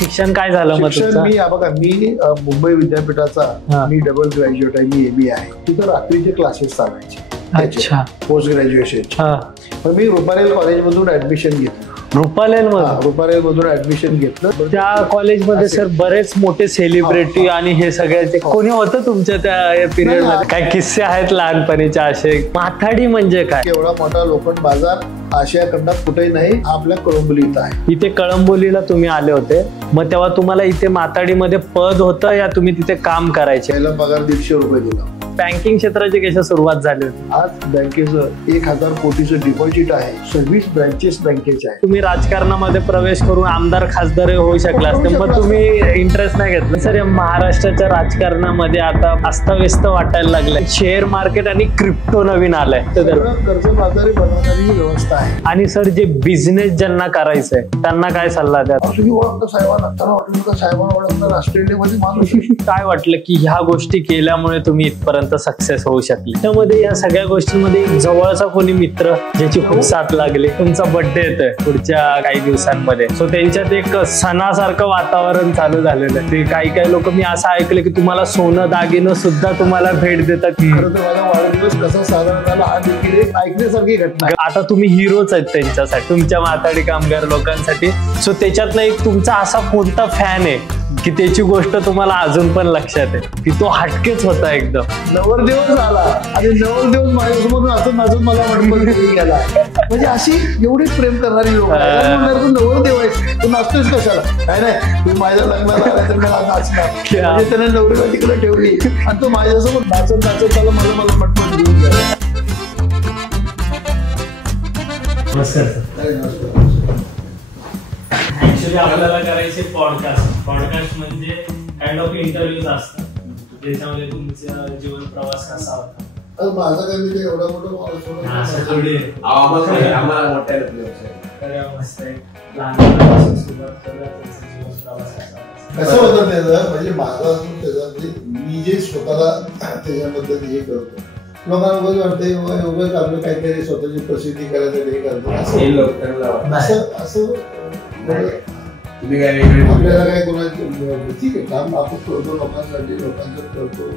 शिक्षण काय झालं मग तुमचं? मी बघा मी मुंबई विद्यापीठाचा मी डबल ग्रॅज्युएट आहे, मी MBA आहे. तिथं रात्रीचे क्लासेस चालायचे. अच्छा. Post graduation. पण मी रुपारेल कॉलेजमधून ऍडमिशन घेतलं. रुपारेल मधून ऍडमिशन घेतलं. त्या कॉलेजमध्ये सर बरेच मोठे सेलिब्रिटी आणि हे सगळ्याचे कोणी होतं तुमच्या त्या पिरियड मध्ये? काय किस्से आहेत लहानपणीचे असे? माथाडी म्हणजे काय? एवढा मोठा लोखंड बाजार आशिया खंडात कुठेही नाही, आपल्या कळंबोलीत आहे. इथे कळंबोलीला तुम्ही आले होते, मग तेव्हा तुम्हाला इथे माथाडीमध्ये पद होतं या तुम्ही तिथे काम करायचे? पहिला पगार 150 रुपये दिला. बँकिंग क्षेत्राची कशी सुरुवात झाली होती? आज बँकेचं 1000 कोटीचं डिपॉझिट आहे. 26 ब्रँचेस बँकेचे आहे. तुम्ही राजकारणामध्ये प्रवेश करून आमदार खासदार होऊ शकला असते, पण तुम्ही इंटरेस्ट नाही घेतला. सर महाराष्ट्राच्या राजकारणामध्ये आता अस्ताव्यस्त वाटायला लागलंय. शेअर मार्केट आणि क्रिप्टो नवीन आलंय, कर्जबाजारी बनवणारी व्यवस्था आहे. आणि सर जे बिझनेस ज्यांना करायचंय त्यांना काय सल्ला द्या? तुम्ही ओळखता साहेबांना, त्यांना वाटलं का साहेबांना ओळखणार राष्ट्रीयमध्ये माणूस. काय वाटलं की ह्या गोष्टी केल्यामुळे तुम्ही इथपर्यंत सक्सेस होऊ शकले? त्यामध्ये या सगळ्या गोष्टींमध्ये जवळचा कोणी मित्र ज्याची खूप साथ लागली? तुमचा बर्थडे येतोय पुढच्या काही दिवसांमध्ये, सो त्यांच्यात एक सणासारखं वातावरण चालू झालेलं आहे. ते काही लोक मी असं ऐकलं की तुम्हाला सोनं दागिनं सुद्धा तुम्हाला भेट देतात. खरं तर माझा वाढदिवस कसा साजरा झाला हा देखील एक ऐकण्यासारखी घटना. आता तुम्ही हिरोच आहेत त्यांच्यासाठी, तुमच्या माथाडी कामगार लोकांसाठी. सो त्याच्यातनं एक तुमचा असा कोणता फॅन आहे की त्याची गोष्ट तुम्हाला अजून पण लक्षात आहे की तो हटकेच होता एकदम? नवरदेवच आला आणि नवरदेव माझ्यासमोर असं माझं मला गेला. म्हणजे अशी एवढी प्रेम करणारी लोक म्हणणार तू नवरदेव आहेस, तू नाचतोयस कशाला? काय नाही, तू माझ्या लग्नाला आला तर मला नाचणार. म्हणजे त्याने नवरीला तिकडे ठेवली आणि तो माझ्यासमोर नाचत नाचत त्याला मला मटमट घेऊन गेला. नमस्कार सर. ऍक्च्युली आपल्याला करायचे पॉडकास्ट म्हणजे काइंड ऑफ इंटरव्ह्यूज असतात, त्याच्यामध्ये तुमचा जीवन प्रवास कसा होता? माझा काय म्हणजे एवढा मोठा कसं होतं त्याचं, म्हणजे माझा मी जे स्वतःला त्याच्याबद्दल हे करतो, लोकांना बघ वाटतं एवढं आपलं काहीतरी स्वतःची प्रसिद्धी करायसाठी हे करतो असं आपल्याला काय कोणाची ठीक आहे काम आपण करतो लोकांसाठी, लोकांचं करतो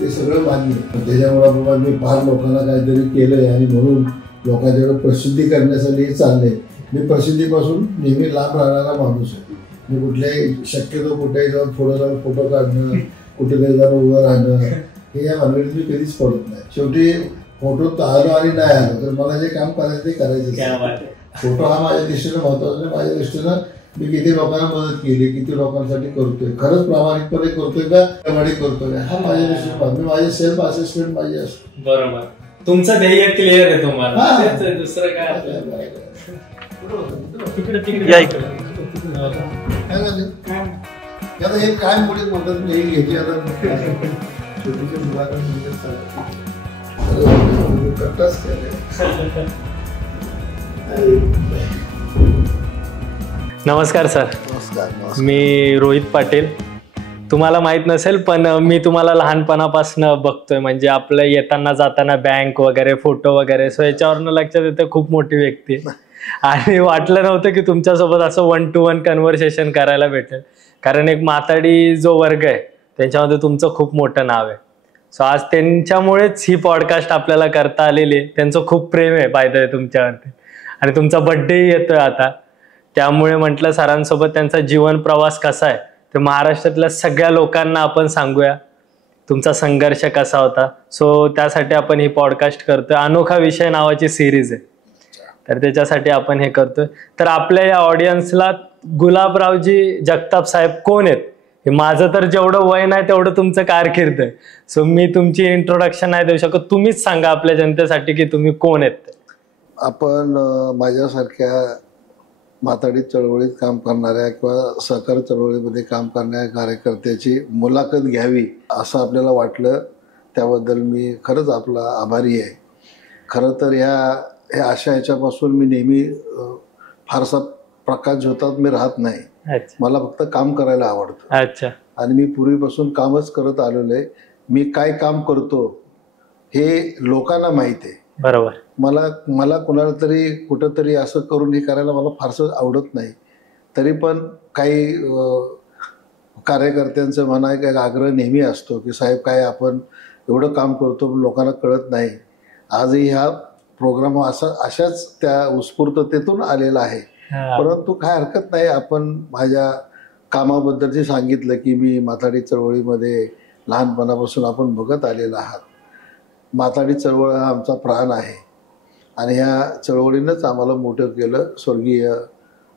ते सगळं मान्य. त्याच्यामुळे बाबा मी फार लोकांना काहीतरी केलंय आणि म्हणून लोकांच्याकडे प्रसिद्धी करण्यासाठी हे चाललंय. मी प्रसिद्धीपासून नेहमी लांब राहणारा माणूस आहे. मी कुठल्याही शक्यतो कुठेही जाऊन पुढे जाऊन फोटो काढणं, कुठेतरी जाऊन उभं राहणं, हे या भानगडीत मी कधीच पडत नाही. शेवटी फोटो आलो आणि नाही आलो तर मला जे काम करायचं ते करायचं. फोटो हा माझ्या दृष्टीनं महत्वाचा आहे. माझ्या दृष्टीनं मी किती लोकांना मदत केली, किती लोकांसाठी करतोय, खरंच प्रामाणिकपणे करतोय का त्यामुळे करतोय हा माझ्या दृष्टीने. मी माझे सेल्फ असेसमेंट माझी असतो. बरोबर, तुमचं ध्येय क्लिअर आहे तुम्हाला, दुसरं काय आता हे काय मुळे म्हणतात मी घ्यायची आता छोटीच्या मुलांना करताच नमस्कार सर. नमस्कार. मी रोहित पाटील. तुम्हाला माहित नसेल पण मी तुम्हाला लहानपणापासून बघतोय, म्हणजे आपलं येताना जाताना बँक वगैरे फोटो वगैरे, सो याच्यावरनं लक्षात येतं खूप मोठी व्यक्ती. आणि वाटलं नव्हतं की तुमच्यासोबत असं 1-to-1 कन्व्हर्सेशन करायला भेटेल, कारण एक माथाडी जो वर्ग आहे त्यांच्यामध्ये तुमचं खूप मोठं नाव आहे. सो आज त्यांच्यामुळेच ही पॉडकास्ट आपल्याला करता आलेली. त्यांचं खूप प्रेम आहे पाहिजे तुमच्यावरती, आणि तुमचा बर्थडेही येतोय आता, त्यामुळे म्हटलं सरांसोबत त्यांचा जीवन प्रवास कसा आहे ते महाराष्ट्रातल्या सगळ्या लोकांना आपण सांगूया, तुमचा संघर्ष कसा होता. सो त्यासाठी आपण ही पॉडकास्ट करतोय. अनोखा विषय नावाची सिरीज आहे, तर त्याच्यासाठी आपण हे करतोय. तर आपल्या या ऑडियन्सला गुलाबरावजी जगताप साहेब कोण आहेत हे, माझं तर जेवढं वय नाही तेवढं तुमचं कारकीर्द आहे. सो मी तुमची इंट्रोडक्शन नाही देऊ शकत, तुम्हीच सांगा आपल्या जनतेसाठी की तुम्ही कोण आहेत. आपण माझ्यासारख्या माथाडी चळवळीत काम करणाऱ्या किंवा सहकार चळवळीमध्ये काम करणाऱ्या कार्यकर्त्याची मुलाखत घ्यावी असं आपल्याला वाटलं, त्याबद्दल मी खरंच आपला आभारी आहे. खरं तर ह्या अशा ह्याच्यापासून मी नेहमी फारसा प्रकाश झोतात मी राहत नाही. मला फक्त काम करायला आवडतं. अच्छा. आणि मी पूर्वीपासून कामच करत आलेलो आहे. मी काय काम करतो हे लोकांना माहित आहे. बरोबर. मला कुणाला तरी कुठंतरी असं करून हे करायला मला फारसं आवडत नाही. तरी पण काही कार्यकर्त्यांचं म्हणा एक आग्रह नेहमी असतो की साहेब काय आपण एवढं काम करतो पण लोकांना कळत नाही. आजही हा प्रोग्राम अशाच त्या उत्स्फूर्ततेतून आलेला आहे. परंतु काय हरकत नाही, आपण माझ्या कामाबद्दलचे सांगितलं की मी माथाडी चळवळीमध्ये लहानपणापासून आपण बघत आलेला आहात. माथाडी चळवळ हा आमचा प्राण आहे आणि ह्या चळवळीनंच आम्हाला मोठं केलं. स्वर्गीय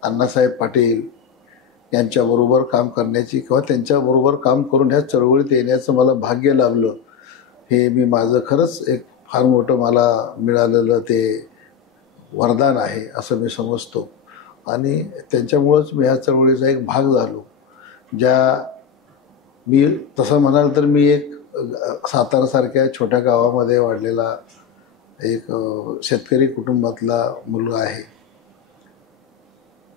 अण्णासाहेब पाटील यांच्याबरोबर काम करण्याची किंवा त्यांच्याबरोबर काम करून ह्या चळवळीत येण्याचं मला भाग्य लाभलं. हे मी माझं खरंच एक फार मोठं मला मिळालेलं ते वरदान आहे असं मी समजतो आणि त्यांच्यामुळंच मी ह्या चळवळीचा एक भाग झालो. मी तसं म्हणाल तर मी एक सातारासारख्या छोट्या गावामध्ये वाढलेला एक शेतकरी कुटुंबातला मुलगा आहे.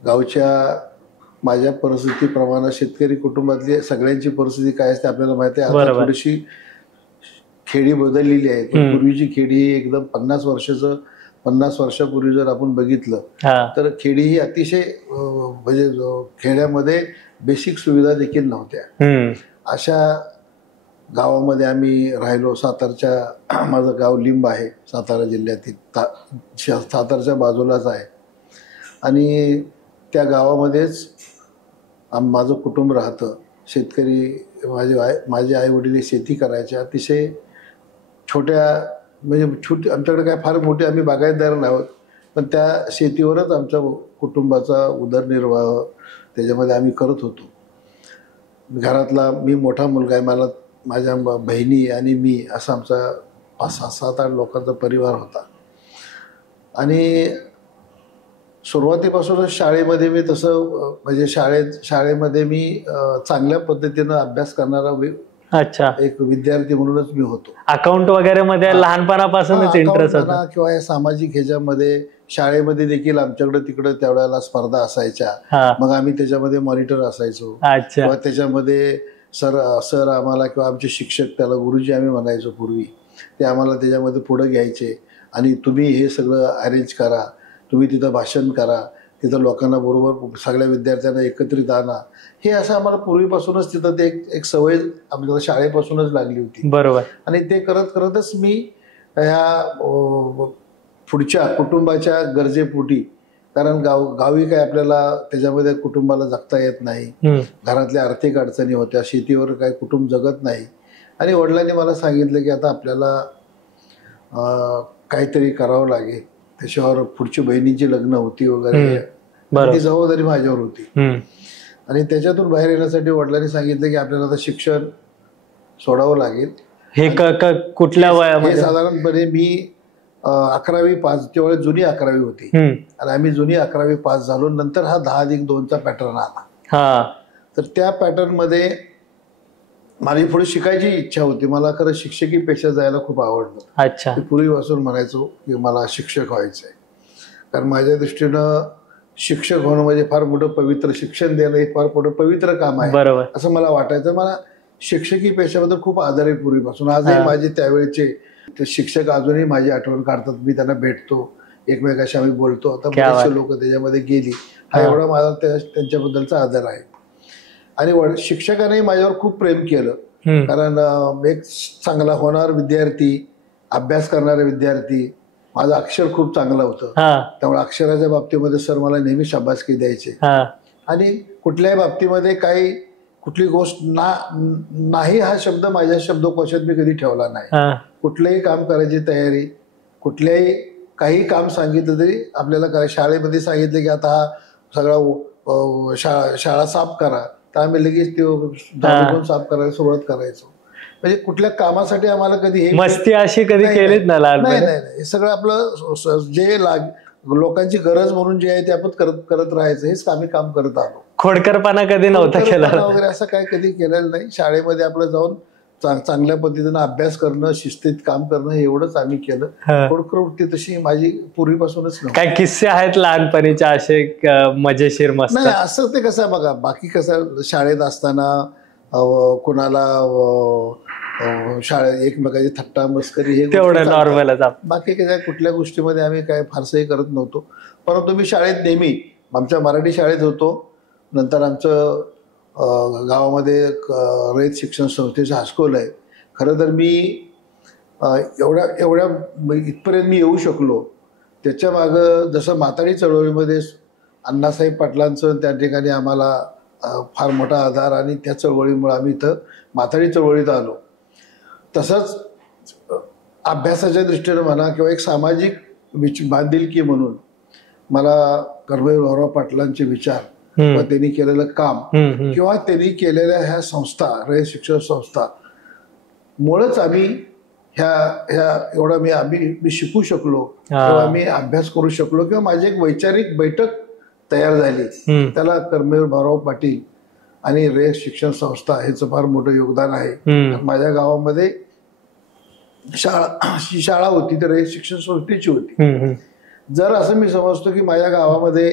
गावच्या माझ्या परिस्थितीप्रमाणे शेतकरी कुटुंबातली सगळ्यांची परिस्थिती काय असते आपल्याला माहिती आहे. आता थोडीशी खेडी बदललेली आहे. पूर्वीची खेडी ही एकदम 50 वर्षापूर्वी जर आपण बघितलं तर खेडी ही अतिशय म्हणजे खेड्यामध्ये बेसिक सुविधा देखील नव्हत्या. अशा गावामध्ये आम्ही राहिलो. सातारच्या माझं गाव लिंब आहे, सातारा जिल्ह्यातील सातारच्या बाजूलाच आहे आणि त्या गावामध्येच माझं कुटुंब राहतं. शेतकरी माझे आई वडील शेती करायचे. अतिशय छोट्या म्हणजे आमच्याकडे काय फार मोठे आम्ही बागायतदार नाहोत, पण त्या शेतीवरच आमच्या कुटुंबाचा उदरनिर्वाह त्याच्यामध्ये आम्ही करत होतो. घरातला मी मोठा मुलगा आहे. मला माझ्या बहिणी आणि मी असा आमचा 7-8 लोकांचा परिवार होता आणि सुरुवातीपासूनच शाळेमध्ये मी तसं म्हणजे शाळेमध्ये मी चांगल्या पद्धतीनं अभ्यास करणारा एक विद्यार्थी म्हणूनच मी होतो. अकाउंट वगैरे मध्ये लहानपणापासूनच इंटरेस्ट होता किंवा या सामाजिक ह्याच्यामध्ये शाळेमध्ये देखील आमच्याकडे तिकडे त्यावेळेला स्पर्धा असायच्या. मग आम्ही त्याच्यामध्ये मॉनिटर असायचो किंवा त्याच्यामध्ये सर आम्हाला किंवा आमचे शिक्षक, त्याला गुरुजी आम्ही म्हणायचो पूर्वी, ते आम्हाला त्याच्यामध्ये पुढे घ्यायचे आणि तुम्ही हे सगळं अरेंज करा, तुम्ही तिथं भाषण करा, तिथं लोकांना बरोबर सगळ्या विद्यार्थ्यांना एकत्रित आणा. हे असं आम्हाला पूर्वीपासूनच तिथं ते एक सवय आपल्याला शाळेपासूनच लागली होती. बरोबर. आणि ते करत करतच मी ह्या पुढच्या कुटुंबाच्या गरजेपोटी, कारण गावी काय आपल्याला त्याच्यामध्ये कुटुंबाला जगता येत नाही, घरातल्या आर्थिक अडचणी होत्या, शेतीवर काय कुटुंब जगत नाही आणि वडिलांनी मला सांगितलं की आता आपल्याला काहीतरी करावं लागेल. त्याच्यावर पुढची बहिणीची लग्न होती वगैरे, ती जबाबदारी माझ्यावर होती आणि त्याच्यातून बाहेर येण्यासाठी वडिलांनी सांगितलं की आपल्याला आता शिक्षण सोडावं लागेल. हे कुठल्या वयामध्ये? साधारणपणे मी 11वी पास, तेवढे जुनी 11वी होती आणि आम्ही जुनी 11वी पास झालो. नंतर हा 10+2चा पॅटर्न आला. तर त्या पॅटर्न मध्ये माझी पुढे शिकायची इच्छा होती. मला खरं शिक्षकी पेशा जायला खूप आवडलं. पूर्वीपासून म्हणायचो की मला शिक्षक व्हायचंय, कारण माझ्या दृष्टीनं शिक्षक होणं म्हणजे फार मोठं पवित्र, शिक्षण देणं हे फार मोठं पवित्र काम आहे असं मला वाटायचं. मला शिक्षकी पेशाबद्दल खूप आदर आहे पूर्वीपासून. आजही माझे त्यावेळेचे शिक्षक अजूनही माझी आठवण काढतात. मी त्यांना भेटतो, एकमेकाशी आम्ही बोलतो. आता बरेचसे लोक त्याच्यामध्ये गेली. हा एवढा माझा त्यांच्याबद्दलचा आदर आहे. आणि शिक्षकाने माझ्यावर खूप प्रेम केलं, कारण एक चांगला होणार विद्यार्थी, अभ्यास करणारा विद्यार्थी, माझं अक्षर खूप चांगलं होतं, त्यामुळे अक्षराच्या बाबतीमध्ये सर मला नेहमी शाबासकी द्यायचे. आणि कुठल्याही बाबतीमध्ये कुठली गोष्ट नाही हा शब्द माझ्या शब्दकोशात मी कधी ठेवला नाही. कुठलंही काम करायची तयारी, काही काम सांगितलं तरी आपल्याला करायचं. शाळेमध्ये सांगितलं की आता हा सगळा शाळा साफ करा, तर आम्ही लगेच ते साफ करायला सुरुवात करायचो. म्हणजे कुठल्या कामासाठी आम्हाला कधी मस्ती अशी कधी केलीच नाही. हे सगळं आपलं जे लोकांची गरज म्हणून जे आहे ते आपण करत राहायचं, हेच आम्ही काम करत आलो. खोडकरपणा कधी नव्हता केला वगैरे असं काय कधी केलेलं नाही. शाळेमध्ये आपलं जाऊन चांगल्या पद्धतीनं अभ्यास करणं, शिस्तीत काम करणं, हे एवढंच आम्ही केलं. खोडकर वृत्ती तशी माझी पूर्वीपासूनच नव्हती. काय किस्से आहेत लहानपणीचे असे मजेशीर? मस्त नाही, असं ते कसं बघा, बाकी कसं शाळेत असताना कुणाला शाळेत एकमेकाची थट्टा मस्करी हे तेवढं नॉर्मलच. बाकी काय कुठल्या गोष्टीमध्ये आम्ही काय फारसंही करत नव्हतो. परंतु मी शाळेत नेहमी आमच्या मराठी शाळेत होतो नंतर आमचं गावामध्ये रयत शिक्षण संस्थेचं हायस्कूल आहे. खरं तर मी एवढ्या इथपर्यंत मी येऊ शकलो त्याच्या मागं जसं माथाडी चळवळीमध्ये अण्णासाहेब पाटलांचं त्या ठिकाणी आम्हाला फार मोठा आधार आणि त्या चळवळीमुळे आम्ही इथं माथाडी चळवळीत आलो. तसंच अभ्यासाच्या दृष्टीनं म्हणा किंवा एक सामाजिक बांधिलकी म्हणून मला कर्मवीर भाऊराव पाटलांचे विचार किंवा त्यांनी केलेलं काम किंवा त्यांनी केलेल्या ह्या संस्था रयत शिक्षण संस्था मुळेच आम्ही एवढा मी शिकू शकलो किंवा मी अभ्यास करू शकलो किंवा माझी एक वैचारिक बैठक तयार झाली. त्याला कर्मवीर भाऊराव पाटील आणि रयत शिक्षण संस्था ह्याचं फार मोठं योगदान आहे. माझ्या गावामध्ये शाळा होती ती रयत शिक्षण संस्थेची होती. जर असं मी समजतो की माझ्या गावामध्ये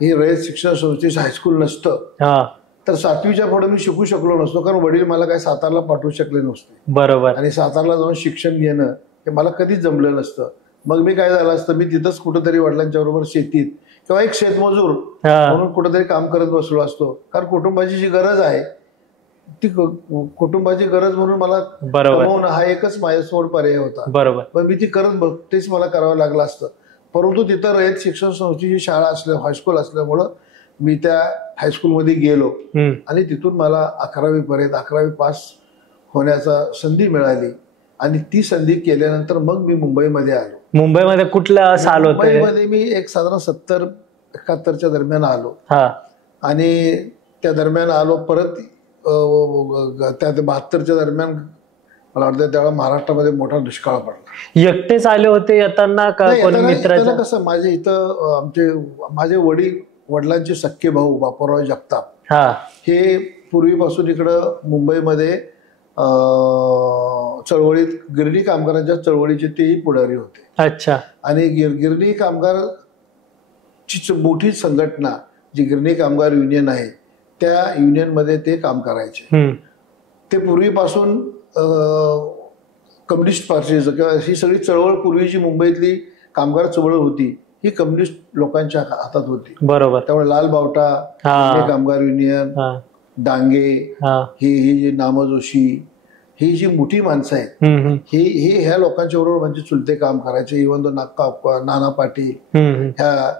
हे रयत शिक्षण संस्थेचं हायस्कूल नसतं तर 7वीच्या पुढे मी शिकू शकलो नसतो, कारण वडील मला काही सातारला पाठवू शकले नसते. बरोबर. आणि सातारला जाऊन शिक्षण घेणं हे मला कधीच जमलं नसतं. मग मी काय झालं असतं, मी तिथंच कुठंतरी वडिलांच्या बरोबर शेतीत किंवा एक शेतमजूर म्हणून कुठंतरी काम करत बसलो असतो. कारण कुटुंबाची जी गरज आहे ती कुटुंबाची गरज म्हणून मला कमवणं हा एकच माझ्यासमोर पर्याय होता. बरोबर. पण मी ती करत तेच मला करावं लागलं असतं. परंतु तिथं रयत शिक्षण संस्थेची शाळा हायस्कूल असल्यामुळं मी त्या हायस्कूलमध्ये गेलो आणि तिथून मला 11वी पास होण्याचा संधी मिळाली आणि ती संधी केल्यानंतर मग मी मुंबईमध्ये आलो. मुंबईमध्ये कुठला साल होता? मुंबईमध्ये मी एक साधारण 70-71च्या दरम्यान आलो आणि त्या दरम्यान आलो परत त्या 72च्या दरम्यान मला वाटतं त्यावेळेला महाराष्ट्रामध्ये मोठा दुष्काळ पडला. एकटेच आले होते येताना का कोणी मित्राचं? कसं माझे इथं माझे वडिलांचे सख्खे भाऊ बापूराव जगताप हे पूर्वीपासून इकडं मुंबईमध्ये चळवळीत गिरणी कामगारांच्या चळवळीचे तेही पुढारी होते. अच्छा. आणि गिरणी कामगारची मोठी संघटना जी गिरणी कामगार युनियन आहे त्या युनियनमध्ये ते काम करायचे. ते पूर्वीपासून कम्युनिस्ट पार्टीचं किंवा ही सगळी चळवळ पूर्वीची मुंबईतली कामगार चळवळ होती ही कम्युनिस्ट लोकांच्या हातात होती. बरोबर. त्यामुळे लाल बावटा, कामगार युनियन, डांगे, ही जी नाम जोशी, ही जी मोठी माणसं आहेत ही ह्या लोकांच्या बरोबर म्हणजे चुलते काम करायचे. इव्हन तो नाना पाटील ह्या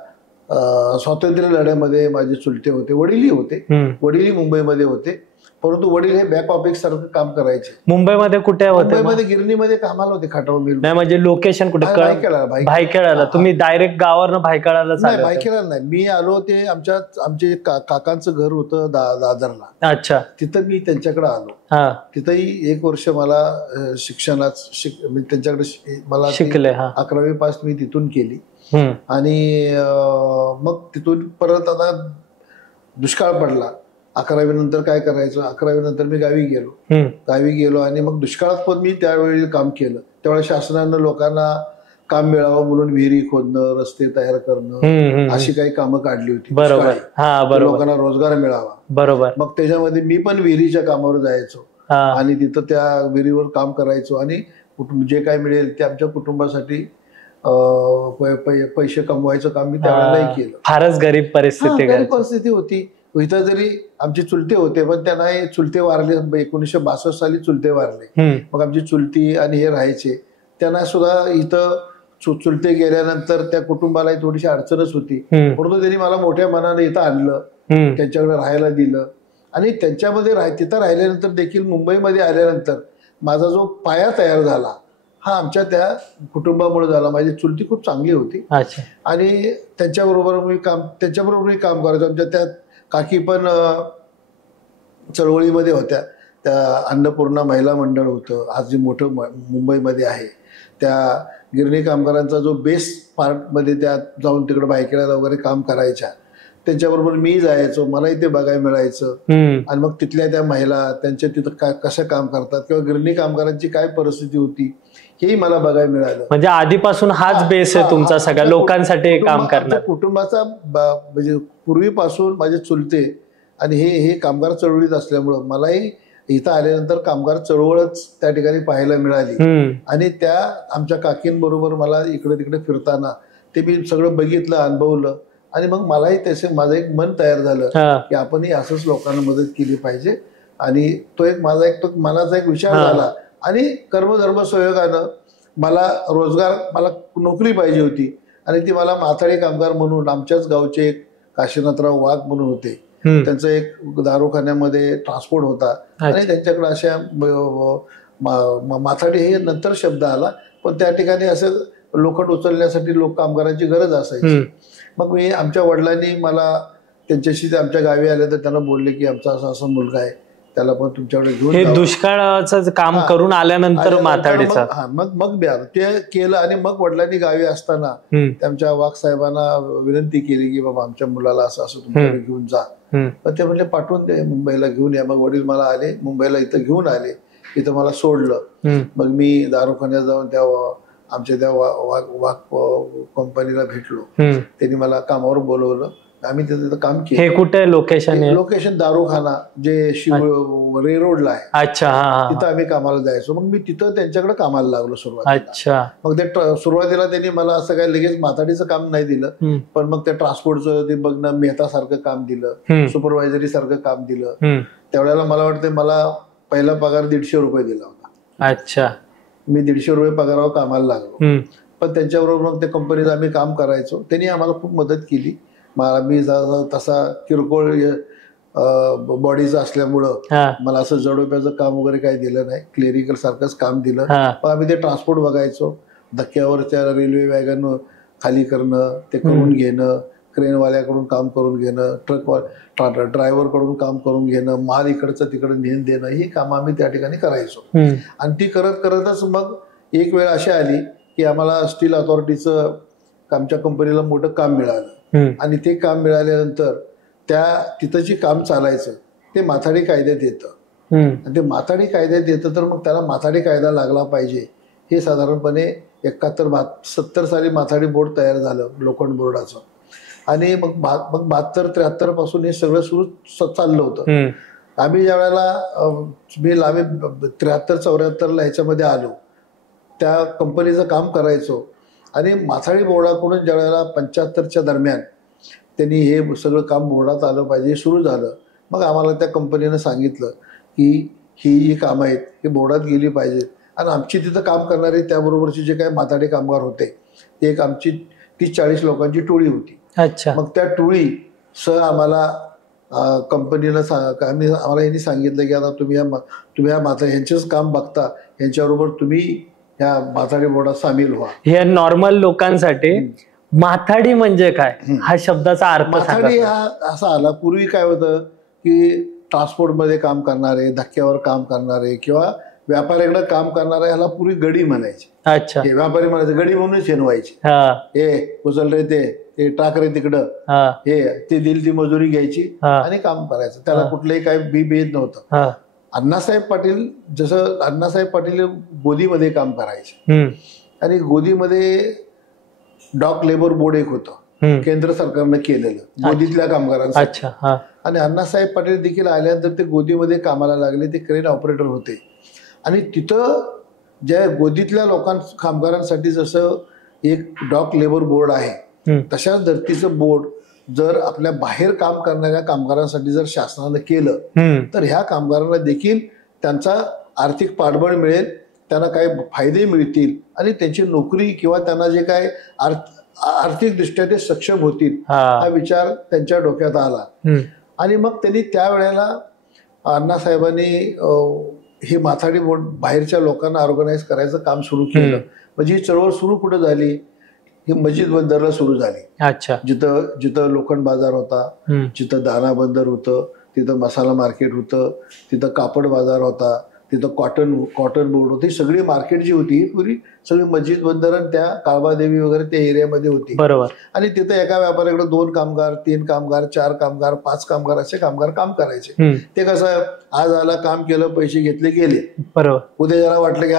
स्वातंत्र्य लढ्यामध्ये माझे चुलते होते. वडीलही मुंबईमध्ये होते, परंतु वडील हे बॅक ऑफिस सारखं काम करायचे. मुंबईमध्ये कुठे होते? मुंबईमध्ये गिरणीमध्ये कामाला होते. खाटाव मिल. नाही म्हणजे लोकेशन कुठे? भायखेळाला. तुम्ही डायरेक्ट गावावरनं भायखेळाला? नाही, भायखेळाला नाही. मी आलो ते आमचे काकांचं घर होतं दादरला. अच्छा. तिथं मी त्यांच्याकडे आलो. तिथंही 1 वर्ष मला शिक्षणात त्यांच्याकडे मला शिकले. 11वी पास मी तिथून केली आणि मग तिथून परत आता दुष्काळ पडला. 11वी नंतर काय करायचं? 11वी नंतर मी गावी गेलो आणि मग दुष्काळात पण मी त्यावेळी काम केलं. त्यावेळेस शासनानं लोकांना काम मिळावं म्हणून विहिरी खोदणं, रस्ते तयार करणं अशी काही कामं काढली होती. लोकांना रोजगार मिळावा. बरोबर. मग त्याच्यामध्ये मी पण विहिरीच्या कामावर जायचो आणि तिथं त्या विहिरीवर काम करायचो आणि जे काय मिळेल ते आमच्या कुटुंबासाठी पैसे कमवायचं काम मी त्यावेळेला केलं. फारच गरीब परिस्थिती होती. इथं जरी आमचे चुलते होते पण त्यांना चुलते वारले. 1962 साली चुलते वारले. मग आमची चुलती आणि हे राहायचे. त्यांना सुद्धा इथं चुलते गेल्यानंतर त्या कुटुंबाला थोडीशी अडचणच होती. परंतु त्यांनी मला मोठ्या मनाने इथं आणलं, त्यांच्याकडे राहायला दिलं आणि त्यांच्यामध्ये तिथं राहिल्यानंतर देखील मुंबईमध्ये आल्यानंतर माझा जो पाया तयार झाला हा आमच्या त्या कुटुंबामुळे झाला. माझी चुलती खूप चांगली होती आणि त्यांच्याबरोबर मी काम करायचो. आमच्या त्या काकी पण चळवळीमध्ये होत्या. त्या अन्नपूर्णा महिला मंडळ होतं आज जे मोठं मुंबईमध्ये आहे. त्या गिरणी कामगारांचा जो बेस पार्टमध्ये त्या जाऊन तिकडे भायखेळ्याला वगैरे काम करायच्या. त्यांच्याबरोबर मी जायचो, मलाही ते बघायला मिळायचं आणि मग तिथल्या त्या महिला त्यांच्या तिथं कसं काम करतात किंवा गिरणी कामगारांची काय परिस्थिती होती हेही मला बघायला मिळालं. म्हणजे आधीपासून हाच बेस आहे तुमचा सगळ्या लोकांसाठी काम करणार. कुटुंबाचा म्हणजे पूर्वीपासून माझे चुलते आणि हे कामगार चळवळीत असल्यामुळं मलाही इथं आल्यानंतर कामगार चळवळच त्या ठिकाणी पाहायला मिळाली आणि त्या आमच्या काकींबरोबर मला इकडे तिकडे फिरताना ते मी सगळं बघितलं, अनुभवलं आणि मग मलाही त्याचे माझं एक मन तयार झालं की आपणही असंच लोकांना मदत केली पाहिजे. आणि तो एक माझा एक मनाचा एक विचार झाला. आणि कर्मधर्म संयोगानं मला रोजगार, मला नोकरी पाहिजे होती आणि ती मला माथाडी कामगार म्हणून आमच्याच गावचे एक काशीनाथराव वाघ म्हणून होते, त्यांचं एक दारूखान्यामध्ये ट्रान्सपोर्ट होता आणि त्यांच्याकडे अशा माथाडी हे नंतर शब्द आला, पण त्या ठिकाणी असं लोखंड उचलण्यासाठी कामगारांची गरज असायची. मग मी आमच्या वडिलांनी मला त्यांच्याशी आमच्या गावी आले तर त्यांना बोलले की आमचा असा असा मुलगा आहे, त्याला पण तुमच्याकडे घेऊन. दुष्काळाचं काम करून आल्यानंतर माथाडीचा मग ते केलं. आणि मग वडिलांनी गावी असताना त्यांच्या वाघ साहेबांना विनंती केली की बाबा आमच्या मुलाला असं असं तुमच्याकडे घेऊन जा. पण ते म्हणले पाठवून दे मुंबईला घेऊन या. मग वडील मला आले मुंबईला, इथं घेऊन आले, इथं मला सोडलं. मग मी दारूखान्यात जाऊन त्या आमच्या त्या वाघ कंपनीला भेटलो. त्यांनी मला कामावर बोलवलं, आम्ही तिथं काम केलं. हे कुठे लोकेशन? लोकेशन दारूखाना जे रे रोडला आहे. अच्छा. तिथं आम्ही कामाला जायचो. मग मी तिथं त्यांच्याकडे कामाला लागलो सुरुवातीला. अच्छा. मग ते सुरुवातीला त्यांनी मला असं काही लगेच माथाडीचं काम नाही दिलं, पण मग त्या ट्रान्सपोर्टचं ते बघणं, मेहता सारखं काम दिलं, सुपरवायझरी सारखं काम दिलं. त्यावेळेला मला वाटतं मला पहिला पगार 150 रुपये दिला होता. अच्छा. मी 150 रुपये पगारावर कामाला लागलो. पण त्यांच्याबरोबर मग त्या कंपनीत आम्ही काम करायचो. त्यांनी आम्हाला खूप मदत केली. मी तसा किरकोळ बॉडीचा असल्यामुळं मला असं जडोप्याचं काम वगैरे काही दिलं नाही, क्लेरिकल सारखंच काम दिलं. पण आम्ही ते ट्रान्सपोर्ट बघायचो, धक्क्यावर त्या रेल्वे वॅगन खाली करणं, ते करून घेणं, क्रेनवाल्याकडून काम करून घेणं, ड्रायव्हर कडून काम करून घेणं, माल इकडचं तिकडं नेऊन देणं, ही कामं आम्ही त्या ठिकाणी करायचो. आणि ती करत करतच मग एक वेळ अशी आली की आम्हाला स्टील अथॉरिटीचं आमच्या कंपनीला मोठं काम मिळालं. आणि ते काम मिळाल्यानंतर तिथं जे काम चालायचं ते माथाडी कायद्यात येतं. आणि ते माथाडी कायद्यात येतं तर मग त्याला माथाडी कायदा लागला पाहिजे. हे साधारणपणे 71-72 साली माथाडी बोर्ड तयार झालं, लोखंड बोर्डाचं. आणि मग 72-73 पासून हे सगळं सुरू चाललं होतं. आम्ही ज्या वेळेला आम्ही 73-74 ह्याच्यामध्ये आलो, त्या कंपनीचं काम करायचो. आणि माथाडी बोर्डाकडून ज्या वेळेला 75च्या दरम्यान त्यांनी हे सगळं काम बोर्डात आलं पाहिजे सुरू झालं. मग आम्हाला त्या कंपनीनं सांगितलं की ही जी कामं आहेत ही बोर्डात गेली पाहिजेत. आणि आमची तिथं काम करणारे त्याबरोबरचे जे काही माथाडी कामगार होते ते एक आमची 30-40 लोकांची टोळी होती. अच्छा. मग त्या टोळी सह आम्हाला कंपनीनं आम्हाला यांनी सांगितलं की आता तुम्ही ह्या ह्यांचंच काम बघता, ह्यांच्याबरोबर तुम्ही ह्या माथाडी बोर्डात सामील व्हा. हे नॉर्मल लोकांसाठी माथाडी म्हणजे काय हा शब्दाचा अर्थ? माथाडी हा असा आला, पूर्वी काय होतं की ट्रान्सपोर्टमध्ये काम करणारे, धक्क्यावर काम करणारे किंवा व्यापाऱ्याकडे काम करणारे ह्याला पूर्वी गडी म्हणायचे. अच्छा. हे व्यापारी म्हणायचे, गडी म्हणूनच हिनवायचे. हे उचल रे, ते टाक रे तिकडं, हे ते दिल ती मजुरी घ्यायची आणि काम करायचं. त्याला कुठलंही काही भेद नव्हतं. अण्णासाहेब पाटील गोदीमध्ये काम करायचे आणि गोदीमध्ये डॉक लेबर बोर्ड एक होतं, केंद्र सरकारनं केलेलं गोदीतल्या कामगारांसाठी. आणि अण्णासाहेब पाटील देखील आल्यानंतर ते गोदीमध्ये कामाला लागले. ते क्रेन ऑपरेटर होते. आणि तिथं ज्या गोदीतल्या कामगारांसाठी जसं एक डॉक लेबर बोर्ड आहे, तशाच धर्तीचं बोर्ड जर आपल्या बाहेर काम करणाऱ्या कामगारांसाठी जर शासनानं केलं तर ह्या कामगारांना देखील त्यांचा आर्थिक पाठबळ मिळेल, त्यांना काही फायदे मिळतील आणि त्यांची नोकरी किंवा त्यांना जे काय आर्थिकदृष्ट्या ते सक्षम होतील हा विचार त्यांच्या डोक्यात आला. आणि मग त्यांनी त्यावेळेला अण्णासाहेबांनी हे माथाडी बोर्ड बाहेरच्या लोकांना ऑर्गनाईज करायचं काम सुरू केलं. म्हणजे ही चळवळ सुरू कुठं झाली? ही मस्जिद बंदरला सुरू झाली. अच्छा. जिथं लोखंड बाजार होता, जिथं दाना बंदर होतं, तिथं मसाला मार्केट होतं, तिथं कापड बाजार होता, तिथं कॉटन बोर्ड होती. सगळी मार्केट जी होती पूर्वी सगळी मस्जिद बंदर आणि त्या काळबादेवी वगैरे त्या एरियामध्ये होती. बरोबर. आणि तिथं एका व्यापाऱ्याकडे 2 कामगार, 3 कामगार, 4 कामगार, 5 कामगार असे कामगार काम करायचे. ते कसं आज आला, काम केलं, पैसे घेतले, गेले. बरोबर. उद्या ज्याला वाटलं की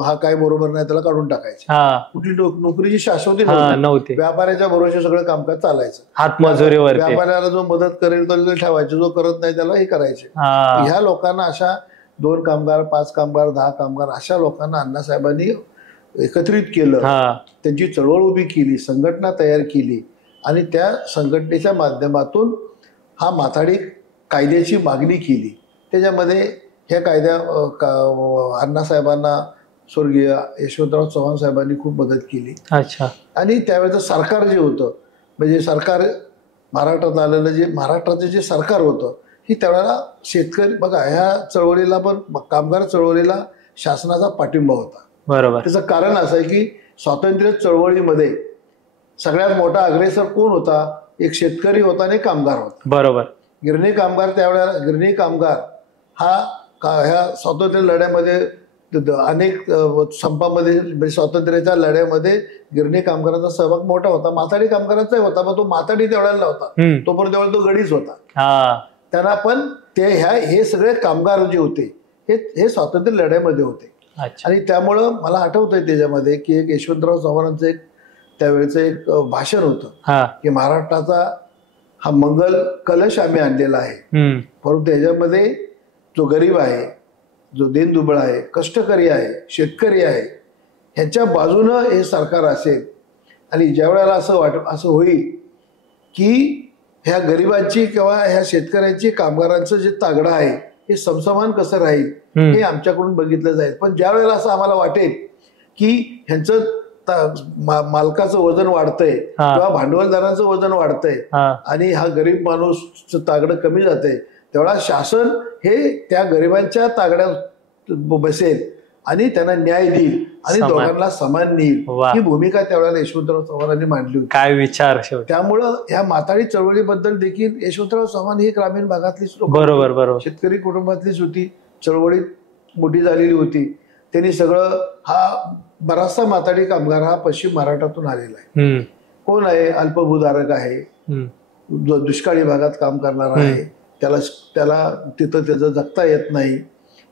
हा काय बरोबर नाही त्याला काढून टाकायचे. कुठली नोकरीची शाश्वती नव्हती. व्यापाऱ्याच्या भरोश्यावर सगळं कामकाज चालायचं. हातमजुरीवर व्यापाऱ्याला जो मदत करेल तो ठेवायचे, जो करत नाही त्याला हे करायचे. ह्या लोकांना अशा 2 कामगार, 5 कामगार, 10 कामगार अशा लोकांना अण्णासाहेबांनी एकत्रित केलं. त्यांची चळवळ उभी केली, संघटना तयार केली आणि त्या संघटनेच्या माध्यमातून हा माथाडी कायद्याची मागणी केली. त्याच्यामध्ये ह्या अण्णासाहेबांना स्वर्गीय यशवंतराव चव्हाण साहेबांनी खूप मदत केली. अच्छा. आणि त्यावेळेचं सरकार जे होतं, म्हणजे सरकार महाराष्ट्रात आलेलं जे महाराष्ट्राचं जे सरकार होतं, ही त्यावेळेला शेतकरी बघा ह्या चळवळीला पण कामगार चळवळीला शासनाचा पाठिंबा होता. बरोबर. त्याचं कारण असं आहे की स्वातंत्र्य चळवळीमध्ये सगळ्यात मोठा अग्रेसर कोण होता? एक शेतकरी होता आणि कामगार होता. बरोबर. गिरणी कामगार त्यावेळेला गिरणी कामगार ह्या स्वातंत्र्य लढ्यामध्ये अनेक संपामध्ये स्वातंत्र्याच्या लढ्यामध्ये गिरणी कामगारांचा सहभाग मोठा होता. माथाडी कामगारांचाही होता, पण तो माथाडी त्यावेळेला होता, तोपर्यंत तो गडीच होता. त्यांना पण ते हे सगळे कामगार जे होते हे स्वातंत्र्य लढ्यामध्ये होते. आणि त्यामुळं मला आठवतंय त्याच्यामध्ये की एक यशवंतराव चव्हाणांचं एक त्यावेळेचं एक भाषण होतं की महाराष्ट्राचा हा मंगल कलश आम्ही आणलेला आहे, परंतु त्याच्यामध्ये जो गरीब आहे, जो देनदुबळा आहे, कष्टकरी आहे, शेतकरी आहे, ह्याच्या बाजूनं हे सरकार असेल. आणि ज्या वेळेला असं होईल की ह्या गरिबांची किंवा ह्या शेतकऱ्यांची कामगारांचं जे तागडं आहे हे समसमान कसं राहील हे आमच्याकडून बघितलं जाईल. पण ज्या वेळेला असं आम्हाला वाटेल की ह्यांचं मालकाचं वजन वाढतंय किंवा भांडवलदारांचं वजन वाढतंय आणि हा गरीब माणूस तागडं कमी जातंय, तेवढा शासन हे त्या गरिबांच्या तागड्यात बसेल आणि त्यांना न्याय देईल आणि दोघांना समान देईल. ही भूमिका त्यावेळेला यशवंतराव चव्हाणांनी मांडली होती. काय विचार. त्यामुळं ह्या माथाडी चळवळीबद्दल देखील यशवंतराव चव्हाण ही ग्रामीण भागातलीच लोक, बरोबर, शेतकरी कुटुंबातलीच होती, चळवळीत मोठी झालेली होती. त्यांनी सगळं हा बराचसा माथाडी कामगार हा पश्चिम महाराष्ट्रातून आलेला आहे. कोण आहे? अल्पभूधारक आहे, जो दुष्काळी भागात काम करणारा आहे, त्याला तिथं त्याचं जगता येत नाही,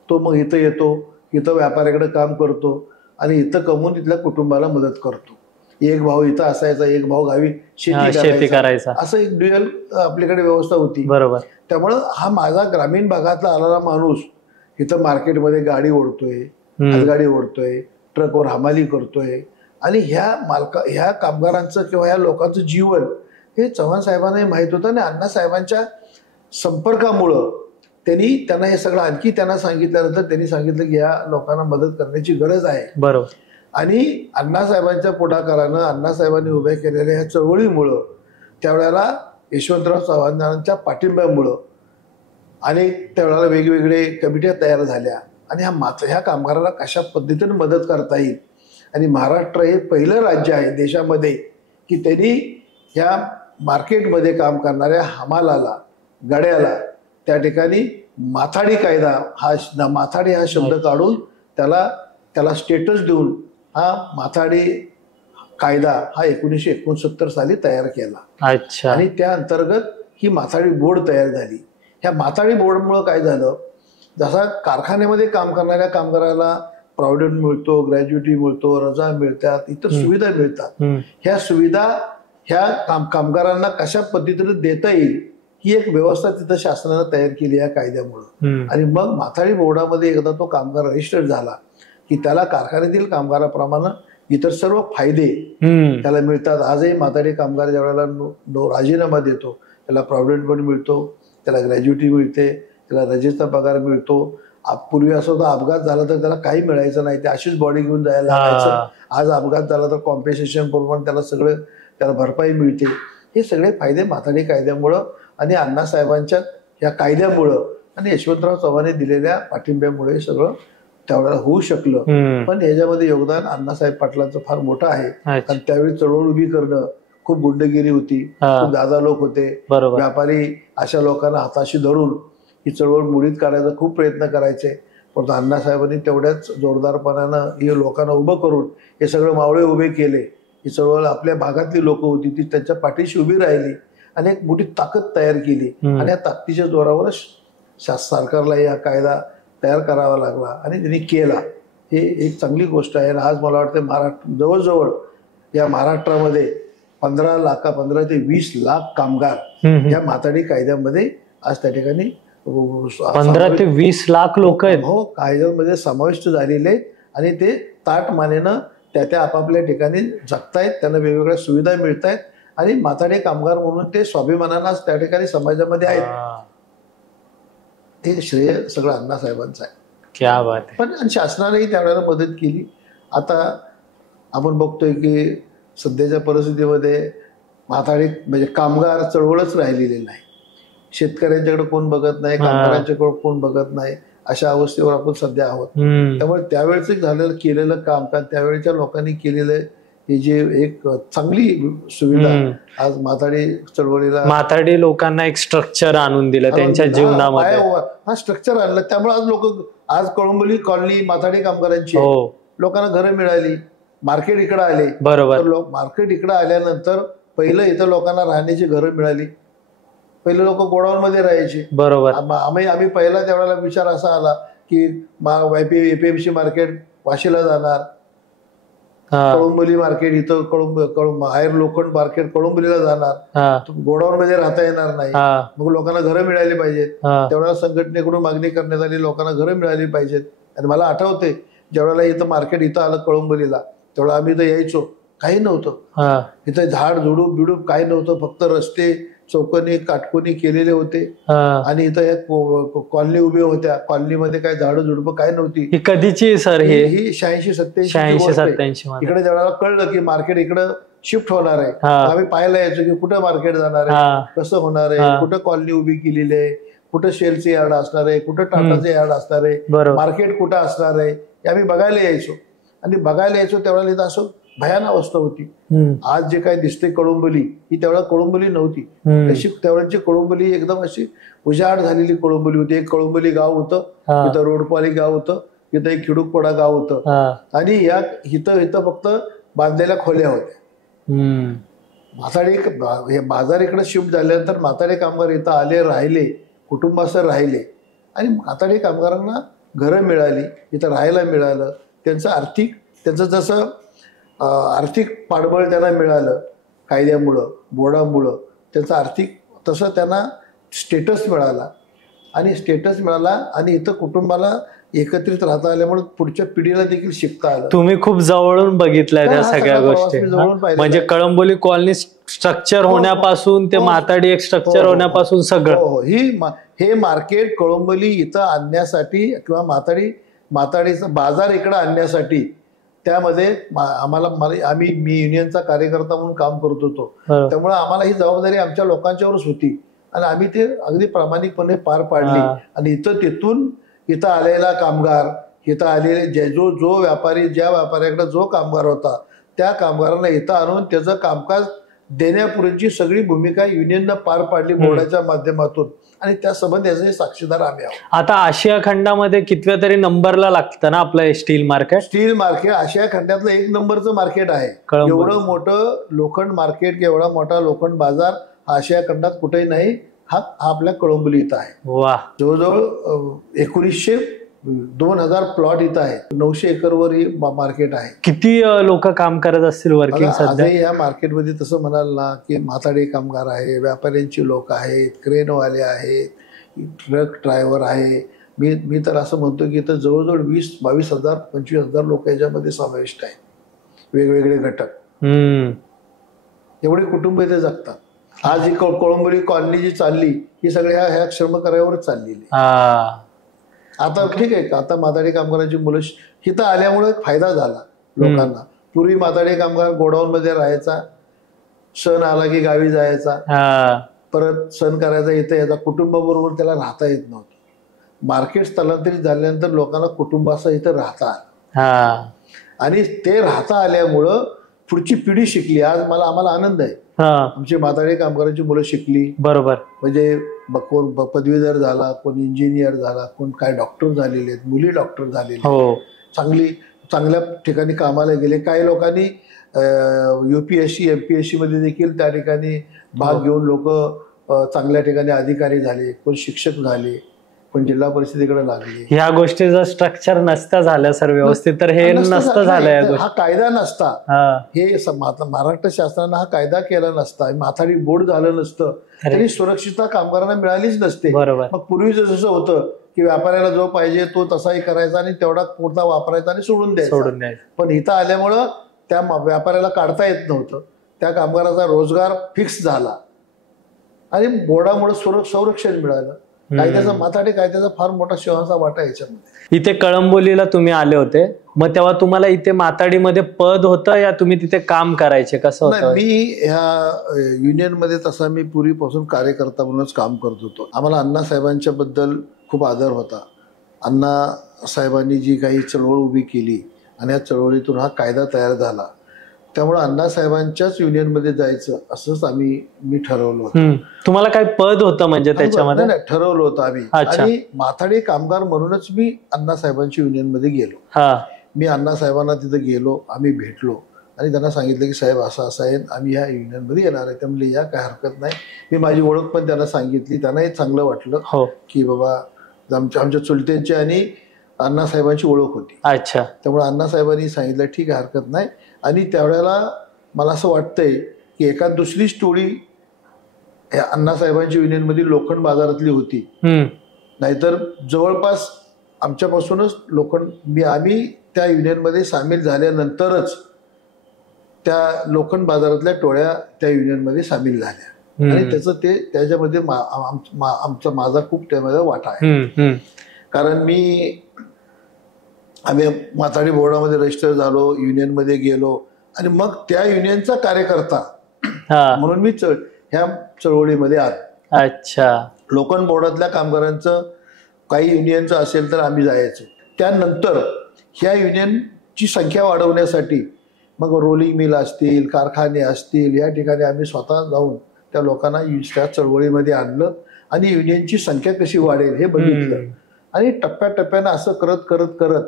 तो मग इथं येतो, इथं व्यापाऱ्याकडे काम करतो आणि इथं कमवून तिथल्या कुटुंबाला मदत करतो. एक भाऊ इथं असायचा, एक भाऊ गावी शेती करायचा, असं एक ड्युअल आपल्याकडे व्यवस्था होती. बरोबर. त्यामुळं हा माझा ग्रामीण भागातला आलेला माणूस इथं मार्केटमध्ये गाडी ओढतोय, हातगाडी ओढतोय, ट्रकवर हमाली करतोय आणि ह्या कामगारांचं किंवा ह्या लोकांचं जीवन हे चव्हाण साहेबांनाही माहित होतं. आणि अण्णासाहेबांच्या संपर्कामुळं त्यांना हे सगळं आणखी त्यांना सांगितल्यानंतर त्यांनी सांगितलं की या लोकांना मदत करण्याची गरज आहे. बरोबर. आणि अण्णासाहेबांच्या पुढाकारानं अण्णासाहेबांनी उभ्या केलेल्या ह्या चळवळीमुळं त्यावेळेला यशवंतराव चव्हाणांच्या पाठिंब्यामुळं अनेक त्यावेळेला वेगवेगळे कमिट्या तयार झाल्या आणि ह्या कामगाराला कशा पद्धतीने मदत करता येईल. आणि महाराष्ट्र हे पहिलं राज्य आहे देशामध्ये की त्यांनी ह्या मार्केटमध्ये काम करणाऱ्या हमालाला, गड्याला त्या ठिकाणी माथाडी कायदा माथाडी हा शब्द काढून त्याला स्टेटस देऊन हा माथाडी कायदा हा 1969 साली तयार केला. अच्छा. आणि त्या अंतर्गत ही माथाडी बोर्ड तयार झाली. ह्या माथाडी बोर्डमुळं काय झालं, जसा कारखान्यामध्ये काम करणाऱ्या कामगाराला प्रॉव्हिडंट मिळतो, ग्रॅज्युटी मिळतो, रजा मिळतात, इतर सुविधा मिळतात, ह्या सुविधा ह्या कामगारांना कशा पद्धतीने देता येईल ही एक व्यवस्था तिथं शासनानं तयार केली या कायद्यामुळं. आणि मग माथाडी बोर्डामध्ये एकदा तो कामगार रजिस्टर्ड झाला की त्याला कारखान्यातील कामगाराप्रमाणे इतर सर्व फायदे त्याला मिळतात. आजही माथाडी कामगार ज्या वेळेला राजीनामा देतो त्याला प्रॉव्हिडंट फंड मिळतो, त्याला ग्रॅज्युटी मिळते, त्याला रजेचा पगार मिळतो. पूर्वी असं होतं अपघात झाला तर त्याला काही मिळायचं नाही, ते अशीच बॉडी घेऊन जायला लागायचं. आज अपघात झाला तर कॉम्पेन्सेशन प्रमाणे त्याला भरपाई मिळते. हे सगळे फायदे माथाडी कायद्यामुळं आणि अण्णासाहेबांच्या या कायद्यामुळं आणि यशवंतराव चव्हाण दिलेल्या पाठिंब्यामुळे सगळं त्यावेळेला होऊ शकलं. पण याच्यामध्ये योगदान अण्णासाहेब पाटलांचं फार मोठं आहे. कारण त्यावेळी चळवळ उभी करणं खूप गुंडगिरी होती, खूप दादा लोक होते, व्यापारी अशा लोकांना हाताशी धरून ही चळवळ मुळीत काढायचा खूप प्रयत्न करायचे. परंतु अण्णासाहेबांनी तेवढ्याच जोरदारपणानं ही लोकांना उभं करून हे सगळं मावळे उभे केले. ही चळवळ आपल्या भागातली लोक होती ती त्यांच्या पाठीशी उभी राहिली आणि एक मोठी ताकद तयार केली आणि या ताकदीच्या जोरावरच सरकारला हा कायदा तयार करावा लागला आणि त्यांनी केला. हे एक चांगली गोष्ट आहे. आज मला वाटतं जवळजवळ या महाराष्ट्रामध्ये 15 ते 20 लाख कामगार या माथाडी कायद्यामध्ये आज त्या ठिकाणी 15 ते 20 लाख लोक आहेत. हो, कायद्यामध्ये समाविष्ट झालेले आणि ते ताट मानेनं त्या आपापल्या ठिकाणी जगतायत, त्यांना वेगवेगळ्या सुविधा मिळत आहेत आणि माथाडी कामगार म्हणून ते स्वाभिमानानं त्या ठिकाणी समाजामध्ये आहेत. हे श्रेय सगळं अण्णासाहेबांचं आहे. क्या बात आहे. पण शासनानेही त्यावेळेला मदत केली. आता आपण बघतोय की सध्याच्या परिस्थितीमध्ये माथाडी म्हणजे कामगार चळवळच राहिलेली नाही. शेतकऱ्यांच्याकडे कोण बघत नाही, कामगारांच्याकडे कोण बघत नाही, अशा अवस्थेवर आपण सध्या आहोत. त्यामुळे त्यावेळेच झालेलं केलेलं काम, कारण त्यावेळेच्या लोकांनी केलेलं ही जे एक चांगली सुविधा आज माथाडी चळवळीला, माथाडी लोकांना एक स्ट्रक्चर आणून दिलं त्यांच्या जीवनामध्ये. हा स्ट्रक्चर आणलं, त्यामुळे आज लोक, आज कळंबोली कॉलनी माथाडी कामगारांची लोकांना घरं मिळाली, मार्केट इकडे आले. बरोबर. मार्केट इकडे आल्यानंतर पहिलं इथं लोकांना राहण्याची घरं मिळाली. पहिले लोक गोडाऊन मध्ये राहायचे. बरोबर. आम्ही पहिला त्यावेळेला विचार असा आला की एपीएमसी मार्केट वाशीला जाणार, कळंबोली मार्केट इथं हायर लोखंड मार्केट कळंबोलीला जाणार, गोडाऊन मध्ये राहता येणार नाही. मग लोकांना घरं मिळाली पाहिजेत. त्यावेळेला संघटनेकडून मागणी करण्यात आली, लोकांना घरं मिळाली पाहिजेत. आणि मला आठवते ज्यावेळेला इथं मार्केट इथं आलं कळंबोलीला, त्यावेळेला आम्ही इथं यायचो, काही नव्हतं इथं, झाड झुडूप बिडूप काही नव्हतं, फक्त रस्ते चौकोनी काटकोनी केलेले होते. आणि इथं कॉलनी उभे होत्या, कॉलनीमध्ये काय झाडं झुडप काय नव्हती. कधीची सर ही 86-87 इकडे ज्यावेळेला कळलं की मार्केट इकडं शिफ्ट होणार आहे, आम्ही पाहायला यायचो की कुठं मार्केट जाणार आहे, कसं होणार आहे, कुठं कॉलनी उभी केलेली आहे, कुठं शेलचे यार्ड असणार आहे, कुठं टाटाचे यार्ड असणार आहे, मार्केट कुठं असणार आहे, हे आम्ही बघायला यायचो. आणि बघायला यायचो त्यावेळेला इथं असं भयानक अवस्था होती. आज जे काय दिसते कळंबोली, ही त्यावेळेला कळंबोली नव्हती. तशी त्यावेळेची कळंबोली एकदम अशी उजाड झालेली कळंबोली होती. एक कळंबोली गाव होतं, इथं रोडपाली गाव होतं, इथं एक खिडूकपडा गाव होतं, आणि या इथं फक्त बांधलेल्या खोल्या होत्या. माथाडी हे बाजार इकडे शिफ्ट झाल्यानंतर माथाडी कामगार इथं आले, राहिले, कुटुंबासह राहिले, आणि माथाडी कामगारांना घरं मिळाली, इथं राहायला मिळालं. त्यांचं जसं आर्थिक पाठबळ त्यांना मिळालं कायद्यामुळं, बोर्डामुळं, त्यांचं आर्थिक तसं त्यांना स्टेटस मिळाला. आणि इथं कुटुंबाला एकत्रित राहता आल्यामुळे पुढच्या पिढीला देखील शिकता आलं. तुम्ही खूप जवळून बघितलंय त्या सगळ्या गोष्टी. म्हणजे कळंबोली कॉलनी स्ट्रक्चर होण्यापासून ते माथाडी एक स्ट्रक्चर होण्यापासून सगळं. हे मार्केट कळंबोली इथं आणण्यासाठी किंवा माथाडीचा बाजार इकडे आणण्यासाठी, त्यामध्ये मी युनियनचा कार्यकर्ता म्हणून काम करत होतो. त्यामुळे आम्हाला ही जबाबदारी आमच्या लोकांच्यावरच होती, आणि आम्ही ते अगदी प्रामाणिकपणे पार पाडली. आणि तिथून इथं आलेला कामगार, इथं आलेले जो व्यापारी, ज्या व्यापाऱ्याकडे जो कामगार होता, त्या कामगारांना इथं आणून त्याचं कामकाज देण्यापूर्वीची सगळी भूमिका युनियननं पार पाडली बोर्डाच्या माध्यमातून, आणि त्या संबंधी साक्षीदार आम्ही आहोत. आता आशिया खंडामध्ये कितव्या तरी नंबरला लागतं ना आपलं स्टील मार्केट आशिया खंडातलं 1 नंबरचं मार्केट आहे. एवढं मोठं लोखंड मार्केट, एवढा मोठा लोखंड बाजार आशिया खंडात कुठेही नाही. हा आपल्या कळंबोली इथं आहे. वा. जवळजवळ 2000 प्लॉट इथं आहे. 900 एकरवर ही मार्केट आहे. किती लोक काम करत असतील वर्किंग सध्या या मार्केटमध्ये? तसं म्हणाल ना की माथाडी कामगार आहे, व्यापाऱ्यांची लोक आहेत, क्रेनवाले आहेत, ट्रक ड्रायव्हर आहे. मी तर असं म्हणतो की इथं जवळजवळ 20,000-22,000 25,000 लोक याच्यामध्ये समाविष्ट आहेत, वेगवेगळे घटक. एवढे कुटुंब इथे जगतात. आज ही कळंबोली कॉलनी जी चालली, ही सगळ्या ह्या श्रमकार्यावरच चाललेली. आता ठीक आहे, आता माथाडी कामगारांची मुलं इथं आल्यामुळे फायदा झाला लोकांना. पूर्वी माथाडी कामगार गोडाऊन मध्ये राहायचा, सण आला की गावी जायचा, परत सण करायचा, इथं याचा, कुटुंबाबरोबर त्याला राहता येत नव्हतं. मार्केट स्थलांतरित झाल्यानंतर लोकांना कुटुंबासह इथं राहता आलं, आणि ते राहता आल्यामुळं पुढची पिढी शिकली. आज आम्हाला आनंद आहे, आमची माथाडी कामगारांची मुलं शिकली. बरोबर. म्हणजे कोण पदवीधर झाला, कोण इंजिनियर झाला, कोण काय डॉक्टर झालेले आहेत, मुली डॉक्टर झालेले, चांगल्या ठिकाणी कामाला गेले. काही लोकांनी UPSC MPSC मध्ये देखील त्या ठिकाणी भाग घेऊन लोक चांगल्या ठिकाणी अधिकारी झाले, कोण शिक्षक झाले, कोण जिल्हा परिषदेकडे लागले. ह्या गोष्टीचं स्ट्रक्चर नसतं झालं सर व्यवस्थित, तर हे नसतं झालं. हा कायदा नसता, हे महाराष्ट्र शासनानं हा कायदा केला नसता, माथाडी बोर्ड झालं नसतं, तरी सुरक्षितता कामगारांना मिळालीच नसते. मग पूर्वीचं जसं होतं की व्यापाऱ्याला जो पाहिजे तो तसाही करायचा आणि तेवढा पुरता वापरायचा आणि सोडून द्यायचा. पण इथं आल्यामुळं त्या व्यापाऱ्याला काढता येत नव्हतं. त्या कामगाराचा रोजगार फिक्स झाला आणि बोर्डामुळे संरक्षण मिळालं. कायद्याचा माथाडी कायद्याचा फार मोठा शिवांचा वाटा याच्यामध्ये. इथे कळंबोलीला तुम्ही आले होते, मग तेव्हा तुम्हाला इथे माताडीमध्ये पद होतं या तुम्ही तिथे काम करायचे, कसं होतं? मी ह्या युनियन मध्ये तसा मी पूर्वीपासून कार्यकर्ता म्हणूनच काम करत होतो. आम्हाला अण्णासाहेबांच्या बद्दल खूप आदर होता. अण्णासाहेबांनी जी काही चळवळ उभी केली आणि या चळवळीतून हा कायदा तयार झाला, त्यामुळे अण्णासाहेबांच्याच युनियनमध्ये जायचं असंच मी ठरवलं होतं. तुम्हाला काय पद होतं म्हणजे त्याच्यामध्ये? नाही, ठरवलं होतं आम्ही. आणि माथाडी कामगार म्हणूनच मी अण्णासाहेबांच्या युनियनमध्ये गेलो. मी अण्णासाहेबांना तिथे गेलो, आम्ही भेटलो आणि त्यांना सांगितलं की साहेब असं असं आहे, आम्ही या युनियनमध्ये येणार आहे. ते म्हणले या काय हरकत नाही. मी माझी ओळख पण त्यांना सांगितली. त्यांनाही चांगलं वाटलं की बाबा आमच्या चुलत्यांची आणि अण्णासाहेबांची ओळख होती. अच्छा. त्यामुळे अण्णासाहेबांनी सांगितलं ठीक आहे, हरकत नाही. आणि त्यावेळेला मला असं वाटतंय की एका दुसरी स्टोरी अण्णासाहेबांच्या युनियनमध्ये लोखंड बाजारातली होती. नाहीतर जवळपास आमच्यापासूनच आम्ही त्या युनियनमध्ये सामील झाल्यानंतरच त्या लोखंड बाजारातल्या टोळ्या त्या युनियनमध्ये सामील झाल्या आणि त्याच्यामध्ये माझा खूप त्यामध्ये वाटा आहे. कारण आम्ही माथाडी बोर्डामध्ये रजिस्टर झालो, युनियनमध्ये गेलो आणि मग त्या युनियनचा कार्यकर्ता म्हणून मी ह्या चळवळीमध्ये आलो. अच्छा. लोखंड बोर्डातल्या कामगारांचं काही युनियनचं असेल तर आम्ही जायचो. त्यानंतर ह्या युनियनची संख्या वाढवण्यासाठी मग रोलिंग मिल असतील, कारखाने असतील, या ठिकाणी आम्ही स्वतः जाऊन त्या लोकांना त्या चळवळीमध्ये आणलं आणि युनियनची संख्या कशी वाढेल हे बघितलं. आणि टप्प्याटप्प्यानं असं करत करत करत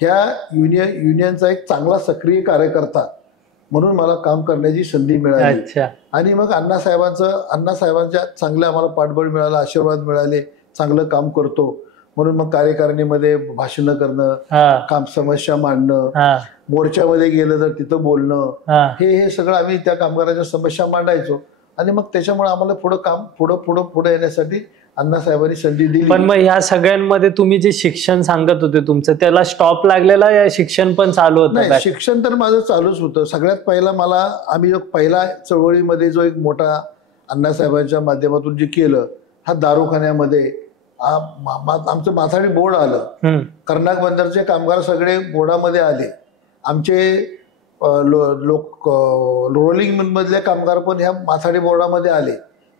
ह्या युनियनचा एक चांगला सक्रिय कार्यकर्ता म्हणून मला काम करण्याची संधी मिळाली. आणि मग अण्णासाहेबांच्या चांगलं आम्हाला पाठबळ मिळालं, आशीर्वाद मिळाले, चांगलं काम करतो म्हणून मग कार्यकारिणीमध्ये भाषणं करणं, काम समस्या मांडणं, मोर्चामध्ये गेलं तर तिथं बोलणं, हे सगळं आम्ही त्या कामगारांच्या समस्या मांडायचो. आणि मग त्याच्यामुळे आम्हाला पुढे येण्यासाठी अण्णासाहेबांनी संधी दिली. पण मग ह्या सगळ्यांमध्ये तुम्ही जे शिक्षण सांगत होते तुमचं, त्याला स्टॉप लागलेला या शिक्षण पण चालू होतं? नाही, शिक्षण तर माझं चालूच होतं. सगळ्यात पहिला आम्ही पहिला चळवळीमध्ये जो एक मोठा अण्णासाहेबांच्या माध्यमातून जे केलं, हा दारूखान्यामध्ये आमचं माथाडी बोर्ड आलं. कर्नाक बंदरचे कामगार सगळे बोर्डामध्ये आले. आमचे रोलिंग मिल मधले कामगार पण ह्या माथाडी बोर्डामध्ये आले.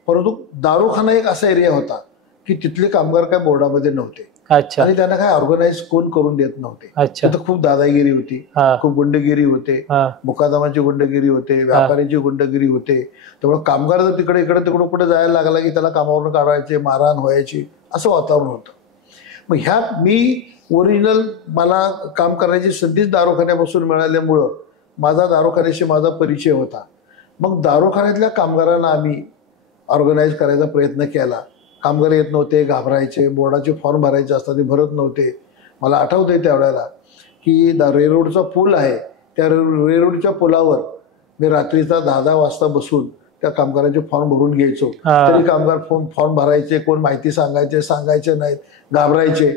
परंतु दारूखाना एक असा एरिया होता की तिथले कामगार काय बोर्डामध्ये नव्हते. आणि त्यांना काय ऑर्गनाईज कोण करून देत नव्हते. तिथं खूप दादागिरी होती, खूप गुंडगिरी होते, मुकादमाची गुंडगिरी होते, व्यापाऱ्यांची गुंडगिरी होते. त्यामुळे कामगार जर तिकडे कुठे जायला लागला की त्याला कामावरून काढायचे, मारहाण व्हायची, असं वातावरण होतं. मग मी ओरिजिनल मला काम करण्याची संधीच दारूखान्यापासून मिळाल्यामुळं माझा दारूखान्याशी माझा परिचय होता. मग दारूखान्यातल्या कामगारांना आम्ही ऑर्गनाईज करायचा प्रयत्न केला. कामगार येत नव्हते, घाबरायचे, बोर्डाचे फॉर्म भरायचे असतात ते भरत नव्हते. मला आठवतंय त्यावेळेला की रेलरोडचा पूल आहे, त्या रेलरोडच्या पुलावर मी रात्रीचा 10-10 वाजता बसून त्या कामगारांचे फॉर्म भरून घ्यायचो. तरी कामगार फॉर्म भरायचे, कोण माहिती सांगायचे नाहीत, घाबरायचे,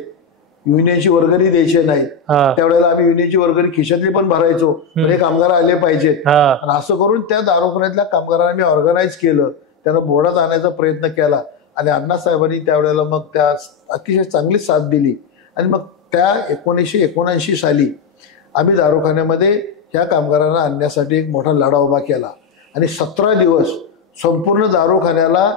युनियनची वर्गणी द्यायचे नाही. त्यावेळेला आम्ही युनियनची वर्गणी खिशातली पण भरायचो, हे कामगार आले पाहिजेत. आणि असं करून त्या दारूखान्यातल्या कामगारांना मी ऑर्गनाईज केलं, त्यांना बोर्डात आणायचा प्रयत्न केला. आणि अण्णासाहेबांनी त्यावेळेला मग त्या अतिशय चांगली साथ दिली. आणि मग त्या 1979 साली आम्ही दारूखान्यामध्ये ह्या कामगारांना आणण्यासाठी एक मोठा लढा उभा केला. आणि 17 दिवस संपूर्ण दारूखान्याला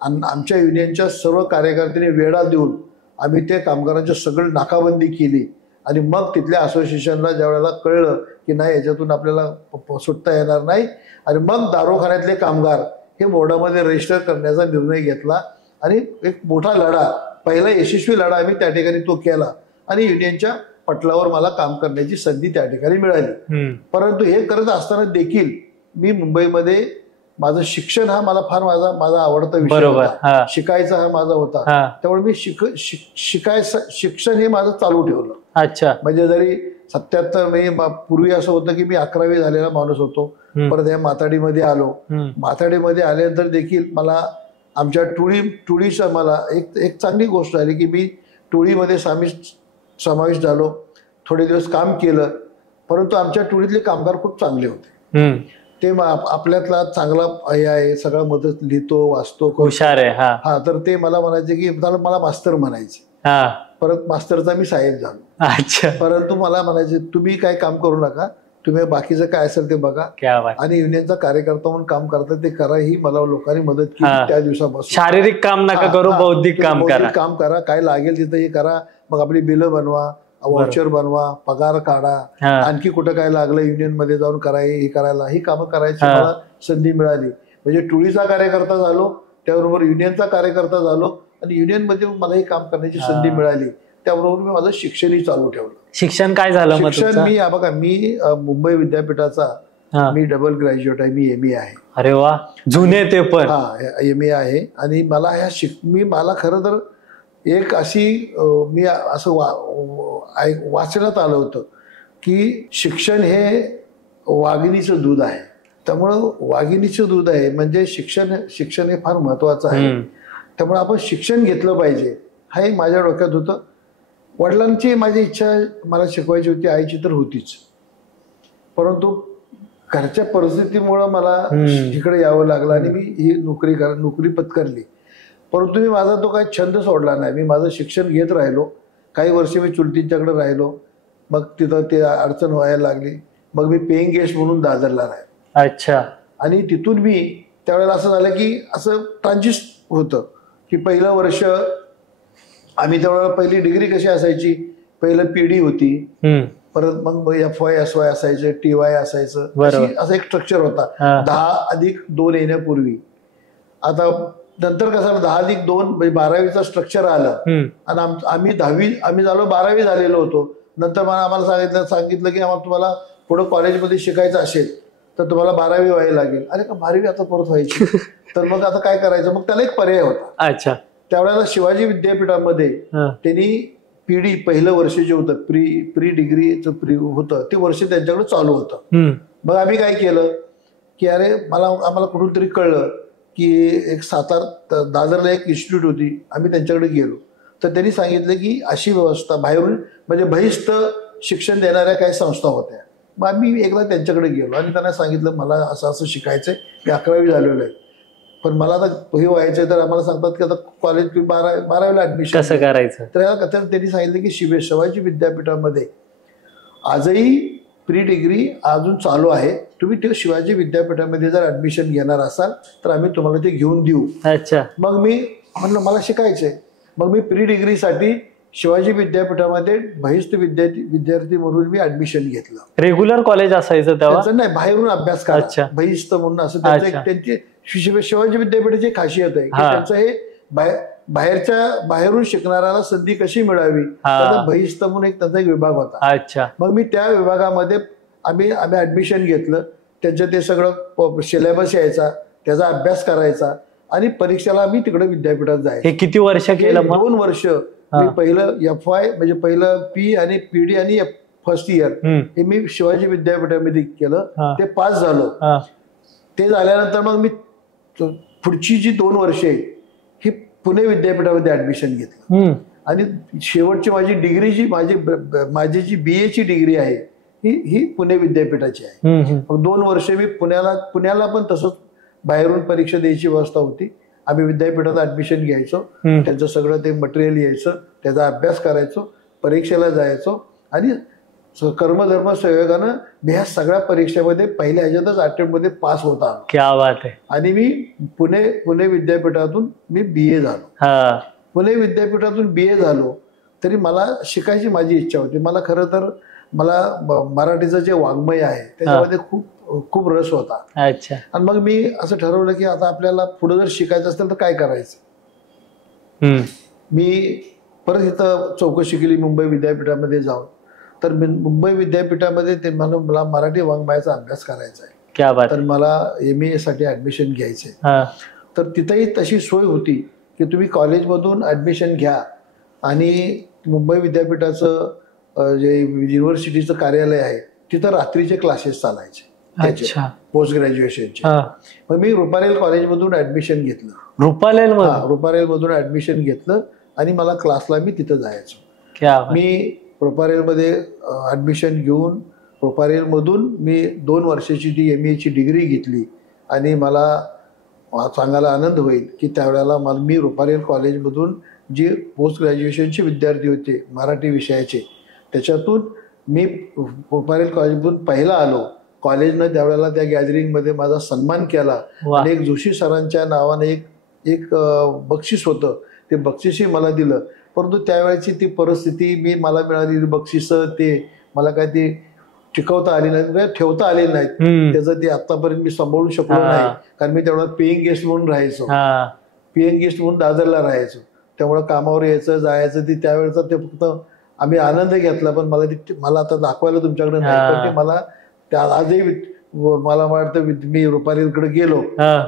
आमच्या युनियनच्या सर्व कार्यकर्त्यांनी वेढा देऊन आम्ही त्या कामगारांच्या सगळी नाकाबंदी केली. आणि मग तिथल्या असोसिएशनला ज्या वेळेला कळलं की नाही, याच्यातून आपल्याला सुटता येणार नाही, आणि मग दारूखान्यातले कामगार हे बोर्डामध्ये रजिस्टर करण्याचा निर्णय घेतला. आणि एक मोठा लढा, पहिला यशस्वी लढा आम्ही त्या ठिकाणी तो केला. आणि युनियनच्या पटलावर मला काम करण्याची संधी त्या ठिकाणी मिळाली. परंतु हे करत असताना देखील मी मुंबईमध्ये माझं शिक्षण हा मला फार माझा आवडता विषय होता. शिकायचा हा माझा होता. त्यामुळे मी शिक्षण हे माझं चालू ठेवलं. अच्छा. म्हणजे जरी 77 पूर्वी असं होतं की मी 11वी झालेला माणूस होतो, परत या माथाडीमध्ये आलो. माथाडीमध्ये आल्यानंतर देखील मला आमच्या टोळीचं मला एक चांगली गोष्ट झाली की मी टोळीमध्ये समावेश झालो. थोडे दिवस काम केलं, परंतु आमच्या टोळीतले कामगार खूप चांगले होते. ते आपल्यातला चांगला हे आहे, सगळं मदत लिहितो वाचतो हुशार आहे. हा तर ते मला म्हणायचे की मला मास्तर म्हणायचे. परत मास्तरचा मी साहेब झालो. अच्छा. परंतु मला म्हणायचे तुम्ही काय काम करू नका, तुम्ही बाकीचं काय असेल ते बघा, आणि युनियनचा कार्यकर्ता म्हणून काम करता ते करा, ही मला लोकांनी मदत केली त्या दिवसापासून. शारीरिक काम नका करू, बौद्धिक काम करा, काय लागेल तिथं हे करा. मग आपली बिलं बनवा, व्हाउचर बनवा, पगार काढा, आणखी कुठं काय लागलं युनियन मध्ये जाऊन हे करायला, ही कामं करायची मला संधी मिळाली. म्हणजे टोळीचा कार्यकर्ता झालो, त्याबरोबर युनियनचा कार्यकर्ता झालो, आणि युनियन मध्ये मला हे काम करण्याची संधी मिळाली. त्याबरोबर मी माझं शिक्षणही चालू ठेवलं. शिक्षण काय झालं? शिक्षण मी बघा, मी मुंबई विद्यापीठाचा मी डबल ग्रॅज्युएट आहे, मी MA आहे. अरे वा, जुने ते पण. MA आहे. आणि मला मला खरं तर एक अशी मी असं वाचण्यात आलं होतं की शिक्षण हे वाघिणीचं दूध आहे. त्यामुळं वाघिणीचं दूध आहे म्हणजे शिक्षण हे फार महत्वाचं आहे. त्यामुळे आपण शिक्षण घेतलं पाहिजे, हे माझ्या डोक्यात होतं. वडिलांची माझी इच्छा मला शिकवायची होती, आईची तर होतीच, परंतु घरच्या परिस्थितीमुळं मला इकडे यावं लागलं आणि मी ही नोकरी पत्करली. परंतु मी माझा तो काही छंद सोडला नाही. मी माझं शिक्षण घेत राहिलो. काही वर्ष मी चुलतींच्याकडे राहिलो. मग तिथं ते अडचण व्हायला लागली. मग मी पेईंग गेस्ट म्हणून दादरला राहिलो. अच्छा. आणि तिथून मी त्यावेळेला असं झालं की असं ट्रान्झिस्ट होतं की पहिलं वर्ष आम्ही त्यावेळेला पहिली डिग्री कशी असायची, पहिलं PD होती, परत मग FY SY असायचं, TY असायचं, असं एक स्ट्रक्चर होता 10+2 येण्यापूर्वी. आता नंतर कसं 10+2 म्हणजे 12वीचं स्ट्रक्चर आलं आणि आम्ही झालो 12वी झालेलो होतो. नंतर मला आम्हाला सांगितलं की आम्हाला तुम्हाला पुढं कॉलेजमध्ये शिकायचं असेल तर तुम्हाला 12वी व्हायला लागेल. अरे का 12वी आता परत व्हायची, तर मग आता काय करायचं? मग त्याला एक पर्याय होता. अच्छा. त्यावेळेला शिवाजी विद्यापीठामध्ये त्यांनी PD पहिलं वर्ष जे होतं प्री डिग्रीचं होतं ते वर्ष त्यांच्याकडे चालू होतं. मग आम्ही काय केलं की अरे आम्हाला कुठून तरी कळलं की एक दादरला एक इन्स्टिट्यूट होती. आम्ही त्यांच्याकडे गेलो तर त्यांनी सांगितलं की अशी व्यवस्था बाहेरून म्हणजे बहिस्त शिक्षण देणाऱ्या काही संस्था होत्या. मग आम्ही एकदा त्यांच्याकडे गेलो आणि त्यांना सांगितलं मला असं शिकायचंय, मी 11वी झालेलो आहे, पण मला आता हे व्हायचंय. तर आम्हाला सांगतात की आता कॉलेज 12वीला ऍडमिशन कसं करायचं. तर त्यांनी सांगितलं की शिवाजी विद्यापीठामध्ये आजही प्री डिग्री अजून चालू आहे. तुम्ही ते शिवाजी विद्यापीठामध्ये जर ऍडमिशन घेणार असाल तर आम्ही तुम्हाला ते घेऊन देऊ. अच्छा. मग मी म्हणलं मला शिकायचंय. मग मी प्री डिग्रीसाठी शिवाजी विद्यापीठामध्ये बहिस्त विद्यार्थी म्हणून मी ऍडमिशन घेतलं. रेग्युलर कॉलेज असायचं तेव्हा? नाही, बाहेरून अभ्यास करा, बहिस्त म्हणून असं त्यांची शिवाजी विद्यापीठाची खासियत आहे की त्यांचं हे बाहेरून शिकणाऱ्याला संधी कशी मिळावी, त्याचा बहिस्त म्हणून त्यांचा एक विभाग होता. अच्छा. मग मी त्या विभागामध्ये आम्ही ऍडमिशन घेतलं. त्यांचं ते सगळं सिलेबस यायचा, त्याचा अभ्यास करायचा आणि परीक्षेला आम्ही तिकडे विद्यापीठात जायचं. हे किती वर्ष केलं? 2 वर्ष. मी पहिलं FY म्हणजे पहिलं P आणि PD आणि फर्स्ट इयर हे मी शिवाजी विद्यापीठामध्ये केलं. ते पास झालो. ते झाल्यानंतर मग मी पुढची जी 2 वर्षे ही पुणे विद्यापीठामध्ये ऍडमिशन घेतलं. आणि शेवटची माझी डिग्री माझी जी BA ची डिग्री आहे ही पुणे विद्यापीठाची आहे. मग 2 वर्ष मी पुण्याला पण तसंच बाहेरून परीक्षा द्यायची व्यवस्था होती. आम्ही विद्यापीठात ऍडमिशन घ्यायचो, त्यांचं सगळं ते मटेरियल यायचं, त्याचा अभ्यास करायचो, परीक्षेला जायचो आणि कर्मधर्म संयोगानं मी ह्या सगळ्या परीक्षेमध्ये पहिल्या ह्याच्यातच अटेम्प्टमध्ये पास होता. क्या बात आहे. आणि मी पुणे विद्यापीठातून मी BA झालो. पुणे विद्यापीठातून BA झालो तरी मला शिकायची माझी इच्छा होती. मला खरं तर मराठीचं जे वाङ्मय आहे त्याच्यामध्ये खूप रस होता. अच्छा. आणि मग मी असं ठरवलं की आता आपल्याला पुढे जर शिकायचं असेल तर काय करायचं. मी परत इथं चौकशी केली मुंबई विद्यापीठामध्ये जाऊन. तर मुंबई विद्यापीठामध्ये ते मला मराठी वाङ्मयाचा अभ्यास करायचा आहे. क्या बात. तर मला MA साठी ऍडमिशन घ्यायचंय. तर तिथेही तशी सोय होती की तुम्ही कॉलेजमधून ऍडमिशन घ्या आणि मुंबई विद्यापीठाचं जे युनिव्हर्सिटीचं कार्यालय आहे तिथं रात्रीचे क्लासेस चालायचे पोस्ट ग्रॅज्युएशनचे. मग मी रुपारेल कॉलेजमधून ऍडमिशन घेतलं. रुपारेलमधून ऍडमिशन घेतलं आणि मला क्लासला मी तिथं जायचो. मी रुपारेलमध्ये ऍडमिशन घेऊन रुपारेलमधून मी 2 वर्षाची ती MA ची डिग्री घेतली आणि मला सांगायला आनंद होईल की त्यावेळेला मी रुपारेल कॉलेजमधून जे पोस्ट ग्रॅज्युएशनचे विद्यार्थी होते मराठी विषयाचे, त्याच्यातून मी रुपारेल कॉलेजमधून पहिला आलो. कॉलेजनं त्यावेळेला त्या गॅदरिंगमध्ये माझा सन्मान केला आणि एक जोशी सरांच्या नावाने एक बक्षीस होतं, ते बक्षीसही मला दिलं. परंतु त्यावेळेची ती परिस्थिती मला मिळालेली बक्षिसं ते मला काय ती टिकवता आली नाहीत, ठेवता आले नाहीत. त्याचं ते आतापर्यंत मी सांभाळू शकलो नाही, कारण मी तेवढा पेईंग गेस्ट म्हणून राहायचो. पेईंग गेस्ट म्हणून दादरला राहायचो, त्यामुळे कामावर यायचं जायचं ते त्यावेळेचा ते फक्त आम्ही आनंद घेतला. पण मला आता दाखवायला तुमच्याकडे नाही, पण ते मला आजही मला वाटतं मी रुपारेलकडे गेलो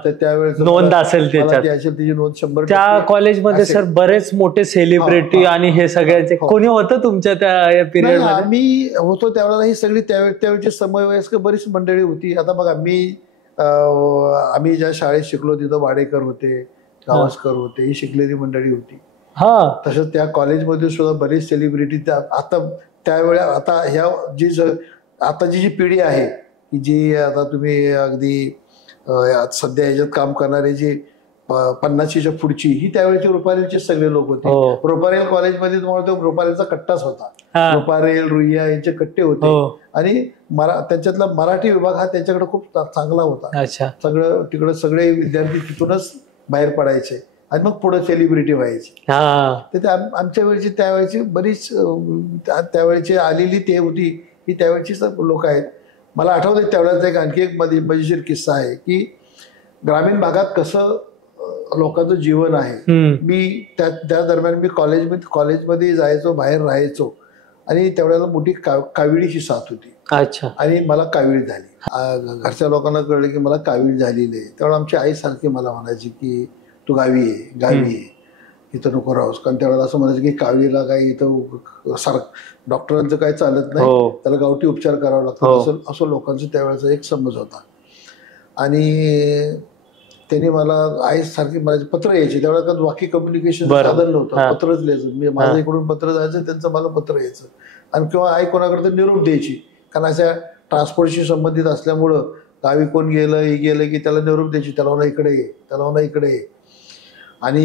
तर त्यावेळेस नोंद असेल त्याची नोंद 100. त्या कॉलेजमध्ये सर बरेच मोठे सेलिब्रिटी आणि हे सगळ्याचे कोणी होतं तुमच्या त्या पिरियड? आम्ही होतो त्यावेळेला ही सगळी त्यावेळची समवयस्क बरीच मंडळी होती. आता बघा आम्ही ज्या शाळेत शिकलो तिथं वाडेकर होते, गावस्कर होते, ही शिकलेली मंडळी होती. तसंच त्या कॉलेजमध्ये सुद्धा बरेच सेलिब्रिटी आताची जी पिढी आहे की जी आता तुम्ही अगदी सध्या याच्यात काम करणारे जे 50च्या पुढची ही त्यावेळेची रुपारेलचे सगळे लोक होते. रुपारेल कॉलेजमध्ये तुम्हाला तो रुपारेलचा कट्टाच होता. रुपारेल, रुईया यांचे कट्टे होते आणि त्यांच्यातला मराठी विभाग हा त्यांच्याकडे खूप चांगला होता. सगळं तिकडे सगळे विद्यार्थी तिथूनच बाहेर पडायचे आणि मग पुढे सेलिब्रिटी व्हायची. तर आमच्या वेळची त्यावेळेची बरीच त्यावेळेची आलेली ते होती ही त्यावेळची लोक आहेत. मला आठवतं त्यावेळेचा एक आणखी एक मजेशीर किस्सा आहे की ग्रामीण भागात कसं लोकांचं जीवन आहे. मी त्या दरम्यान मी कॉलेजमध्ये जायचो, बाहेर राहायचो आणि त्यावेळेला मोठी काविळीची साथ होती. आणि मला कावीळ झाली. घरच्या लोकांना कळलं की मला कावीळ झालेली आहे. त्यावेळेला आमची आई सारखी मला म्हणायची की तू गावी आहे, इथं नको राहूस. कारण त्यावेळेला असं म्हणायचं की कावीळीला काही इथं डॉक्टरांचं काही चालत नाही, त्याला गावठी उपचार करावा लागतो, असं लोकांचं त्यावेळेचा एक समज होता. आणि त्यांनी मला आई सारखी म्हणायची, पत्र यायचे त्यावेळेला वाकी कम्युनिकेशन साधन नव्हतं, पत्रच लिहायचं. मी माझ्या इकडून पत्र जायचं, त्यांचं मला पत्र यायचं. आणि किंवा आई कोणाकडे तर निरोप द्यायची, कारण अशा ट्रान्सपोर्टशी संबंधित असल्यामुळं गावी कोण गेलं हे गेलं की त्याला निरोप द्यायची, त्याला म्हणा इकडे ये, त्याला म्हणा इकडे ये. आणि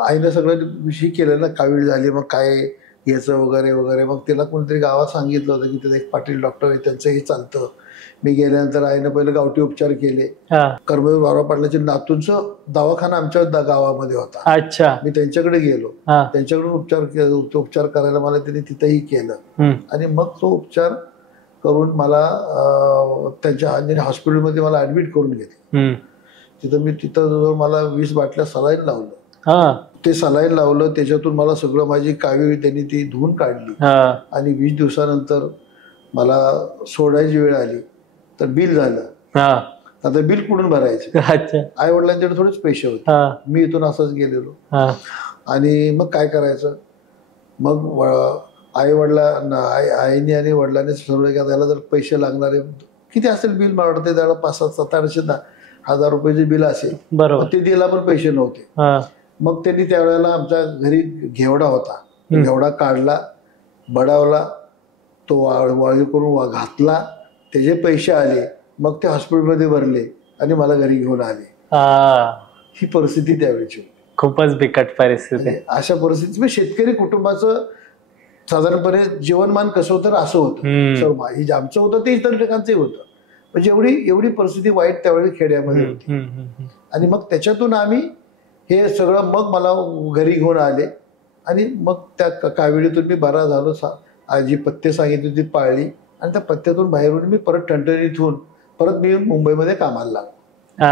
आईनं सगळं विषयी केलं ना, कावीळ झाली मग काय घ्यायचं वगैरे वगैरे. मग तिला कोणतरी गावात सांगितलं होतं की तिथे एक पाटील डॉक्टर आहे, त्यांचंही चालतं. मी गेल्यानंतर आईनं पहिले गावठी उपचार केले. कर्मवीर बाबा पाटलाच्या नातूंचं दवाखाना आमच्या गावामध्ये होता. मी त्यांच्याकडे गेलो, त्यांच्याकडून उपचार करायला मला त्यांनी तिथंही केलं. आणि मग तो उपचार करून मला त्यांच्या हॉस्पिटलमध्ये मला ऍडमिट करून घेतलं. तिथं मला 20 बाटल्या सलाईन लावलं. ते सलाईन लावलं, त्याच्यातून मला सगळं माझी कावीळ त्यांनी ती धुवून काढली. आणि 20 दिवसानंतर मला सोडायची वेळ आली तर बिल झालं. आता बिल कुठून भरायचे? आई वडिलांच्याकडे थोडेच पैसे होते. मी इथून असंच गेलेलो. आणि मग काय करायचं? मग आईने आणि वडिलांनी ठरवलं की त्याला जर पैसे लागणारे किती असेल बिल, मला वाटतं त्याला 500-700-800 रुपयाचे बिल असेल. ते द्यायला पण पैसे नव्हते. मग त्यांनी त्यावेळेला आमच्या घरी घेवडा होता, घेवडा काढला, बडावला, तो वाळी करून घातला, त्याचे पैसे आले. मग ते हॉस्पिटलमध्ये भरले आणि मला घरी घेऊन आले. ही परिस्थिती त्यावेळेची होती. खूपच बिकट परिस्थिती. अशा परिस्थितीत शेतकरी कुटुंबाचं साधारणपणे जीवनमान कसं होतं असं होतं. आमचं होतं ते इतर ठिकाणचंही होतं. म्हणजे एवढी परिस्थिती वाईट त्यावेळी खेड्यामध्ये होती. आणि मग त्याच्यातून आम्ही हे सगळं मग मला घरी घेऊन आले आणि मग त्या काविळीतून मी बरा झालो. जी पथ्य सांगितली ती पाळली आणि त्या पथ्यातून बाहेरून मी परत ठणठणीत परत मी मुंबईमध्ये कामाला लागलो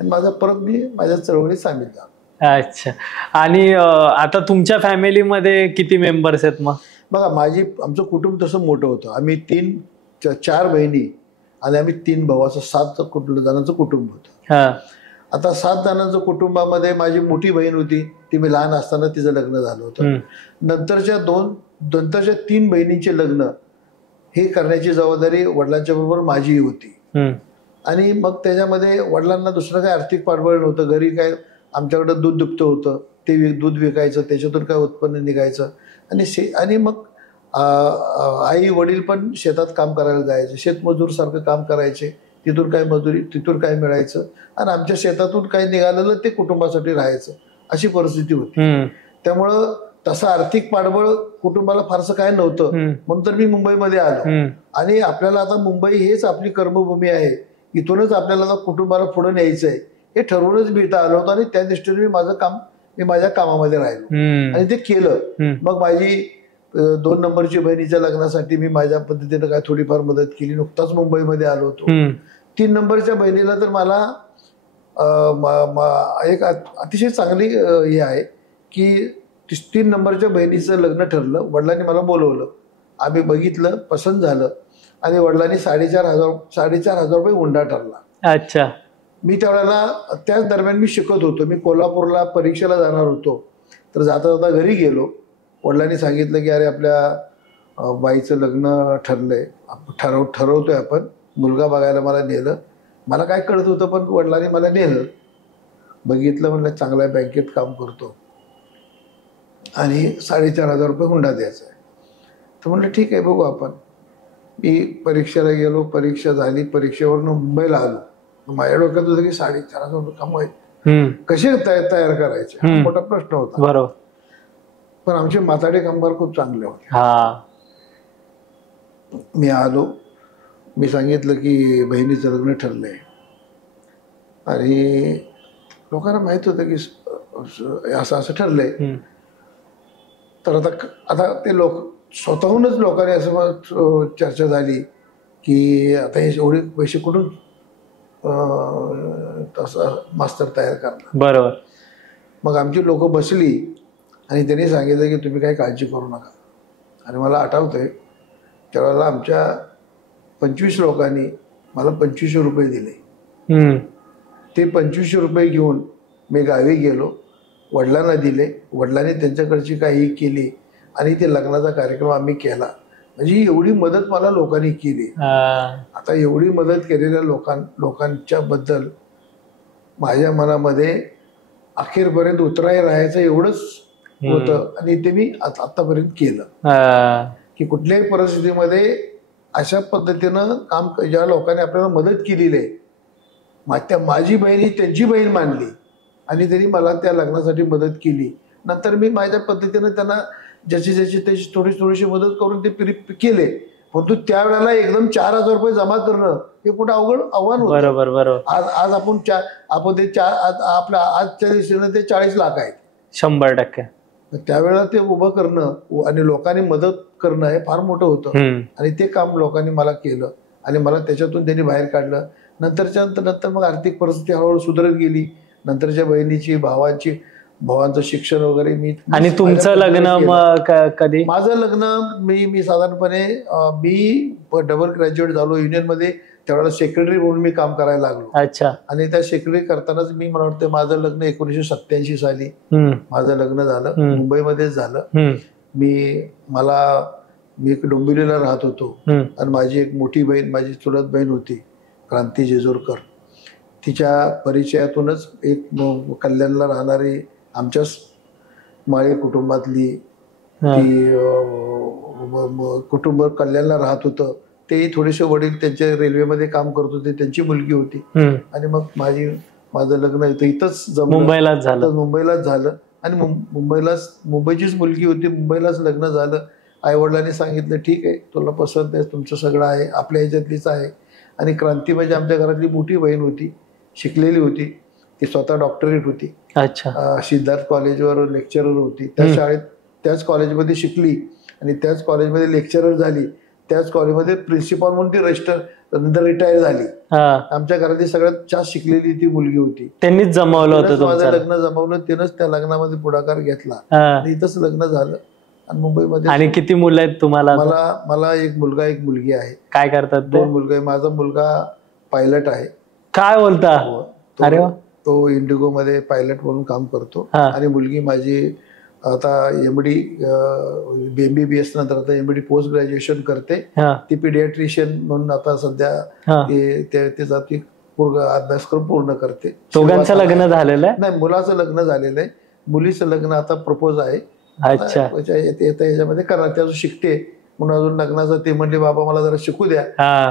आणि मी माझ्या चळवळीत सामील झालो. अच्छा. आणि आता तुमच्या फॅमिलीमध्ये किती मेंबर्स आहेत? मग बघा, आमचं कुटुंब तसं मोठं होतं. आम्ही 4 बहिणी आणि आम्ही 3 भाऊ, असं 7 जणांचं कुटुंब होतं. आता 7 जणांचं कुटुंबामध्ये माझी मोठी बहीण होती, ती मी लहान असताना तिचं लग्न झालं होतं. नंतरच्या 3 बहिणींचे लग्न हे करण्याची जबाबदारी वडिलांच्या बरोबर माझी होती. आणि मग त्याच्यामध्ये वडिलांना दुसरं काय आर्थिक पाठबळ नव्हतं. घरी काय आमच्याकडं दूध दुभतं होतं, ते दूध विकायचं, त्याच्यातून काय उत्पन्न निघायचं. आणि मग आई वडील पण शेतात काम करायला जायचे, शेतमजूर सारखं काम करायचे, तिथून काय मजुरी तिथून काय मिळायचं आणि आमच्या शेतातून काही निघालेलं ते कुटुंबासाठी राहायचं, अशी परिस्थिती होती. त्यामुळं तसं आर्थिक पाठबळ कुटुंबाला फारसं काय नव्हतं, म्हणून तर मी मुंबईमध्ये आलो. आणि आपल्याला आता मुंबई हेच आपली कर्मभूमी आहे, इथूनच आपल्याला आता कुटुंबाला पुढे न्यायचंय हे ठरवूनच मी इथं आलो होतो आणि त्या दृष्टीने मी माझ्या कामामध्ये राहिलो आणि ते केलं. मग माझी 2 नंबरची बहिणीच्या लग्नासाठी मी माझ्या पद्धतीनं काय थोडीफार मदत केली. नुकताच मुंबईमध्ये आलो होतो. 3 नंबरच्या बहिणीला तर मला एक अतिशय चांगली हे आहे की 3 नंबरच्या बहिणीचं लग्न ठरलं. वडिलांनी मला बोलवलं, आम्ही बघितलं, पसंत झालं आणि वडिलांनी 4,500 रुपये हुंडा ठरला. अच्छा. मी त्यावेळेला त्याच दरम्यान मी शिकत होतो, मी कोल्हापूरला परीक्षेला जाणार होतो. तर जाता जाता घरी गेलो, वडिलांनी सांगितलं की अरे आपल्या बाईचं लग्न ठरलंय, ठरवतोय आपण, मुलगा बघायला मला नेलं. मला काय कळत होतं पण वडिलांनी मला नेलं, बघितलं, म्हणलं चांगल्या बँकेत काम करतो आणि 4,500 रुपये हुंडा द्यायचा आहे. तर म्हणलं ठीक आहे बघू आपण. मी परीक्षेला गेलो, परीक्षा झाली, परीक्षेवरनं मुंबईला आलो. माझ्या डोक्यात होतं की 4,500 रुपये कमवायचे, कसे तयार करायचे, हा मोठा प्रश्न होता. बरोबर. पण आमचे माताडे कामगार खूप चांगले होते. मी आलो, मी सांगितलं की बहिणीचं लग्न ठरलंय आणि लोकांना माहित होतं की असं असं ठरलंय. तर आता ते लोक स्वतःहूनच लोकांनी असं चर्चा झाली की आता हे एवढे पैसे कुठून तसं मास्तर तयार करणार. बरोबर. मग आमची लोक बसली आणि त्यांनी सांगितलं की तुम्ही काही काळजी करू नका. आणि मला आठवतंय त्यावेळेला आमच्या 25 लोकांनी मला 2500 रुपये दिले. ते 2500 रुपये घेऊन मी गावी गेलो, वडिलांना दिले, वडिलांनी त्यांच्याकडची काही केली आणि ते लग्नाचा कार्यक्रम आम्ही केला. म्हणजे एवढी मदत मला लोकांनी केली. आता एवढी मदत केलेल्या लोकांच्या बद्दल माझ्या मनामध्ये अखेरपर्यंत उतराय राहायचं एवढंच होतं आणि ते मी आतापर्यंत केलं की कुठल्याही परिस्थितीमध्ये अशा पद्धतीनं काम, ज्या लोकांनी आपल्याला मदत केलेली आहे, माझी बहीण ही त्यांची बहीण मानली आणि त्यांनी मला त्या लग्नासाठी मदत केली. नंतर मी माझ्या पद्धतीनं त्यांना ज्याची त्याची थोडीशी मदत करून ते केले. परंतु त्यावेळेला एकदम 4,000 रुपये जमा करणं हे कुठं अवघड आव्हान होतं. बरोबर. आज आपण ते आपल्या आजच्या दिवशीनं ते 40 लाख आहेत. 100%. त्यावेळेला ते उभं करणं आणि लोकांनी मदत करणं हे फार मोठं होतं आणि ते काम लोकांनी मला केलं आणि मला त्याच्यातून त्यांनी बाहेर काढलं. नंतर मग आर्थिक परिस्थिती हळूहळू सुधारत गेली. नंतरच्या बहिणीची, भावांचं शिक्षण वगैरे मी. आणि तुमचं लग्न कधी? माझं लग्न मी साधारणपणे मी डबल ग्रॅज्युएट झालो युनियनमध्ये, त्यावेळेला सेक्रेटरी म्हणून मी काम करायला लागलो. अच्छा. आणि त्या सेक्रेटरी करतानाच मला वाटतं माझं लग्न 1987 साली माझं लग्न झालं, मुंबईमध्येच झालं. मी एक डोंबिवलीला राहत होतो आणि माझी एक मोठी बहीण, माझी चुलत बहीण होती क्रांती जेजूरकर. तिच्या परिचयातूनच एक कल्याणला राहणारी आमच्याच माळी कुटुंबातली ती कुटुंब कल्याणला राहत होतं. ते थोडेसे वडील त्यांच्या रेल्वेमध्ये काम करत होते, त्यांची मुलगी होती आणि मग माझं लग्न इथंच मुंबईलाच झालं आणि मुंबईचीच मुलगी होती, मुंबईलाच लग्न झालं. आई वडिलांनी सांगितलं ठीक आहे, तुला पसंत आहे, तुमचं सगळं आहे, आपल्या ह्याच्यातलीच आहे. आणि क्रांती म्हणजे आमच्या घरातली मोठी बहीण होती, शिकलेली होती, ती स्वतः डॉक्टरेट होती. अच्छा. सिद्धार्थ कॉलेजवर लेक्चरर होती. त्या शाळेत त्याच कॉलेजमध्ये शिकली आणि त्याच कॉलेजमध्ये लेक्चरर झाली. त्याच कॉलेजमध्ये प्रिन्सिपॉल म्हणून ती नंतर रिटायर झाली. आमच्या घरातली सगळ्यात जास्त शिकलेली ती मुलगी होती. त्यांनीच जमवलं होतं माझं लग्न जमवलं, तिनंच त्या लग्नामध्ये पुढाकार घेतला आणि इथंच लग्न झालं आणि मुंबईमध्ये. आणि किती मुलं आहेत तुम्हाला? मला एक मुलगा, एक मुलगी आहे. काय करतात? 2 मुलगे. माझा मुलगा पायलट आहे. काय बोलता? अरे वा. तो इंडिगो मध्ये पायलट म्हणून काम करतो आणि मुलगी माझी आता MD MBBS नंतर आता MD पोस्ट ग्रॅज्युएशन करते. ती पीडियाट्रिशियन म्हणून आता सध्या त्याचा ती अभ्यासक्रम पूर्ण करते. दोघांचं लग्न झालेलं आहे? नाही, मुलाचं लग्न झालेलं आहे. मुलीचं लग्न आता प्रपोज आहे. अच्छा. याच्यामध्ये करणार, त्याचं शिकते म्हणून अजून लग्नाचं ते म्हणले बाबा मला जरा शिकू द्या.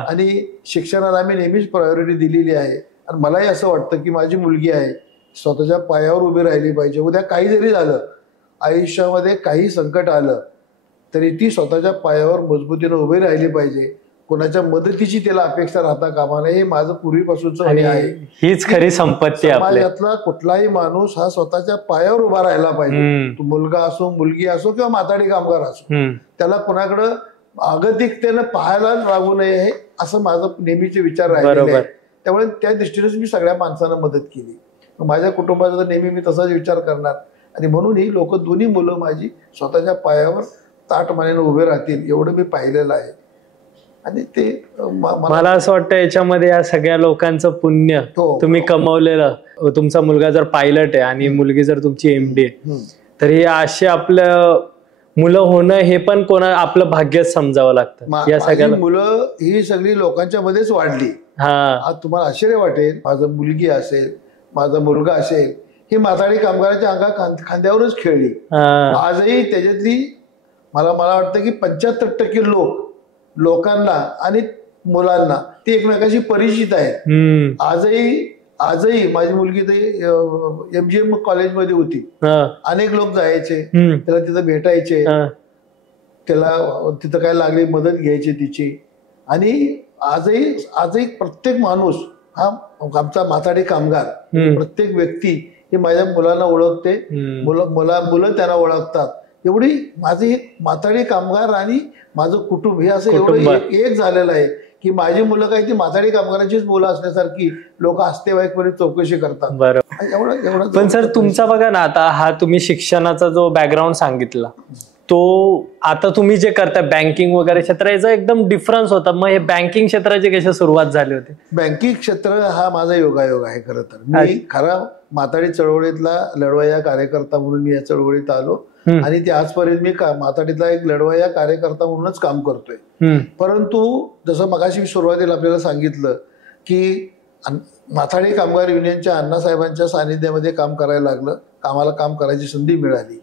आणि शिक्षणाला आम्ही नेहमीच प्रायोरिटी दिलेली आहे. आणि मलाही असं वाटतं की माझी मुलगी आहे, स्वतःच्या पायावर उभी राहिली पाहिजे. उद्या काही जरी झालं, आयुष्यामध्ये काही संकट आलं तरी ती स्वतःच्या पायावर मजबूतीने उभी राहिली पाहिजे. कोणाच्या मदतीची त्याला अपेक्षा राहता कामा नये. हे माझं पूर्वीपासूनच आहे. हीच खरी संपत्ती. समाजातला कुठलाही माणूस हा स्वतःच्या पायावर उभा राहायला पाहिजे. तो मुलगा असो, मुलगी असो किंवा माताडी कामगार असो, त्याला कोणाकडं अगतिकतेनं पाहायला लागू नये हे असं माझं नेहमीचे विचार राहिले आहे. त्यामुळे त्या दृष्टीनेच मी सगळ्या माणसांना मदत केली. माझ्या कुटुंबाचा नेहमी मी तसाच विचार करणार. आणि म्हणून ही लोक दोन्ही मुलं माझी स्वतःच्या पायावर ताटमानेने उभे राहतील एवढं मी पाहिलेलं आहे. आणि ते मला असं वाटतं याच्यामध्ये या सगळ्या लोकांचं पुण्य तुम्ही कमवलेलं. तुमचा मुलगा जर पायलट आहे आणि मुलगी जर तुमची MD आहे, तर हे असे आपलं मुलं होणं हे पण आपलं भाग्यच समजावं लागतं. या सगळ्या मुलं ही सगळी लोकांच्या मध्येच वाढली. आज तुम्हाला आश्चर्य वाटेल, माझं मुलगी असेल, माझा मुलगा असेल, ही माथाडी कामगाराच्या खांद्यावरच खेळली. आजही त्याच्यातली मला वाटतं की 75% लोकांना आणि मुलांना ती एकमेकाशी परिचित आहेत. आजही माझी मुलगी ते MGM कॉलेजमध्ये होती. अनेक लोक जायचे, त्याला तिथं भेटायचे, त्याला तिथं काय लागली मदत घ्यायची तिची. आणि आजही प्रत्येक माणूस हा आमचा माथाडी कामगार, प्रत्येक व्यक्ती ही माझ्या मुलांना ओळखते, मुलं त्यांना ओळखतात. एवढी माझी माथाडी कामगार आणि माझं कुटुंब हे असं एवढं एक झालेलं आहे की माझी मुलं काही ती माथाडी कामगारांचीच मुलं असण्यासारखी लोक हस्तेवाईकपणे चौकशी करतात. बरोबर. पण सर तुमचा बघा ना, आता हा तुम्ही शिक्षणाचा जो बॅकग्राऊंड सांगितला तो आता तुम्ही जे करता बँकिंग वगैरे क्षेत्र, याचा एकदम डिफरन्स होता. मग हे बँकिंग क्षेत्राची कशी सुरुवात झाली होती? बँकिंग क्षेत्र हा माझा योगायोग आहे. खरं तर मी खरा माथाडी चळवळीतला लढवय्या कार्यकर्ता म्हणून मी या चळवळीत आलो आणि ते आजपर्यंत मी माथाडीतला एक लढवय्या कार्यकर्ता म्हणूनच काम करतोय. परंतु जसं मगाशी सुरुवातीला आपल्याला सांगितलं की माथाडी कामगार युनियनच्या अण्णासाहेबांच्या सानिध्यामध्ये काम करायला लागलं, आम्हाला काम करायची संधी मिळाली.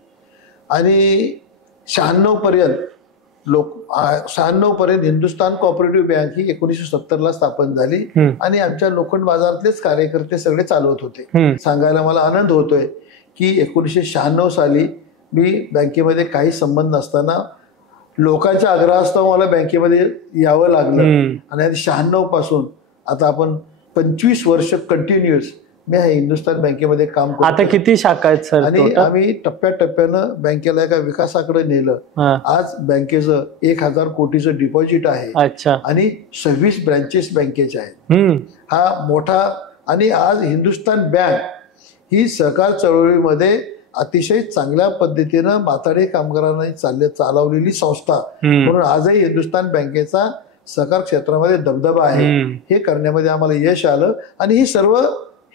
आणि 96 पर्यंत हिंदुस्थान कोऑपरेटिव्ह बँक ही 1970ला स्थापन झाली आणि आमच्या लोखंड बाजारातलेच कार्यकर्ते सगळे चालवत होते. सांगायला मला आनंद होतोय की 1996 साली मी बँकेमध्ये काही संबंध नसताना लोकांच्या आग्रहास्तव मला बँकेमध्ये यावं लागलं. आणि 96 पासून आता आपण 25 वर्ष कंटिन्युअस मी हिंदुस्थान बँकेमध्ये काम करतो. आता किती शाखा आहेत सर? आणि आम्ही टप्प्याटप्प्यानं बँकेला एका विकासाकडे नेलं. आज बँकेचं 1000 कोटीचं डिपॉझिट आहे. आणि 26 ब्रँचेस बँकेच्या आहेत. हा मोठा. आणि आज हिंदुस्थान बँक ही सहकार चळवळीमध्ये अतिशय चांगल्या पद्धतीनं माथाडी कामगारांनी चालवलेली संस्था म्हणून आजही हिंदुस्थान बँकेचा सहकार क्षेत्रामध्ये दबदबा आहे. हे करण्यामध्ये आम्हाला यश आलं. आणि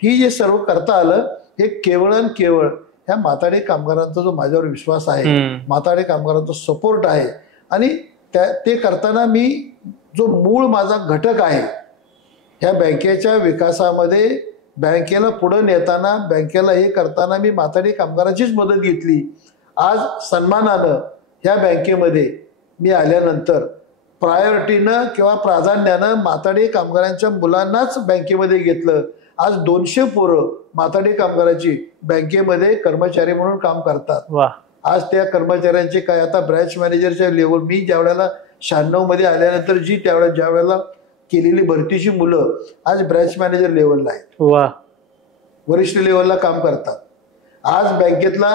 ही जे सर्व करता आलं हे केवळ आणि केवळ ह्या माथाडी कामगारांचा जो माझ्यावर विश्वास आहे, माथाडी कामगारांचा सपोर्ट आहे. आणि ते करताना मी जो मूळ माझा घटक आहे ह्या बँकेच्या विकासामध्ये, बँकेला पुढे नेताना, बँकेला हे करताना मी माथाडी कामगारांचीच मदत घेतली. आज सन्मानानं ह्या बँकेमध्ये मी आल्यानंतर प्रायोरिटीनं किंवा प्राधान्यानं माथाडी कामगारांच्या मुलांनाच बँकेमध्ये घेतलं. आज 200 पोरं माथाडी कामगाराची बँकेमध्ये कर्मचारी म्हणून काम करतात. आज त्या कर्मचाऱ्यांचे काय आता ब्रँच मॅनेजरच्या लेवल, मी ज्या वेळेला 96 मध्ये आल्यानंतर ज्या वेळेला केलेली भरतीची मुलं आज ब्रँच मॅनेजर लेवलला आहेत, वरिष्ठ लेवलला काम करतात. आज बँकेतला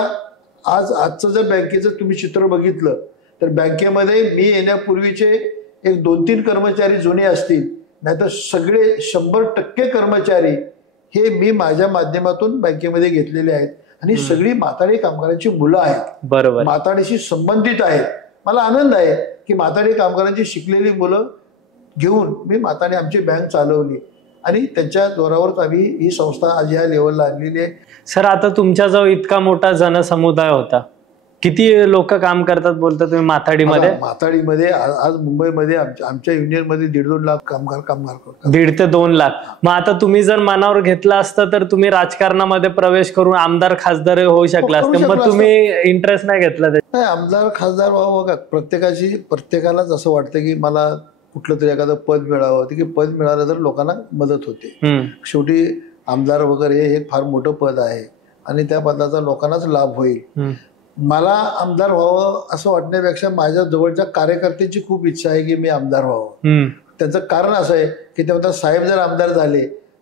आजचं जर बँकेचं तुम्ही चित्र बघितलं तर बँकेमध्ये मी येण्यापूर्वीचे एक 2-3 कर्मचारी जुने असतील, नाहीतर सगळे 100% कर्मचारी हे मी माझ्या माध्यमातून बँकेमध्ये घेतलेले आहेत. आणि सगळी माथाडी कामगारांची मुलं आहेत, बरोबर, माथाडीशी संबंधित आहेत. मला आनंद आहे की माथाडी कामगारांची शिकलेली मुलं घेऊन मी माथाडी आमची बँक चालवली आणि त्यांच्या जोरावर आम्ही ही संस्था आज या लेवलला आणलेली आहे. सर आता तुमच्याजवळ इतका मोठा जनसमुदाय होता, किती लोक काम करतात बोलता तुम्ही माथाडीमध्ये? माथाडीमध्ये आज मुंबईमध्ये आमच्या युनियनमध्ये 1.5-2 लाख कामगार करतात. 1.5 ते 2 लाख. मग आता तुम्ही जर मनावर घेतलं असतं तर तुम्ही राजकारणामध्ये प्रवेश करून आमदार खासदार होऊ शकला असते, मग तुम्ही इंटरेस्ट नाही घेतला? नाही, आमदार खासदार व्हावं का प्रत्येकालाच असं वाटतं की मला कुठलं तरी एखादं पद मिळावं, की पद मिळालं तर लोकांना मदत होते. शेवटी आमदार वगैरे हे फार मोठं पद आहे आणि त्या पदाचा लोकांनाच लाभ होईल. मला आमदार व्हावं असं वाटण्यापेक्षा माझ्या जवळच्या कार्यकर्त्यांची खूप इच्छा आहे की मी आमदार व्हावं. त्याचं कारण असं आहे की तेव्हा साहेब जर आमदार झाले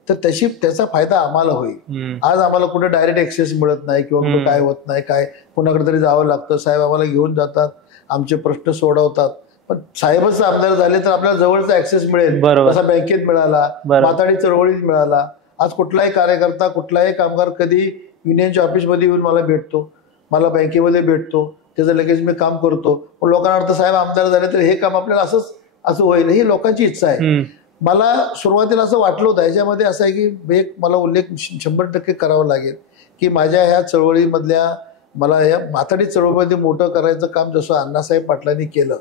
तर त्याचा फायदा आम्हाला होईल. आज आम्हाला कुठे डायरेक्ट ऍक्सेस मिळत नाही किंवा काय होत नाही, काय कोणाकडे तरी जावं लागतं. साहेब आम्हाला घेऊन जातात, आमचे प्रश्न सोडवतात. पण साहेबच आमदार झाले तर आपल्याला जवळचा ऍक्सेस मिळेल, जसा बँकेत मिळाला, माथाडी चळवळीत मिळाला. आज कुठलाही कार्यकर्ता कुठलाही कामगार कधी युनियनच्या ऑफिसमध्ये येऊन मला भेटतो, मला बँकेमध्ये भेटतो, त्याचं लगेच मी काम करतो. पण लोकांना वाटतं साहेब आमदार झाले तर हे काम आपल्याला असं होईल, ही लोकांची इच्छा आहे. मला सुरुवातीला असं वाटलं होतं. याच्यामध्ये असं आहे की एक मला उल्लेख 100% करावा लागेल की माझ्या ह्या चळवळीमधल्या मला या माथाडी चळवळीमध्ये मोठं करायचं काम जसं अण्णासाहेब पाटलांनी केलं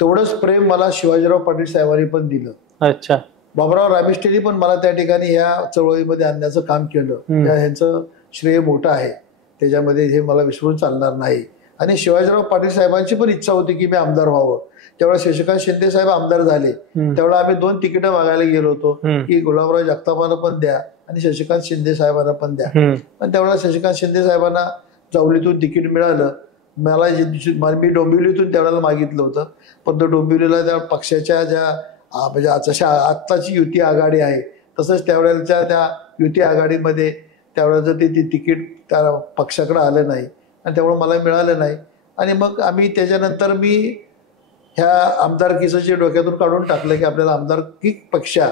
तेवढंच प्रेम मला शिवाजीराव पाटील साहेबांनी पण दिलं. अच्छा. बाबुराव रामिष्टेंनी पण मला त्या ठिकाणी या चळवळीमध्ये आणण्याचं काम केलं. ह्यांचं श्रेय मोठं आहे त्याच्यामध्ये, हे मला विसरून चालणार नाही. आणि शिवाजीराव पाटील साहेबांची पण इच्छा होती की मी आमदार व्हावं. त्यावेळेला शशिकांत शिंदे साहेब आमदार झाले, त्यावेळेला आम्ही 2 तिकीटं मागायला गेलो होतो की गुलाबराव जगतापांना पण द्या आणि शशिकांत शिंदे साहेबांना पण द्या. पण त्यावेळेला शशिकांत शिंदे साहेबांना जावलीतून तिकीट मिळालं. मी डोंबिवलीतून त्यावेळेला मागितलं होतं, पण तो डोंबिवलीला त्या पक्षाच्या ज्या म्हणजे जशा आत्ताची युती आघाडी आहे तसंच त्यावेळेच्या त्या युती आघाडीमध्ये त्यावेळेचं ते तिकीट त्या पक्षाकडे आलं नाही आणि त्यामुळे मला मिळालं नाही. आणि मग त्याच्यानंतर मी ह्या आमदारकीचं जे डोक्यातून काढून टाकलं की आपल्याला आमदारकीपेक्षा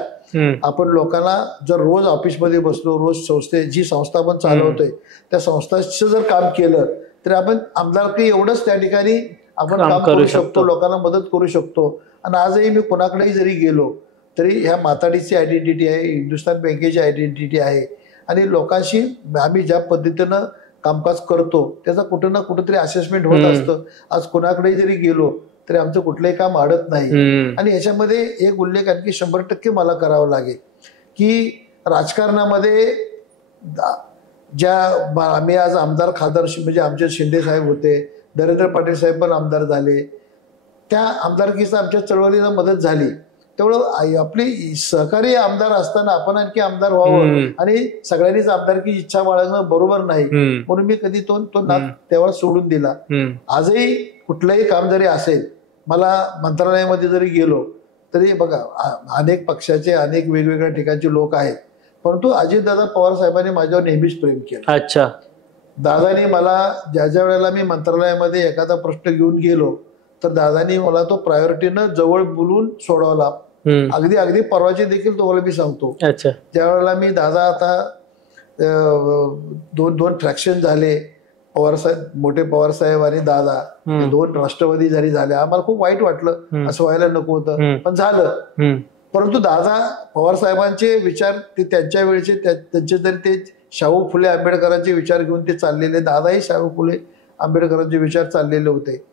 आपण लोकांना जर रोज ऑफिसमध्ये बसलो, रोज जी संस्था आपण चालवतोय त्या संस्थाचं जर काम केलं तर आपण आमदारकी एवढंच त्या ठिकाणी आपण काम करू शकतो, लोकांना मदत करू शकतो. आणि आजही मी कोणाकडेही जरी गेलो तरी ह्या माथाडीची आयडेंटिटी आहे, हिंदुस्थान बँकेची आयडेंटिटी आहे आणि लोकांशी आम्ही ज्या पद्धतीनं कामकाज करतो त्याचा कुठं ना कुठंतरी असेसमेंट होत असतं. आज कोणाकडेही जरी गेलो तरी आमचं कुठलंही काम अडत नाही. आणि याच्यामध्ये एक उल्लेख आणखी 100% मला करावा लागेल की राजकारणामध्ये ज्या आम्ही आज आमदार खासदार म्हणजे आमचे शिंदे साहेब होते, नरेंद्र पाटील साहेब पण आमदार झाले, त्या आमदारकीचा आमच्या चळवळीला मदत झाली. तेवढं आपली सहकारी आमदार असताना आपण आणखी आमदार व्हावं आणि सगळ्यांनीच आमदारकी इच्छा बाळगणं बरोबर नाही, म्हणून मी कधी तो नाद तेव्हा सोडून दिला. आजही कुठलंही काम जरी असेल, मला मंत्रालयामध्ये जरी गेलो तरी बघा अनेक पक्षाचे अनेक वेगवेगळ्या ठिकाणचे लोक आहेत, परंतु अजितदादा पवार साहेबांनी माझ्यावर नेहमीच प्रेम केलं. अच्छा. दादानी मला ज्या वेळेला मी मंत्रालयामध्ये एखादा प्रश्न घेऊन गेलो तर दादानी मला तो प्रायोरिटीनं जवळ बोलून सोडवला. अगदी परवाची देखील तुम्हाला मी सांगतो. त्यावेळेला मी दादा आता दोन फ्रॅक्शन झाले, पवारसाहेब मोठे पवारसाहेब आणि दादा 2 राष्ट्रवादी जरी झाले, आम्हाला खूप वाईट वाटलं, असं व्हायला नको होतं पण झालं. परंतु दादा पवारसाहेबांचे विचार ते त्यांच्या वेळेचे त्यांचे जरी ते शाहू फुले आंबेडकरांचे विचार घेऊन ते चाललेले, दादाही शाहू फुले आंबेडकरांचे विचार चाललेले होते.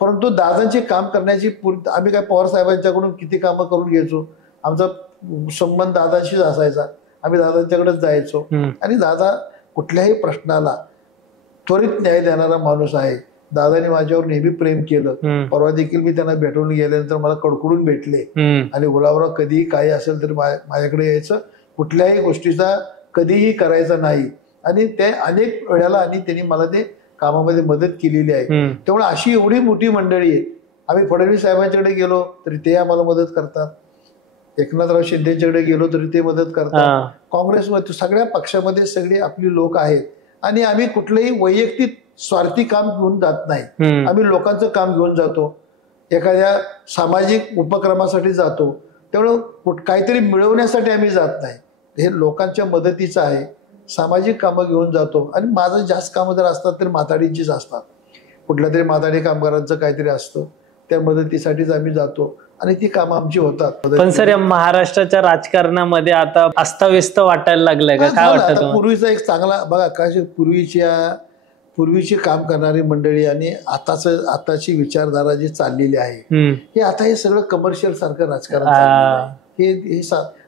परंतु दादांचे काम करण्याची आम्ही काय पवार साहेबांच्याकडून किती कामं करून घ्यायचो, आमचा संबंध दादांशीच असायचा, आम्ही दादांच्याकडेच जायचो. आणि दादा कुठल्याही प्रश्नाला त्वरित न्याय देणारा माणूस आहे. दादाने माझ्यावर नेहमी प्रेम केलं. परवा देखील मी त्यांना भेटून गेल्यानंतर मला कडकडून भेटले आणि गुलाबराव कधीही काही असेल तरी माझ्याकडे यायचं, कुठल्याही गोष्टीचा कधीही करायचा नाही. आणि ते अनेक वेळेला आणि त्यांनी मला ते कामामध्ये मदत केलेली आहे. त्यामुळे अशी एवढी मोठी मंडळी आहे. आम्ही फडणवीस साहेबांच्याकडे गेलो तरी ते आम्हाला मदत करतात, एकनाथराव शिंदेच्याकडे गेलो तरी ते मदत करतात, काँग्रेसमध्ये सगळ्या पक्षामध्ये सगळे आपली लोक आहेत. आणि आम्ही कुठलंही वैयक्तिक स्वार्थी काम घेऊन जात नाही, आम्ही लोकांचं काम घेऊन जातो, एखाद्या सामाजिक उपक्रमासाठी जातो. त्यामुळं काहीतरी मिळवण्यासाठी आम्ही जात नाही, हे लोकांच्या मदतीचं आहे. सामाजिक कामं घेऊन जातो आणि माझं जास्त कामं जर असतात तर माथाडीचीच असतात. कुठल्या तरी माथाडी कामगारांचं काहीतरी असतं, त्या मदतीसाठीच आम्ही जातो आणि ती कामं आमची होतात. पण सर या महाराष्ट्राच्या राजकारणामध्ये आता अस्ताव्यस्त वाटायला लागलंय का, काय वाटतं? पूर्वीचा एक चांगला बघा, काय पूर्वीच्या पूर्वीची काम करणारी मंडळी आणि आताची विचारधारा जी चाललेली आहे हे आता हे सगळं कमर्शियल सारखं राजकारण चाललेलं आहे. हे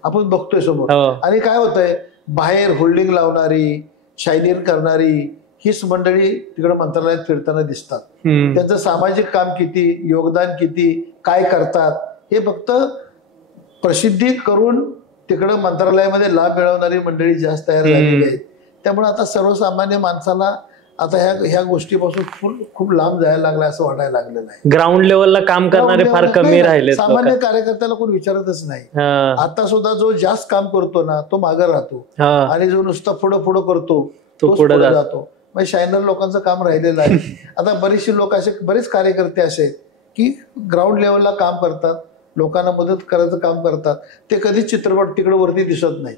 आपण बघतोय समोर. आणि काय होतंय, बाहेर होल्डिंग लावणारी, शायनिंग करणारी हीच मंडळी तिकडे मंत्रालयात फिरताना दिसतात. त्यांचं सामाजिक काम किती, योगदान किती, काय करतात हे फक्त प्रसिद्धी करून तिकडं मंत्रालयामध्ये लाभ मिळवणारी मंडळी जास्त तयार झालेली आहेत. त्यामुळे आता सर्वसामान्य माणसाला आता ह्या गोष्टीपासून खूप लांब जायला लागला असं वाटायला लागलेलं आहे. ग्राउंड लेवलला काम करणारे फार कमी राहिले. सामान्य कार्यकर्त्याला कोण विचारतच नाही. आता सुद्धा जो जास्त काम करतो ना तो मागे राहतो आणि जो नुसता पुढं करतो तो पुढे जातो. म्हणजे शायनर लोकांचं काम राहिलेलं आहे. आता बरेचसे लोक असे, बरेच कार्यकर्ते असे आहेत की ग्राउंड लेवलला काम करतात, लोकांना मदत करायचं काम करतात. ते कधीच चित्रपट तिकडे वरती दिसत नाही,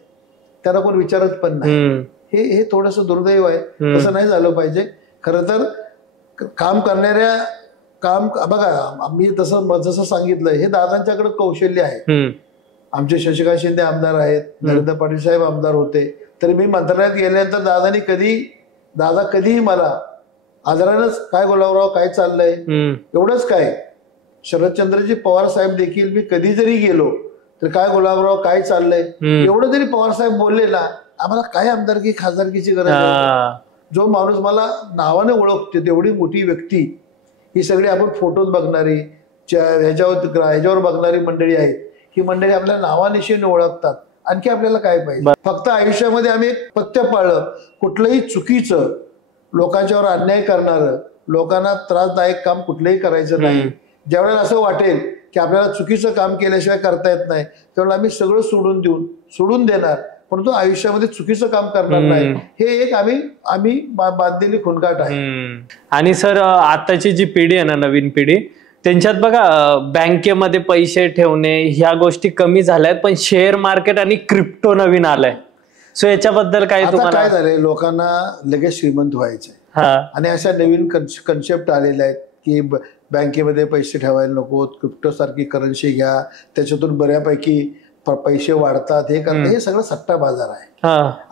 त्यांना कोण विचारत पण नाही. हे थोडंसं दुर्दैव आहे. तसं नाही झालं पाहिजे. खरं तर काम करणाऱ्या बघा, मी जसं सांगितलं, हे दादांच्याकडे कौशल्य आहे. आमचे शशिकांत शिंदे आमदार आहेत, नरेंद्र पाटील साहेब आमदार होते, तरी मी मंत्रालयात गेल्यानंतर दादा कधीही मला आदरानंच काय गुलाबराव काय चाललंय एवढंच काय, शरदचंद्रजी पवार साहेब देखील मी कधी जरी गेलो तर काय गुलाबराव काय चाललंय एवढं जरी पवार साहेब बोलले ना, आम्हाला काय आमदारकी खासदारकीची गरज आहे. जो माणूस मला नावाने ओळखते तेवढी मोठी व्यक्ती, ही सगळी आपण फोटोज बघणारी, ह्याच्यावर बघणारी मंडळी आहेत. ही मंडळी आपल्या नावानिशीने ओळखतात. आणखी आपल्याला काय पाहिजे. फक्त आयुष्यामध्ये आम्ही एक पथ्य पाळलं, कुठलंही चुकीचं, लोकांच्यावर अन्याय करणारं, लोकांना त्रासदायक काम कुठलंही करायचं नाही. ज्यावेळेला असं वाटेल की आपल्याला चुकीचं काम केल्याशिवाय करता येत नाही, त्यावेळेला आम्ही सगळं सोडून देणार, परंतु आयुष्यामध्ये चुकीचं काम करणार नाही. हे एक आम्ही बांधलेली खुणकाट आहे. आणि सर, आताची जी पिढी आहे ना, नवीन पिढी, त्यांच्यात बघा बँकेमध्ये पैसे ठेवणे ह्या गोष्टी कमी झाल्यात, पण शेअर मार्केट आणि क्रिप्टो नवीन आलंय. सो याच्याबद्दल काय तुम्हाला काय झालंय, लोकांना लगेच श्रीमंत व्हायचंय आणि अशा नवीन कन्सेप्ट आलेल्या आहेत की बँकेमध्ये पैसे ठेवायला नको, क्रिप्टो सारखी करन्सी घ्या, त्याच्यातून बऱ्यापैकी पैसे वाढतात, हे करतात. हे सगळं सट्टा बाजार आहे.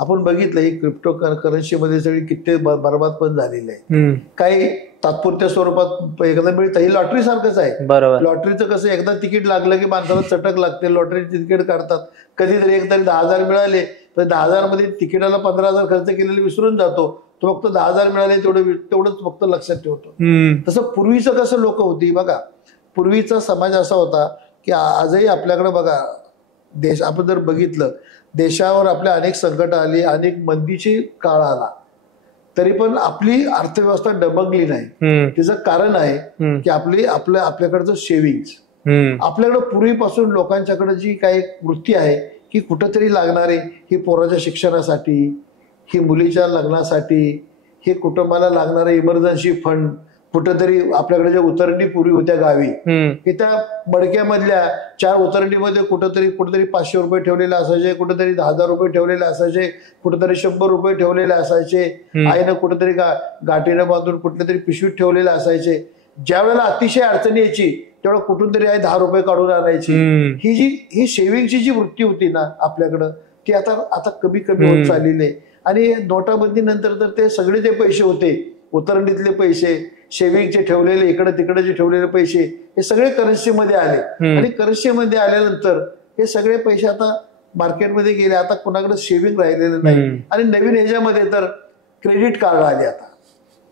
आपण बघितलं ही क्रिप्टो करन्सी मध्ये सगळी किती बरबाद पण झालेली आहे. काही तात्पुरत्या स्वरूपात एकदा मिळतं, ही लॉटरी सारखंच आहे. लॉटरीचं कसं, एकदा तिकीट लागलं की माणसाला चटक लागते, लॉटरीचे तिकीट काढतात. कधीतरी एकतरी 10,000 मिळाले तर 10,000 मध्ये तिकिटाला 15,000 खर्च केलेले विसरून जातो, तो फक्त 10,000 मिळाले तेवढंच फक्त लक्षात ठेवतो. तसं पूर्वीचं कसं लोक होती बघा, पूर्वीचा समाज असा होता की आजही आपल्याकडे बघा, आपण जर बघितलं, देशावर आपल्या अनेक संकट आली, अनेक मंदीची काळ आला, तरी पण आपली अर्थव्यवस्था डबगली नाही. त्याचं कारण आहे की आपल्याकडचं सेव्हिंग्स, आपल्याकडे पूर्वीपासून लोकांच्याकडे जी काही वृत्ती आहे की कुठंतरी लागणारे, ही पोराच्या शिक्षणासाठी, ही मुलीच्या लग्नासाठी, हे कुटुंबाला लागणारे इमर्जन्सी फंड, कुठंतरी आपल्याकडे ज्या उतरंडी पूर्वी होत्या गावी, की त्या मडक्यामधल्या 4 उतरंडीमध्ये कुठंतरी 500 रुपये ठेवलेले असायचे, कुठेतरी 10,000 रुपये ठेवलेले असायचे, कुठेतरी 100 रुपये ठेवलेले असायचे, आईनं कुठेतरी गाठीनं बांधून कुठल्या तरी पिशवीत ठेवलेले असायचे. ज्या वेळेला अतिशय अडचणी यायची त्यावेळेला कुठून तरी आई 10 रुपये काढून आणायची. ही सेव्हिंगची जी वृत्ती होती ना आपल्याकडं, ती आता कमी होत चाललेली आहे. आणि नोटाबंदी नंतर तर ते सगळे जे पैसे होते, उतरंडीतले पैसे, सेव्हिंगचे ठेवलेले, इकडे तिकडे जे ठेवलेले पैसे, हे सगळे करन्सीमध्ये आले. आणि करन्सीमध्ये आल्यानंतर हे सगळे पैसे आता मार्केटमध्ये गेले. आता कुणाकडे सेव्हिंग राहिलेलं नाही. आणि नवीन ह्याच्यामध्ये तर क्रेडिट कार्ड आले.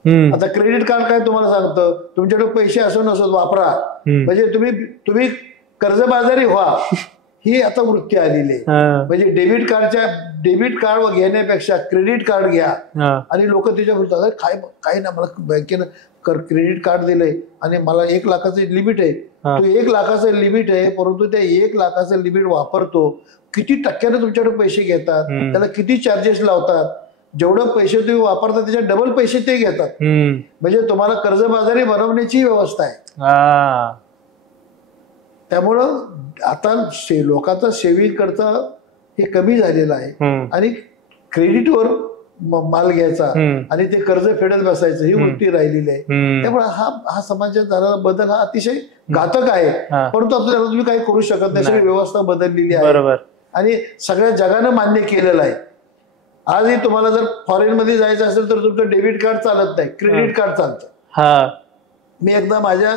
आता क्रेडिट कार्ड काय तुम्हाला सांगतं, तुमच्याकडे पैसे असो नसो वापरा, म्हणजे तुम्ही कर्जबाजारी व्हा, ही आता वृत्ती आलेली आहे. म्हणजे डेबिट कार्ड घेण्यापेक्षा क्रेडिट कार्ड घ्या. आणि लोक त्याच्या बोलतात, काय ना, मला बँकेनं क्रेडिट कार्ड दिलंय आणि मला 1 लाखाचं लिमिट आहे. तो 1 लाखाचं लिमिट आहे, परंतु त्या 1 लाखाचं लिमिट वापरतो, किती टक्क्याने तुमच्याकडे पैसे घेतात, त्याला किती चार्जेस लावतात, जेवढं पैसे तुम्ही वापरता त्याच्या डबल पैसे ते घेतात. म्हणजे तुम्हाला कर्जबाजारी बनवण्याची व्यवस्था आहे. त्यामुळं आता लोकांचा सेव्हिंग करता हे कमी झालेलं आहे. आणि क्रेडिटवर माल घ्यायचा आणि ते कर्ज फेडत बसायचं, ही वृत्ती राहिलेली आहे. त्यामुळे हा समाजात झालेला बदल हा अतिशय घातक आहे. परंतु आता त्याला तुम्ही काही करू शकत नाही. सगळी व्यवस्था बदललेली आहे आणि सगळ्या जगानं मान्य केलेलं आहे. आजही तुम्हाला जर फॉरेन मध्ये जायचं असेल तर तुमचं डेबिट कार्ड चालत नाही, क्रेडिट कार्ड चालतं. मी एकदा माझ्या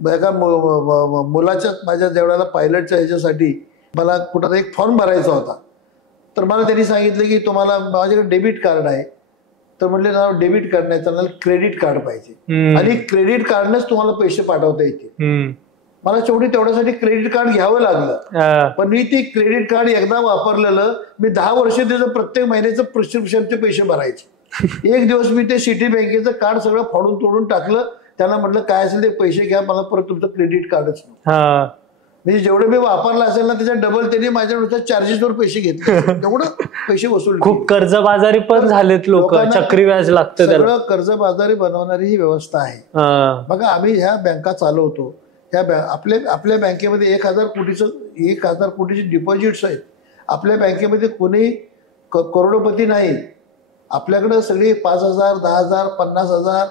एका मुलाच्या माझ्या जेवढ्याला पायलटच्या ह्याच्यासाठी मला कुठं एक फॉर्म भरायचा होता. तर मला त्यांनी सांगितलं की तुम्हाला माझ्याकडे डेबिट कार्ड आहे. तर म्हटले ना डेबिट कार्ड नाही चालणार, क्रेडिट कार्ड पाहिजे आणि क्रेडिट कार्डनंच तुम्हाला पैसे पाठवता येतील. मला तेवढ्यासाठी क्रेडिट कार्ड घ्यावं लागलं. पण मी ती क्रेडिट कार्ड एकदा वापरलेलं, मी 10 वर्ष त्याचं प्रत्येक महिन्याचं प्रिस्क्रिप्शनचे पैसे भरायचे. एक दिवस मी ते सिटी बँकेचं कार्ड सगळं फाडून तोडून टाकलं. त्यांना म्हटलं काय असेल ते पैसे घ्या, मला परत तुमचं क्रेडिट कार्डच नाही. म्हणजे जेवढं मी वापरलं असेल ना त्याच्या डबल त्यांनी माझ्यानुसार चार्जेसवर पैसे घेतले, एवढं पैसे वसूल. खूप कर्जबाजारी पण झालेत लोक, चक्री व्याज लागतं, सगळं कर्जबाजारी बनवणारी ही व्यवस्था आहे. बघा आम्ही ह्या बँका चालवतो, आपल्या बँकेमध्ये 1,000 कोटीची डिपॉझिट्स आहेत. आपल्या बँकेमध्ये कोणी करोडपती नाही. आपल्याकडे सगळी 5,000, 10,000, 50,000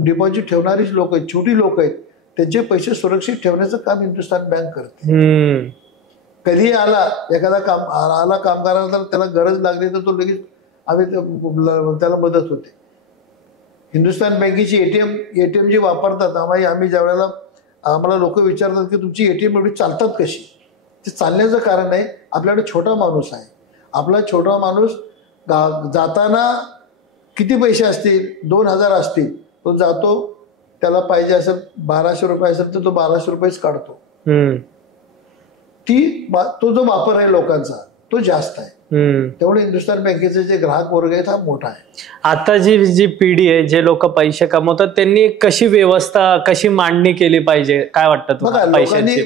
डिपॉझिट ठेवणारीच लोक आहेत, छोटी लोक आहेत. त्यांचे पैसे सुरक्षित ठेवण्याचं काम हिंदुस्थान बँक करते. कधी एखादा कामगाराला तर त्याला गरज लागली तर तो लगेच आम्ही त्याला मदत होते. हिंदुस्थान बँकेची एटीएम जी वापरतात आम्ही ज्या वेळेला आम्हाला लोक विचारतात की तुमची एटीएम एवढी चालतात कशी, ते चालण्याचं कारण आहे आपल्याकडे छोटा माणूस आहे. आपला छोटा माणूस जाताना किती पैसे असतील, 2,000 असतील, तो जातो, त्याला पाहिजे असेल 1,200 रुपये असेल तर तो 1,200 रुपयेच काढतो. तो जो वापर आहे लोकांचा तो जास्त आहे. तेवढे हिंदुस्थान बँकेचे जे ग्राहक वर्ग आहेत हा मोठा आहे. आता जी पिढी आहे, जे लोक पैसे कमवतात, त्यांनी कशी व्यवस्था, कशी मांडणी केली पाहिजे, काय वाटतं तुम्हाला?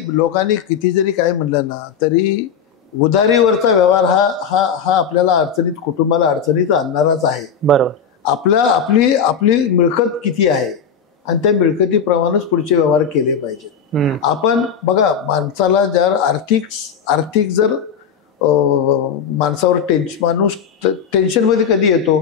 लोकांनी किती जरी काय म्हणलं ना तरी उधारीवरचा व्यवहार हा आपल्याला अडचणीत, कुटुंबाला अडचणीत आणणाराच आहे. बरोबर. आपली मिळकत किती आहे आणि त्या मिळकतीप्रमाणेच पुढचे व्यवहार केले पाहिजेत. आपण बघा माणसाला जर आर्थिक जर माणसावर माणूस टेन्शन मध्ये कधी येतो,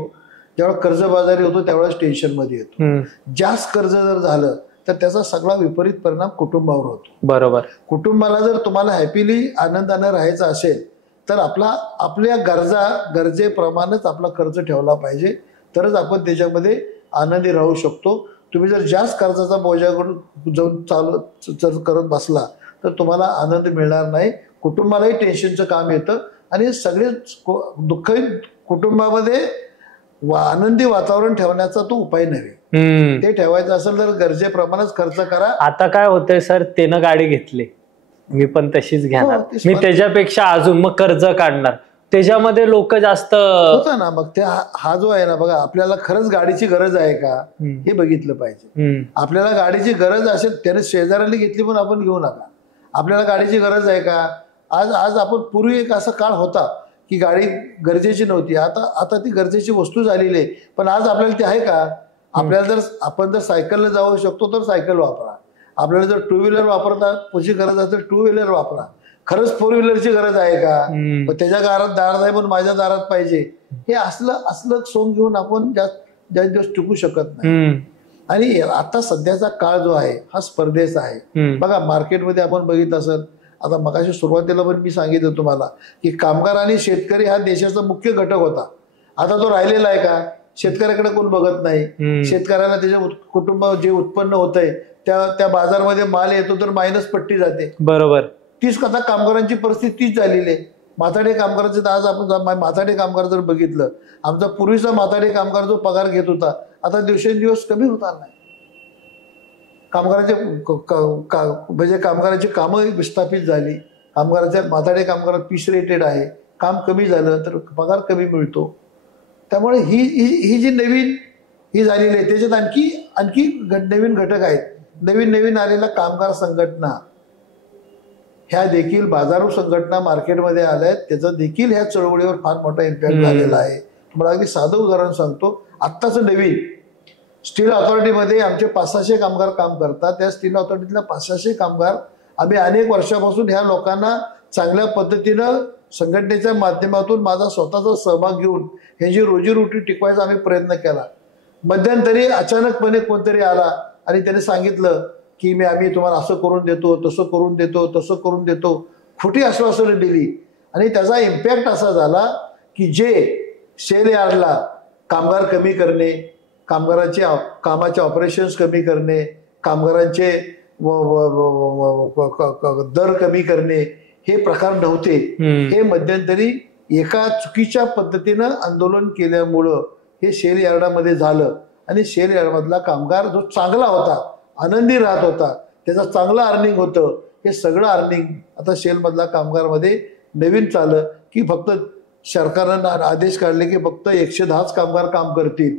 जेव्हा कर्जबाजारी होतो त्यावेळेस टेन्शन मध्ये येतो. जास्त कर्ज जर झालं तर त्याचा सगळा विपरीत परिणाम कुटुंबावर होतो. बरोबर. कुटुंबाला जर तुम्हाला हॅपीली आनंदाने राहायचं असेल तर आपल्या गरजेप्रमाणेच आपला खर्च ठेवला पाहिजे, तरच आपण त्याच्यामध्ये आनंदी राहू शकतो. तुम्ही जर जास्त कर्जाचा बोजाकडून जाऊन करत बसला तर तुम्हाला आनंद मिळणार नाही, कुटुंबालाही टेन्शनचं काम येतं आणि सगळे दुःखी कुटुंबामध्ये आनंदी वातावरण ठेवण्याचा तो उपाय नव्हे. ते ठेवायचं असेल तर गरजेप्रमाणेच खर्च करा. आता काय होतंय सर, त्यानं गाडी घेतली, मी पण तशीच घेणार, मी त्याच्यापेक्षा अजून मग कर्ज काढणार, त्याच्यामध्ये लोक जास्त होतं ना. मग हा जो आहे ना, बघा आपल्याला खरंच गाडीची गरज आहे का हे बघितलं पाहिजे. आपल्याला गाडीची गरज असेल, त्याने शेजाऱ्याला घेतली पण आपण घेऊ नका. आपल्याला गाडीची गरज आहे का? आज आपण पूर्वी एक असा काळ होता की गाडी गरजेची नव्हती, आता ती गरजेची वस्तू झालेली आहे. पण आज आपल्याला ती आहे का? आपण जर सायकलला जाऊ शकतो तर सायकल वापरा. आपल्याला जर 2 व्हीलर वापरता गरज असेल 2 व्हीलर वापरा. खरंच 4 व्हीलरची गरज आहे का? त्याच्या दारात आहे पण माझ्या दारात पाहिजे, हे असलं सोंग घेऊन आपण जास्त दिवस टिकू शकत नाही. आणि आता सध्याचा काळ जो आहे हा स्पर्धेचा आहे. बघा मार्केटमध्ये आपण बघितलं असेल, आता मगाशी सुरुवातीला पण मी सांगितलं तुम्हाला की कामगार आणि शेतकरी हा देशाचा मुख्य घटक होता. आता तो राहिलेला आहे का? शेतकऱ्याकडे कोण बघत नाही. शेतकऱ्याला त्याच्या कुटुंबात जे उत्पन्न होत आहे त्या बाजारमध्ये माल येतो तर मायनस पट्टी जाते. बरोबर. तीच आता कामगारांची परिस्थिती तीच झालेली आहे. माथाडी कामगारांचं आज आपण माथाडी कामगार जर बघितलं, आमचा पूर्वीचा माथाडी कामगार जो पगार घेत होता आता दिवसेंदिवस कमी होता नाही. म्हणजे कामगारांची कामं विस्थापित झाली. माथाडी कामगारात पीस रेटेड आहे, काम कमी झालं तर पगार कमी मिळतो. त्यामुळे ही जी नवीन झालेली आहे त्याच्यात आणखी नवीन घटक आहेत. नवीन आलेल्या कामगार संघटना ह्या देखील बाजारू संघटना मार्केटमध्ये आल्या आहेत. त्याचा देखील ह्या चळवळीवर फार मोठा इम्पॅक्ट झालेला आहे. तुम्हाला अगदी साधं उदाहरण सांगतो. आत्ताच नवीन स्टील अथॉरिटीमध्ये आमचे 500-600 कामगार काम करतात. त्या स्टील अथॉरिटीतल्या 500-600 कामगार आम्ही अनेक वर्षापासून ह्या लोकांना चांगल्या पद्धतीनं संघटनेच्या माध्यमातून माझा स्वतःचा सहभाग घेऊन ह्याची रोजीरोटी टिकवायचा आम्ही प्रयत्न केला. मध्यंतरी अचानकपणे कोणतरी आला आणि त्याने सांगितलं की आम्ही तुम्हाला असं करून देतो, तसं करून देतो, खोटी आश्वासनं दिली. आणि त्याचा इम्पॅक्ट असा झाला की जे सेल यार्डला कामगार कमी करणे, कामाचे ऑपरेशन्स कमी करणे, कामगारांचे दर कमी करणे हे प्रकार नव्हते. हे मध्यंतरी एका चुकीच्या पद्धतीनं आंदोलन केल्यामुळं हे सेल यार्डामध्ये झालं आणि सेल यार्डमधला कामगार जो चांगला होता, आनंदी राहत होता, त्याचा चांगलं अर्निंग होतं, हे सगळं अर्निंग आता सेलमधला कामगारमध्ये नवीन चाललं की फक्त सरकारनं आदेश काढले की फक्त 110च कामगार काम करतील.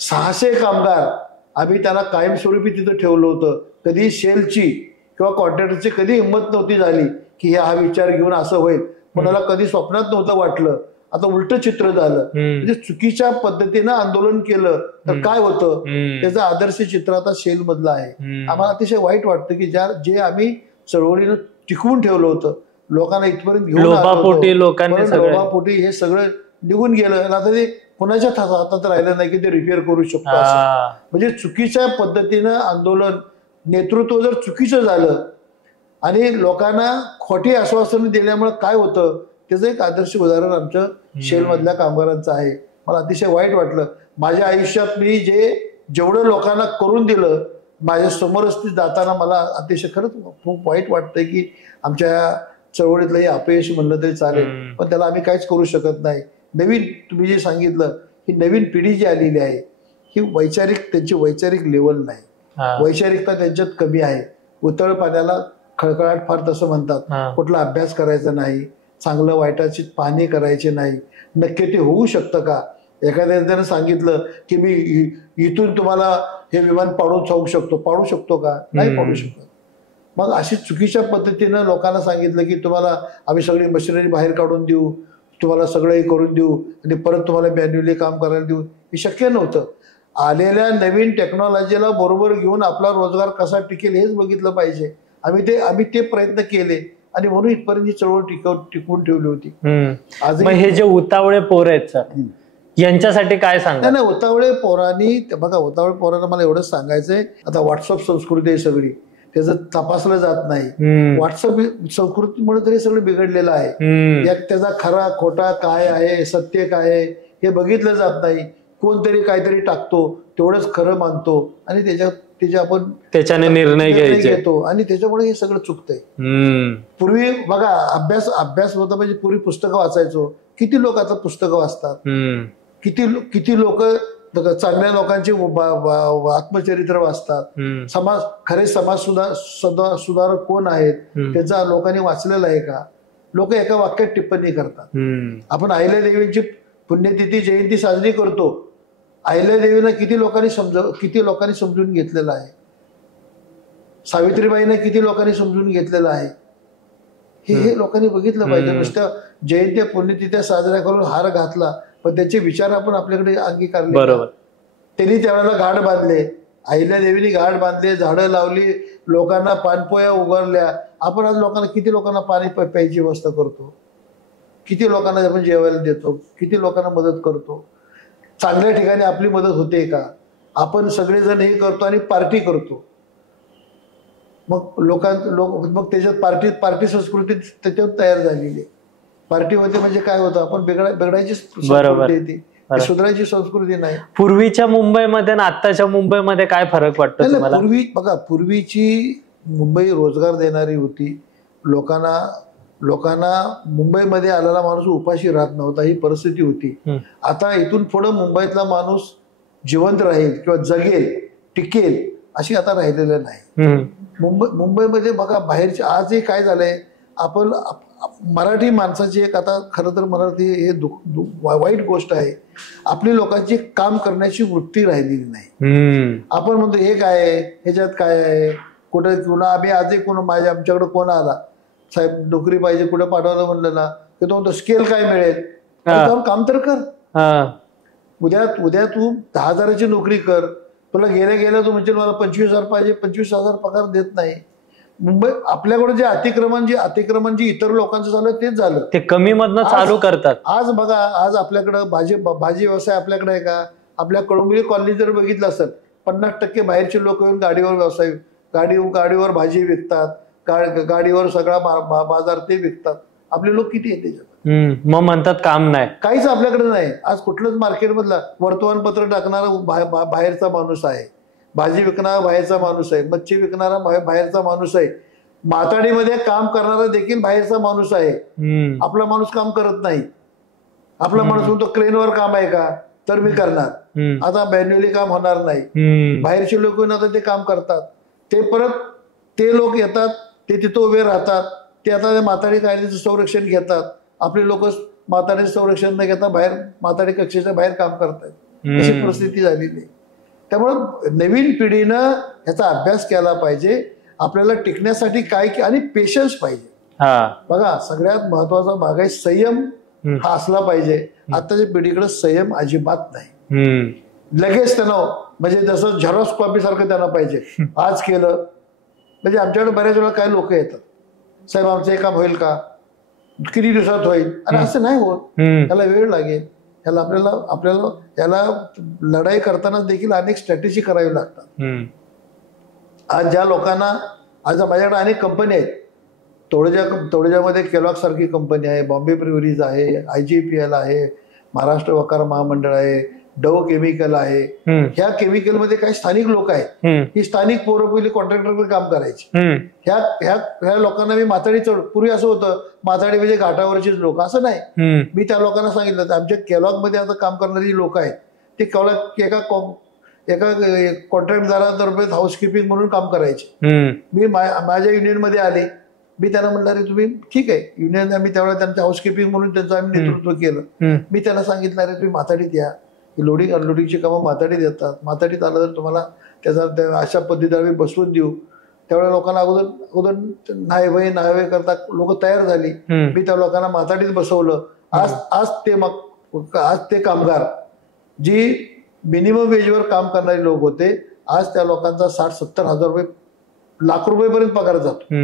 600 कामगार आम्ही त्यांना कायमस्वरूपी तिथं ठेवलं होतं. कधी सेलची किंवा कॉन्ट्रॅक्टरची कधी हिंमत नव्हती झाली की हा विचार घेऊन असं होईल, कोणाला कधी स्वप्नात नव्हतं वाटलं. आता उलट चित्र झालं. म्हणजे चुकीच्या पद्धतीनं आंदोलन केलं तर काय होतं त्याचं आदर्श चित्र आता सेल मधलं आहे. आम्हाला अतिशय वाईट वाटतं की जे आम्ही चळवळीनं टिकवून ठेवलं होतं, लोकांना इथपर्यंत घेऊन लोभापोटी हे सगळं निघून गेलं. आता ते कोणाच्या हातात राहिलं नाही की ते रिपेअर करू शकतो. म्हणजे चुकीच्या पद्धतीनं आंदोलन, नेतृत्व जर चुकीचं झालं आणि लोकांना खोटी आश्वासनं दिल्यामुळे काय होतं त्याचं एक आदर्श उदाहरण आमच्या सेलमधल्या कामगारांचं आहे. मला अतिशय वाईट वाटलं. माझ्या आयुष्यात मी जेवढं लोकांना करून दिलं, माझ्या समोरच जाताना मला अतिशय खरंच खूप वाईट वाटतंय की आमच्या चळवळीतलं हे अपयश म्हणलं तरी चालेल, पण त्याला आम्ही काहीच करू शकत नाही. नवीन तुम्ही जे सांगितलं ही नवीन पिढी जी आलेली आहे ही त्यांची वैचारिक लेवल नाही, वैचारिकता त्यांच्यात कमी आहे. उतळ पाण्याला खळखळाट फार तसं म्हणतात. कुठला अभ्यास करायचा नाही, चांगलं वाईटाची पाहणी करायची नाही. नक्की ते होऊ शकतं का? एखाद्याने सांगितलं की मी इथून तुम्हाला हे विमान पाडू शकतो का? नाही पाडू शकत. मग अशी चुकीच्या पद्धतीनं लोकांना सांगितलं की तुम्हाला आम्ही सगळी मशिनरी बाहेर काढून देऊ, तुम्हाला सगळं हे करून देऊ आणि परत तुम्हाला मॅन्युअली काम करायला देऊ, हे शक्य नव्हतं. आलेल्या नवीन टेक्नॉलॉजीला बरोबर घेऊन आपला रोजगार कसा टिकेल हेच बघितलं पाहिजे. आम्ही ते प्रयत्न केले आणि म्हणून इथपर्यंत चळवळ टिकवून ठेवली होती. आज हे जे उतावळे पोर आहेत सर, यांच्यासाठी काय सांगा? नाही, उतावळे पोरांनी बघा, उतावळे पोरांना मला एवढंच सांगायचंय, आता व्हॉट्सअप संस्कृती आहे सगळी, त्याचं तपासलं जात नाही. व्हॉट्सअप संस्कृतीमुळे तरी सगळं बिघडलेलं आहे. त्याचा खरा खोटा काय आहे, सत्य काय आहे हे बघितलं जात नाही. कोणतरी काहीतरी टाकतो, तेवढंच खरं मानतो आणि आपण त्याच्याने निर्णय घेतो आणि त्याच्यामुळे हे सगळं चुकतंय. पूर्वी बघा अभ्यास होता म्हणजे पूर्वी पुस्तकं वाचायचो. किती लोक आता पुस्तकं वाचतात? किती लोक चांगल्या लोकांचे आत्मचरित्र वाचतात. खरे समाज सुधारक कोण आहेत त्याचा लोकांनी वाचलेला आहे का? लोक एका वाक्यात टिप्पणी करतात. आपण अहिल्यादेवींची पुण्यतिथी जयंती साजरी करतो. अहिल्यादेवीनं किती लोकांनी समजून घेतलेलं आहे. सावित्रीबाईनं किती लोकांनी समजून घेतलेलं आहे हे लोकांनी बघितलं पाहिजे. नुसत्या जयंती पुण्यतिथ्या साजऱ्या करून हार घातला पण त्याचे विचार आपण आपल्याकडे अंगीकारले. बरोबर. त्यांनी त्यावेळेला घाट बांधले, अहिल्यादेवीनी घाट बांधले, झाडं लावली, लोकांना पानपोया उगारल्या. आपण आज किती लोकांना पाणी प्यायची व्यवस्था करतो, किती लोकांना आपण जेवायला देतो, किती लोकांना मदत करतो. चांगल्या ठिकाणी आपली मदत होते का? आपण सगळेजण हे करतो आणि पार्टी करतो. मग त्याच्यात पार्टी संस्कृती त्याच्यावर तयार झालेली आहे. पार्टी होते म्हणजे काय होतं, आपण बिघडायची संस्कृती येते, सुधारायची संस्कृती नाही. पूर्वीच्या मुंबईमध्ये आणि आत्ताच्या मुंबईमध्ये काय फरक वाटतो तुम्हाला? पूर्वीची मुंबई रोजगार देणारी होती. लोकांना मुंबईमध्ये आलेला माणूस उपाशी राहत नव्हता, ही परिस्थिती होती. आता इथून पुढे मुंबईतला माणूस जिवंत राहील किंवा जगेल, टिकेल अशी आता राहिलेलं नाही. मुंबईमध्ये बघा बाहेरचे आजही काय झालंय, आपण मराठी माणसाची एक आता खरं तर मराठी हे वाईट गोष्ट आहे, आपली लोकांची काम करण्याची वृत्ती राहिलेली नाही. आपण म्हणतो हे काय आहे, ह्याच्यात काय आहे, कुठे आम्ही आजही आमच्याकडे कोण आला, साहेब नोकरी पाहिजे, कुठे पाठवलं म्हणलं ना तर तो म्हणतो स्केल काय मिळेल, काम तर कर. उद्या तू 10,000ची नोकरी कर, तुला गेल्या तू म्हणजे मला 25,000 पाहिजे, 25,000 पगार देत नाही. मुंबई आपल्याकडे जे अतिक्रमण जे इतर लोकांचं झालं तेच झालं, ते कमी मधनं चालू करतात. आज बघा, आज आपल्याकडं भाजी व्यवसाय आपल्याकडे आहे का? आपल्या कळंबी कॉलनी जर बघितलं असेल 50% बाहेरचे लोक येऊन गाडीवर व्यवसाय, गाडीवर भाजी विकतात, गाडीवर सगळा बाजार ते विकतात. आपले लोक किती आहेत त्याच्यात. मग म्हणतात काम नाही, काहीच आपल्याकडे नाही. आज कुठलंच मार्केटमधला वर्तमानपत्र टाकणारा बाहेरचा माणूस आहे, भाजी विकणारा बाहेरचा माणूस आहे, मच्छी विकणारा बाहेरचा माणूस आहे, माताडीमध्ये काम करणारा देखील बाहेरचा माणूस आहे. आपला माणूस काम करत नाही. आपला माणूस म्हणतो क्रेनवर काम आहे का, तर मी करणार. आता मॅन्युअली काम होणार नाही. बाहेरचे लोक येऊन आता ते काम करतात. ते परत ते लोक येतात, ते तिथं उभे राहतात, ते आता माताडी कायद्याचं संरक्षण घेतात. आपले लोक माताडीचं संरक्षण न घेता बाहेर माताडी कक्षेच्या बाहेर काम करतात. अशी परिस्थिती झालेली आहे. त्यामुळं नवीन पिढीनं ह्याचा अभ्यास केला पाहिजे. आपल्याला टिकण्यासाठी काय आणि पेशन्स पाहिजे. बघा, सगळ्यात महत्वाचा भाग आहे संयम हा असला पाहिजे. आताच्या पिढीकडे संयम अजिबात नाही. लगेच त्यांना म्हणजे जसं झेरॉक्स कॉपी सारखं त्यांना पाहिजे. आज केलं म्हणजे आमच्याकडे बऱ्याच वेळा काही लोक येतात, साहेब आमचं हे काम होईल का, किती दिवसात होईल. आणि असं नाही होत, त्याला वेळ लागेल. आपल्याला याला लढाई करताना देखील अनेक स्ट्रॅटेजी करावी लागतात. आज ज्या लोकांना आज माझ्याकडे अनेक कंपनी आहेत. तोडजामध्ये केलॉग सारखी कंपनी आहे, बॉम्बे ब्रिव्हरीज आहे, IGPL आहे, महाराष्ट्र वकार महामंडळ आहे, डव केमिकल आहे. ह्या केमिकलमध्ये काही स्थानिक लोक आहेत. ही स्थानिक पोरं पहिली कॉन्ट्रॅक्टरकडे काम करायची. ह्या लोकांना मी माताडी पूर्वी असं होतं, माताडी म्हणजे घाटावरचीच लोक, असं नाही. मी त्या लोकांना सांगितलं आमच्या केलॉग मध्ये आता काम करणारी लोक आहेत ते केवळ एका कॉन्ट्रॅक्टदारातर्फे हाऊसकीपिंग म्हणून काम करायचे. मी माझ्या युनियनमध्ये आले. मी त्यांना म्हणलं अरे तुम्ही ठीक आहे, युनियन आम्ही त्यावेळेला त्यांचं हाऊसकीपिंग म्हणून त्यांचं आम्ही नेतृत्व केलं. मी त्यांना सांगितलं अरे तुम्ही माताडीत या, लोडिंग अनलोडिंगची कामं माताडीत येतात. माताडीत आलं तर तुम्हाला त्याचा अशा पद्धतीने आम्ही बसवून देऊ. त्यावेळेला लोकांना अगोदर नाही करता लोक तयार झाली. मी त्या लोकांना माताडीत बसवलं. आज ते कामगार जी मिनिमम वेजवर काम करणारे लोक होते, आज त्या लोकांचा 60-70 हजार रुपये, लाख रुपयेपर्यंत पगार जातो.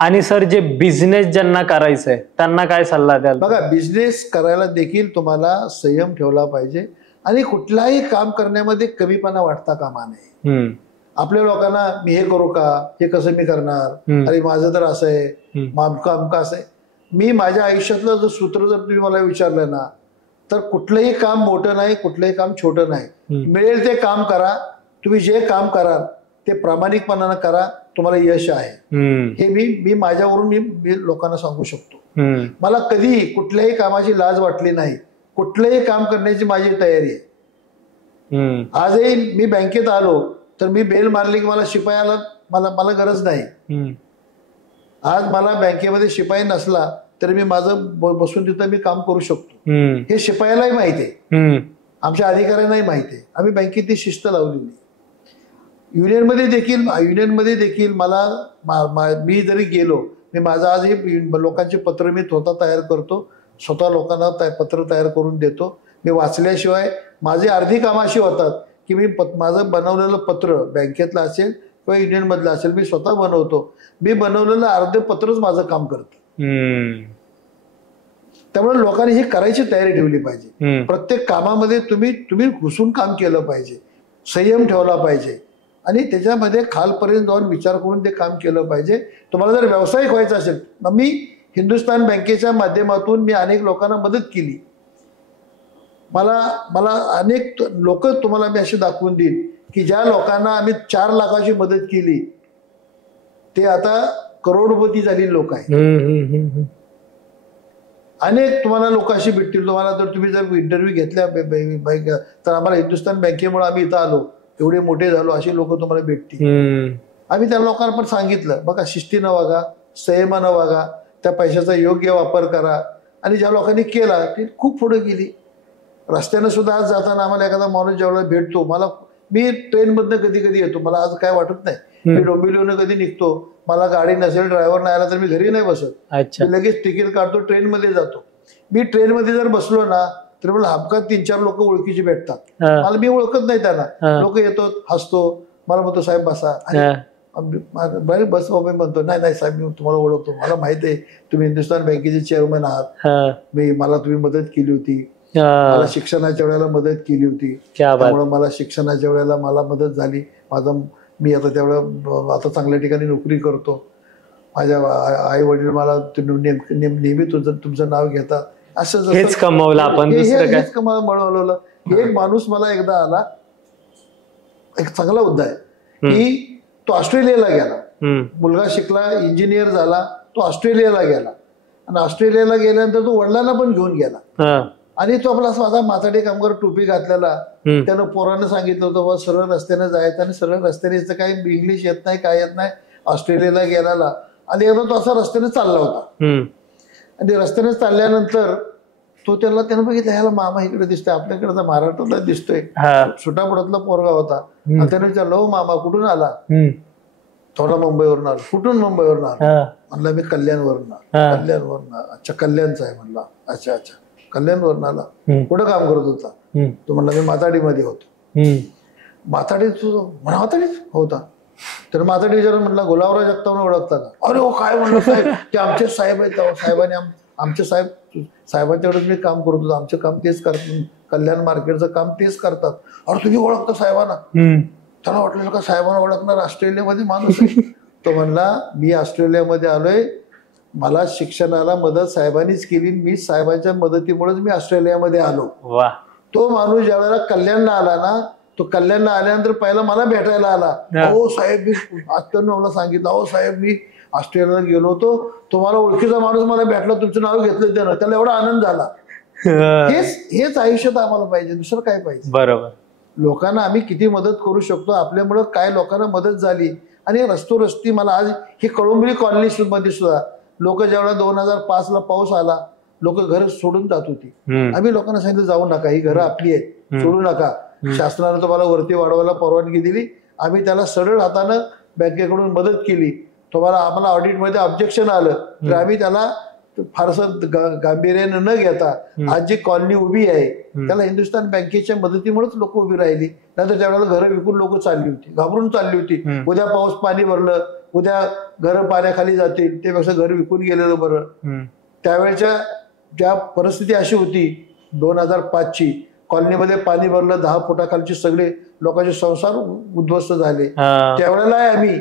आणि सर जे बिझनेस ज्यांना करायचंय त्यांना काय सल्ला द्याल? बघा, बिझनेस करायला देखील तुम्हाला संयम ठेवला पाहिजे आणि कुठलाही काम करण्यामध्ये कमीपणा वाटता कामा नये. आपल्या लोकांना मी हे करू का, हे कसं मी करणार, अरे माझं तर असं आहे, अमका असं आहे. मी माझ्या आयुष्यातलं जर सूत्र जर तुम्ही मला विचारलं ना, तर कुठलंही काम मोठं नाही, कुठलंही काम छोटं नाही. मिळेल ते काम करा. तुम्ही जे काम कराल ते प्रामाणिकपणानं करा, तुम्हाला यश आहे. हे मी माझ्यावरून मी लोकांना सांगू शकतो. मला कधी कुठल्याही कामाची लाज वाटली नाही. कुठलंही काम करण्याची माझी तयारी आहे. आजही मी बँकेत आलो तर मी बेल मारली की मला शिपायाला मला गरज नाही. आज मला बँकेमध्ये शिपाई नसला तरी मी माझं बसून तिथं मी काम करू शकतो. हे शिपायालाही माहिती आहे, आमच्या अधिकाऱ्यांनाही माहिती आहे. आम्ही बँकेत ती शिस्त लावलेली. युनियनमध्ये देखील मला मी जरी गेलो, मी माझं आजही लोकांचे पत्र मी स्वतः तयार करतो, स्वतः लोकांना पत्र तयार करून देतो. मी वाचल्याशिवाय माझे अर्धी कामं अशी होतात की मी माझं बनवलेलं पत्र बँकेतलं असेल किंवा युनियनमधलं असेल, मी स्वतः बनवतो. मी बनवलेलं अर्धे पत्रच माझं काम करतं. त्यामुळे लोकांनी ही करायची तयारी ठेवली पाहिजे. प्रत्येक कामामध्ये तुम्ही घुसून काम केलं पाहिजे, संयम ठेवला पाहिजे आणि त्याच्यामध्ये खालपर्यंत जाऊन विचार करून ते काम केलं पाहिजे. तुम्हाला जर व्यावसायिक व्हायचं असेल, मी हिंदुस्थान बँकेच्या माध्यमातून मी अनेक लोकांना मदत केली. मला अनेक लोक तुम्हाला मी अशी दाखवून देईन की ज्या लोकांना आम्ही 4 लाखाची मदत केली ते आता करोडपती झालेली लोक आहेत. अनेक तुम्हाला लोक अशी भेटतील. तुम्हाला जर तुम्ही जर इंटरव्ह्यू घेतल्या तर आम्हाला हिंदुस्थान बँकेमुळे आम्ही इथं आलो, एवढे मोठे झालो, अशी लोक तुम्हाला भेटतील. आम्ही त्या लोकांना पण सांगितलं बघा, शिस्तीनं वागा, संयमानं वागा, त्या पैशाचा योग्य वापर करा. आणि ज्या लोकांनी केला ते खूप पुढे गेली. रस्त्यानं सुद्धा आज जाताना आम्हाला एखादा माणूस ज्यावेळेला भेटतो, मी ट्रेनमधनं कधी येतो, मला आज काय वाटत नाही. मी डोंबिवलीहून कधी निघतो, मला गाडी नसेल, ड्रायव्हर नाही आला तर मी घरी नाही बसत. मी लगेच तिकीट काढतो, ट्रेनमध्ये जातो. मी ट्रेनमध्ये जर बसलो ना तर मला हमखास 3-4 लोक ओळखीची भेटतात. मला मी ओळखत नाही त्यांना. लोक येतो, हसतो, मला म्हणतो साहेब बसा. बस मी म्हणतो नाही साहेब मी तुम्हाला ओळखतो, मला माहित आहे तुम्ही हिंदुस्थान बँकेचे चेअरमन आहात. मला तुम्ही मदत केली होती, मला शिक्षणाच्या वेळेला मदत केली होती, त्यामुळे मला शिक्षणाच्या वेळेला मला मदत झाली. मी आता त्यावेळेला आता चांगल्या ठिकाणी नोकरी करतो. माझ्या आई वडील मला नेहमी तुमचं नाव घेतात, असं हेच कमवलं आपण, हेच कमवलं. एक माणूस मला एकदा आला, एक चांगला मुद्दा आहे की तो ऑस्ट्रेलियाला गेला, मुलगा शिकला, इंजिनियर झाला, तो ऑस्ट्रेलियाला गेला आणि ऑस्ट्रेलियाला गेल्यानंतर तो वडिलांना पण घेऊन गेला आणि तो आपला माझा माथाडी कामगार टोपी घातलेला, त्यानं पोरानं सांगितलं होतं बा सरळ रस्त्याने जायचं आणि सरळ रस्त्याने काही इंग्लिश येत नाही, काय येत नाही, ऑस्ट्रेलियाला गेला आणि एकदा तो असा रस्त्याने चालला होता आणि रस्त्याने चालल्यानंतर त्यानं बघितलं ह्याला मामा इकडे दिसतोय, आपल्याकडे महाराष्ट्रातला दिसतोय, छोटापुरातला पोरगा होता आणि त्याने विचारलं हो मामा कुठून आला, थोडा मुंबईवरून आला. कुठून मुंबईवरून आला म्हणलं मी कल्याणवरून आला. कल्याणवरून, अच्छा कल्याणचा आहे म्हणला, अच्छा अच्छा कल्याणवरून आला, कुठं काम करत होता, तो म्हणला मी माथाडीमध्ये होतो. माथाडीच होता, तर माथाडी विचारून म्हटलं गुलाबराव जगतापना ओळखता का, अरे हो काय म्हणलं साहेब ते आमचे साहेब आहेत, साहेबांनी आमचे साहेबांच्याकडेच मी काम करत होतो, आमचं काम तेच करतात, कल्याण मार्केटचं काम तेच करतात. अरे तुम्ही ओळखता साहेबांना, त्याला वाटलेलं का साहेबांना ओळखणार, ऑस्ट्रेलियामध्ये माणूस आहे. तो म्हणला मी ऑस्ट्रेलियामध्ये आलोय, मला शिक्षणाला मदत साहेबांनीच केली, मी साहेबांच्या मदतीमुळेच मी ऑस्ट्रेलियामध्ये आलो. तो माणूस ज्या वेळेला कल्याणला आला ना, तो कल्याणला आल्यानंतर पहिला मला भेटायला आला, अहो साहेब मी मला सांगितलं, अहो साहेब मी ऑस्ट्रेलियाला गेलो होतो, तुम्हाला ओळखीचा माणूस मला भेटला, तुमचं नाव घेतलं त्यानं, त्याला एवढा आनंद झाला. हेच आयुष्यात आम्हाला पाहिजे, दुसरं काय पाहिजे. बरोबर. लोकांना आम्ही किती मदत करू शकतो, आपल्यामुळं काय लोकांना मदत झाली. आणि रस्ती मला आज ही कळुंबरी कॉलनी मध्ये सुद्धा लोक ज्यावेळेला 2005ला पाऊस आला, लोक घर सोडून जात होती. आम्ही लोकांना सांगितलं जाऊ नका, ही घरं आपली आहेत, सोडू नका. शासनाने तुम्हाला वरती वाढवायला परवानगी दिली, आम्ही त्याला सरळ हातानं बँकेकडून मदत केली. आम्हाला ऑडिटमध्ये ऑब्जेक्शन आलं तर आम्ही त्याला फारसं गांभीर्याने न घेता आज जी कॉलनी उभी आहे त्याला हिंदुस्थान बँकेच्या मदतीमुळेच लोक उभी राहिली. नाहीतर त्यावेळेला घरं विकून लोक चालली होती, घाबरून चालली होती. उद्या पाऊस पाणी भरलं, उद्या घरं पाण्याखाली जातील, त्यापेक्षा घर विकून गेलेलं बरं. त्यावेळेच्या ज्या परिस्थिती अशी होती 2005ची, कॉलनीमध्ये पाणी भरलं, 10 फुटाखालचे सगळे लोकांचे संसार उद्ध्वस्त झाले. त्यावेळेला आम्ही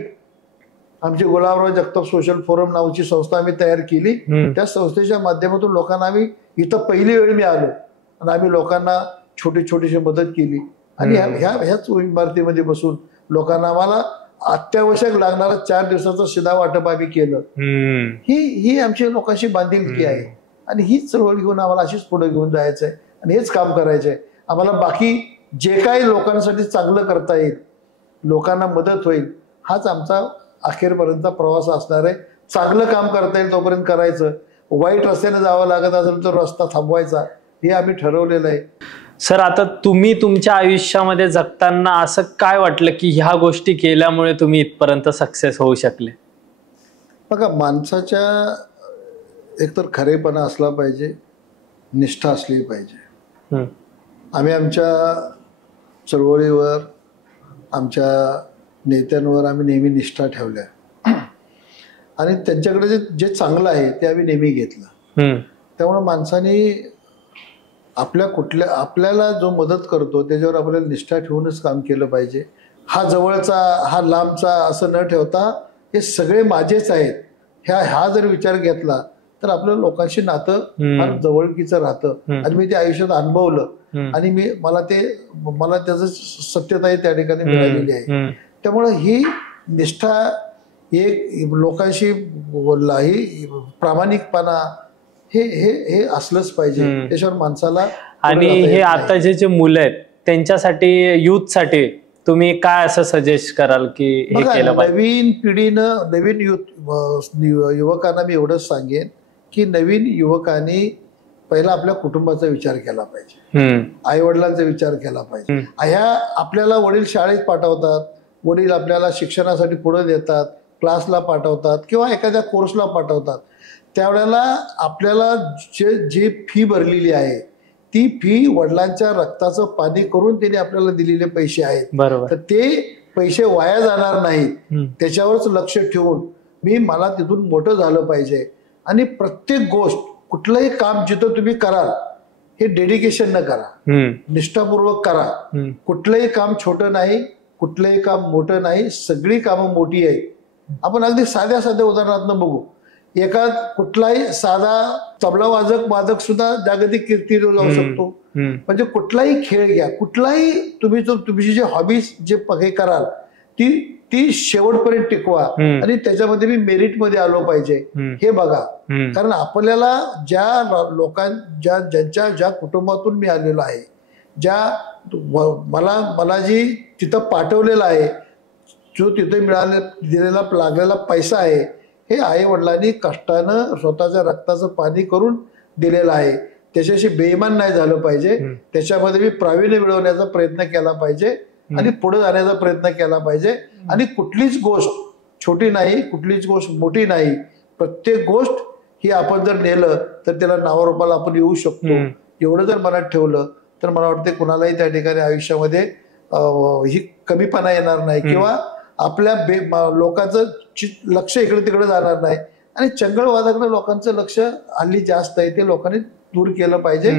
आमची गुलाबराव जगताप सोशल फोरम नावाची संस्था आम्ही तयार केली. त्या संस्थेच्या माध्यमातून लोकांना आम्ही इथं पहिली वेळ मी आलो आणि आम्ही लोकांना छोटीशी मदत केली आणि ह्याच इमारतीमध्ये बसून लोकांना आम्हाला अत्यावश्यक लागणारा 4 दिवसाचा शिधा वाटप आम्ही केलं. ही आमची लोकांशी बांधिलकी आहे आणि हीच चळवळ घेऊन आम्हाला अशीच पुढे घेऊन जायचंय आणि हेच काम करायचंय आम्हाला. बाकी जे काही लोकांसाठी चांगलं करता येईल, लोकांना मदत होईल, हाच आमचा अखेरपर्यंत प्रवास असणार आहे. चांगलं काम करता येईल तोपर्यंत करायचं, वाईट रस्त्याने जावं लागत असेल तर रस्ता थांबवायचा, हे आम्ही ठरवलेलं आहे. सर, आता तुम्ही तुमच्या आयुष्यामध्ये जगताना असं काय वाटलं की ह्या गोष्टी केल्यामुळे तुम्ही इथपर्यंत सक्सेस होऊ शकले? बघा, माणसाच्या एकतर खरेपणा असला पाहिजे, निष्ठा असली पाहिजे. आम्ही आमच्या चळवळीवर, आमच्या नेत्यांवर आम्ही नेहमी निष्ठा ठेवल्या आणि त्यांच्याकडे जे चांगलं आहे ते आम्ही नेहमी घेतलं. त्यामुळे माणसाने आपल्याला जो मदत करतो त्याच्यावर आपल्याला निष्ठा ठेवूनच काम केलं पाहिजे. हा जवळचा, हा लांबचा असं न ठेवता हे सगळे माझेच आहेत, हा जर विचार घेतला तर आपलं लोकांशी नातं फार जवळकीचं राहतं. आणि मी ते आयुष्यात अनुभवलं आणि मला त्याचं सत्यता त्या ठिकाणी मिळालेली आहे. त्यामुळे ही निष्ठा, एक लोकांशी प्रामाणिकपणा हे असलंच पाहिजे. त्याच्यावर माणसाला. आणि हे आताचे जे मुलं आहेत त्यांच्यासाठी, युथसाठी तुम्ही काय असं सजेस्ट कराल की हे केलं पाहिजे? नवीन पिढीनं, नवीन युवकांना मी एवढंच सांगेन की नवीन युवकांनी पहिला आपल्या कुटुंबाचा विचार केला पाहिजे, आई वडिलांचा विचार केला पाहिजे. आपल्याला वडील शाळेत पाठवतात, वडील आपल्याला शिक्षणासाठी पुढे देतात, क्लासला पाठवतात किंवा एखाद्या कोर्सला पाठवतात. त्यावेळेला आपल्याला जी फी भरलेली आहे ती फी वडिलांच्या रक्ताचं पाणी करून त्यांनी आपल्याला दिलेले पैसे आहेत. तर ते पैसे वाया जाणार नाहीत, त्याच्यावरच लक्ष ठेवून मला तिथून मोठं झालं पाहिजे. आणि प्रत्येक गोष्ट, कुठलंही काम जिथं तुम्ही कराल हे डेडिकेशन न करा, निष्ठापूर्वक करा. कुठलंही काम छोटं नाही, कुठलंही काम मोठं नाही, सगळी कामं मोठी आहेत. आपण अगदी साध्या साध्या उदाहरणातून बघू. एका कुठलाही साधा तबला वादक सुद्धा जागतिक कीर्तीला जाऊ शकतो. म्हणजे कुठलाही खेळ घ्या, कुठलाही तुम्ही तुमची जी हॉबीज जे काही कराल ती शेवटपर्यंत टिकवा आणि त्याच्यामध्ये मी मेरिटमध्ये आलो पाहिजे हे बघा. कारण आपल्याला ज्या कुटुंबातून मी आलेलो आहे, मला जी तिथं पाठवलेलं आहे, जो तिथे दिलेला लागलेला पैसा आहे, हे आई वडिलांनी कष्टानं स्वतःच्या रक्ताचं पाणी करून दिलेलं आहे. त्याच्याशी बेईमान नाही झालं पाहिजे. त्याच्यामध्ये मी प्रावीण्य मिळवण्याचा प्रयत्न केला पाहिजे आणि पुढे जाण्याचा प्रयत्न केला पाहिजे. आणि कुठलीच गोष्ट छोटी नाही, कुठलीच गोष्ट मोठी नाही. प्रत्येक गोष्ट ही आपण जर नेलं तर त्याला नावारूपाला आपण येऊ शकतो. एवढं जर मनात ठेवलं तर मला वाटते कुणालाही त्या ठिकाणी आयुष्यामध्ये ही कमीपणा येणार नाही किंवा आपल्या लोकांचं लक्ष इकडे तिकडे जाणार नाही. आणि चंगळवादाकडे लोकांचं लक्ष हल्ली जास्त आहे, ते लोकांनी दूर केलं पाहिजे.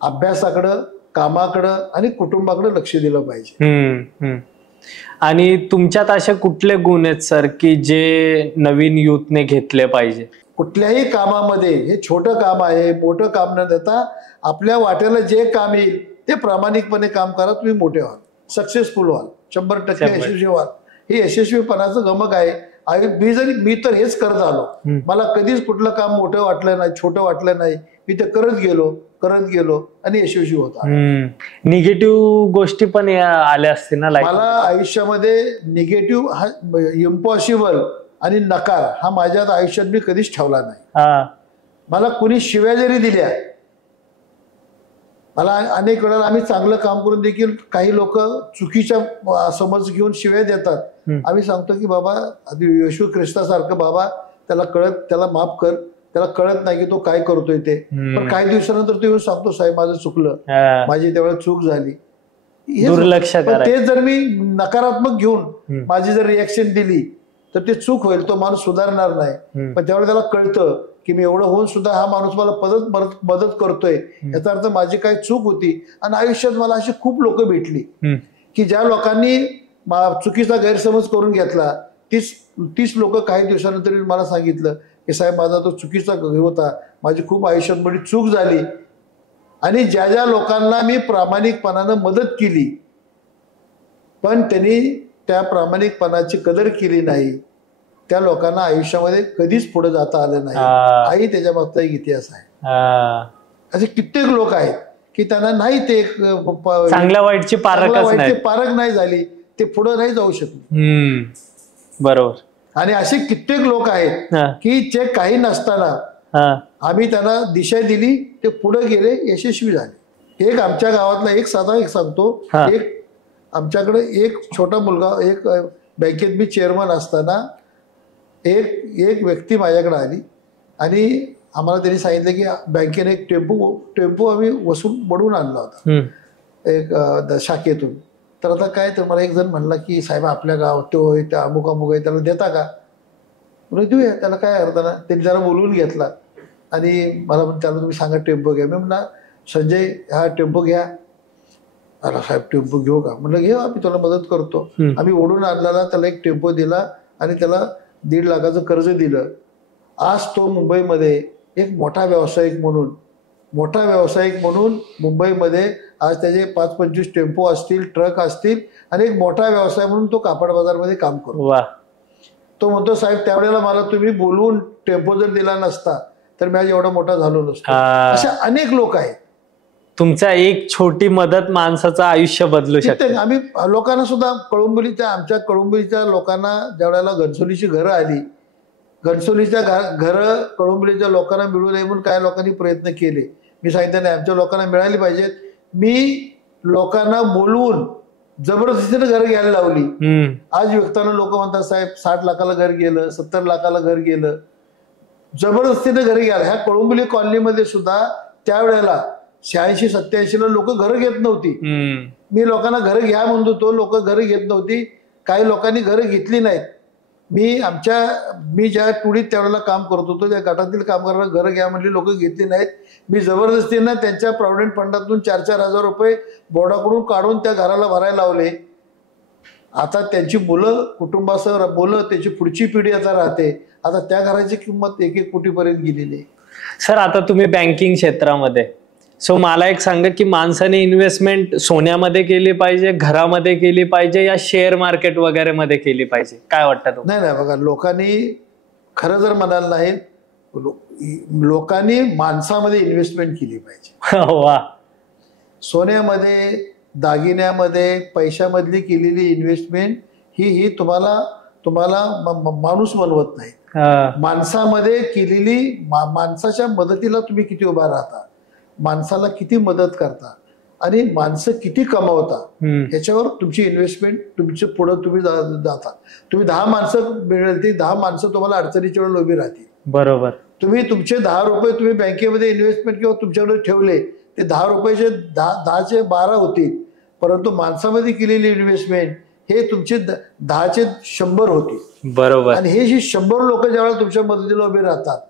अभ्यासाकडं, कामाकडं आणि कुटुंबाकडे लक्ष दिलं पाहिजे. आणि तुमच्यात असे कुठले गुण आहेत सर की जे नवीन युथने घेतले पाहिजे? कुठल्याही कामामध्ये, हे छोटं काम आहे मोठं काम न देता आपल्या वाट्याला जे काम येईल ते प्रामाणिकपणे काम करा. तुम्ही मोठे व्हाल, सक्सेसफुल व्हाल, 100% यशस्वी व्हाल. हे यशस्वीपणाचं गमक आहे. मी तर हेच करत आलो. मला कधीच कुठलं काम मोठं वाटलं नाही, छोटं वाटलं नाही. मी ते करत गेलो आणि यशस्वी होता. निगेटिव्ह गोष्टी पण आल्या असतील ना? मला आयुष्यामध्ये निगेटिव्ह हा इम्पॉसिबल आणि नकार हा माझ्या आयुष्यात मी कधीच ठेवला नाही. मला कुणी शिव्या जरी दिल्या, मला अनेक वेळा आम्ही चांगलं काम करून देखील काही लोक चुकीच्या समज घेऊन शिव्या देतात. आम्ही सांगतो की बाबा, येशू ख्रिस्तासारखं बाबा, त्याला माफ कर, त्याला कळत नाही की तो काय करतोय ते. पण काही दिवसानंतर तो येऊन सांगतो, साहेब माझं चुकलं, माझी त्यावेळेला चूक झाली. दुर्लक्ष ते जर मी नकारात्मक घेऊन माझी जर रिॲक्शन दिली तर ते चूक होईल, तो माणूस सुधारणार नाही. पण त्यावेळेला त्याला कळतं की मी एवढं होऊन सुद्धा हा माणूस मला मदत करतोय, याचा अर्थ माझी काही चूक होती. आणि आयुष्यात मला अशी खूप लोक भेटली की ज्या लोकांनी चुकीचा गैरसमज करून घेतला, तीच लोक काही दिवसानंतर मला सांगितलं की साहेब माझा तो चुकीचा होता, माझी खूप आयुष्यात मोठी चूक झाली. आणि ज्या लोकांना मी प्रामाणिकपणानं मदत केली पण त्यांनी त्या प्रामाणिकपणाची कदर केली नाही, त्या लोकांना आयुष्यामध्ये कधीच पुढे जाता आलं नाही. हाही त्याच्या मागचा एक इतिहास आहे. असे कित्येक लोक आहेत की त्यांना नाही ते चांगल्या वाईटची पारख नाही झाली, ते पुढे नाही जाऊ शकले. बरोबर. आणि असे कित्येक लोक आहेत की जे काही नसताना आम्ही त्यांना दिशा दिली, ते पुढे गेले, यशस्वी झाले. एक आमच्या गावातला एक सांगतो. आमच्याकडे एक छोटा मुलगा, एक बँकेत मी चेअरमन असताना एक व्यक्ती माझ्याकडे आली आणि आम्हाला त्यांनी सांगितलं की बँकेने एक टेम्पो आम्ही बनवून आणला होता एक शाखेतून. तर आता काय, तर मला एक जण म्हणला की साहेब आपल्या गावात तो त्या अमुक आहे, त्याला देता का? म्हणजे देऊया, त्याला काय अर्थ ना. त्यांनी त्याला बोलवून घेतला आणि मला त्याला तुम्ही सांगा टेम्पो घ्या. मी म्हणला संजय हा टेम्पो घ्या. अरे साहेब टेम्पो घेऊ का? म्हटलं घेऊ, आम्ही तुला मदत करतो. आम्ही ओढून आणलेला, त्याला एक टेम्पो दिला आणि त्याला 1.5 लाखाचं कर्ज दिलं. आज तो मुंबईमध्ये एक मोठा व्यावसायिक म्हणून मुंबईमध्ये आज त्याचे 5-25 टेम्पो असतील, ट्रक असतील आणि एक मोठा व्यवसाय म्हणून तो कापड बाजारमध्ये काम करतो. तो म्हणतो साहेब त्यावेळेला मला तुम्ही बोलवून टेम्पो जर दिला नसता तर मी आज एवढा मोठा झालो नसतो. अशा अनेक लोक आहेत. तुमचा एक छोटी मदत माणसाचं आयुष्य बदलू शकते. आम्ही लोकांना सुद्धा आमच्या कळुंबीच्या लोकांना ज्यावेळेला घनसोलीची घरं आली, घनसोलीच्या घरं कळुंबीच्या लोकांना मिळू नये म्हणून काही लोकांनी प्रयत्न केले. मी सांगितलं नाही, आमच्या लोकांना मिळाली पाहिजेत. मी लोकांना बोलवून जबरदस्तीने घर घ्यायला लावली. आज विकताना लोक म्हणतात साहेब 60 लाखाला घर गेलं, 70 लाखाला घर गेलं. जबरदस्तीने घर घ्यायला. ह्या कळुंबली कॉलनीमध्ये सुद्धा त्यावेळेला 86-87 ला लोक घरं घेत नव्हती. मी लोकांना घरं घ्या म्हणतो, तो लोक घरं घेत नव्हती. काही लोकांनी घरं घेतली नाहीत. मी ज्या टुडीत त्यावेळेला काम करत होतो त्या गटातील कामगारांना घरं घ्या म्हणली, लोक घेतली नाहीत. मी जबरदस्तीनं त्यांच्या प्रॉव्हिडंट फंडातून 4-4 हजार रुपये बोर्डाकडून काढून त्या घराला भरायला लावले. आता त्यांची मुलं कुटुंबासह मुलं त्याची पुढची पिढी आता राहते. आता त्या घराची किंमत 1-1 कोटीपर्यंत गेलेली आहे. सर आता तुम्ही बँकिंग क्षेत्रामध्ये, सो मला एक सांगा की माणसाने इन्व्हेस्टमेंट सोन्यामध्ये केली पाहिजे, घरामध्ये केली पाहिजे, या शेअर मार्केट वगैरे मध्ये केली पाहिजे, काय वाटतं तुम्हाला? नाही बघा, लोकांनी खरं जर म्हणाल नाही, लोकांनी माणसामध्ये इन्व्हेस्टमेंट केली पाहिजे. वा. सोन्यामध्ये, दागिन्यामध्ये, पैशामधली केलेली इन्व्हेस्टमेंट ही तुम्हाला माणूस बनवत नाही. माणसामध्ये केलेली, माणसाच्या मदतीला तुम्ही किती उभा राहता, माणसाला किती मदत करता आणि माणसं किती कमावता, याच्यावर तुमची इन्व्हेस्टमेंट, तुमचे पुढे तुम्ही जाता. तुम्ही 10 माणसं मिळेल, ती 10 माणसं तुम्हाला अडचणीच्या वेळेला उभी राहतील. बरोबर. तुम्ही तुमचे 10 रुपये तुम्ही बँकेमध्ये इन्व्हेस्टमेंट किंवा तुमच्याकडे ठेवले, ते 10 रुपयाचे 10चे 12 होतील. परंतु माणसामध्ये केलेली इन्व्हेस्टमेंट हे तुमचे 10चे 100 होतील. बरोबर. आणि हे जी 100 लोक ज्यावेळेला तुमच्या मदतीला उभे राहतात,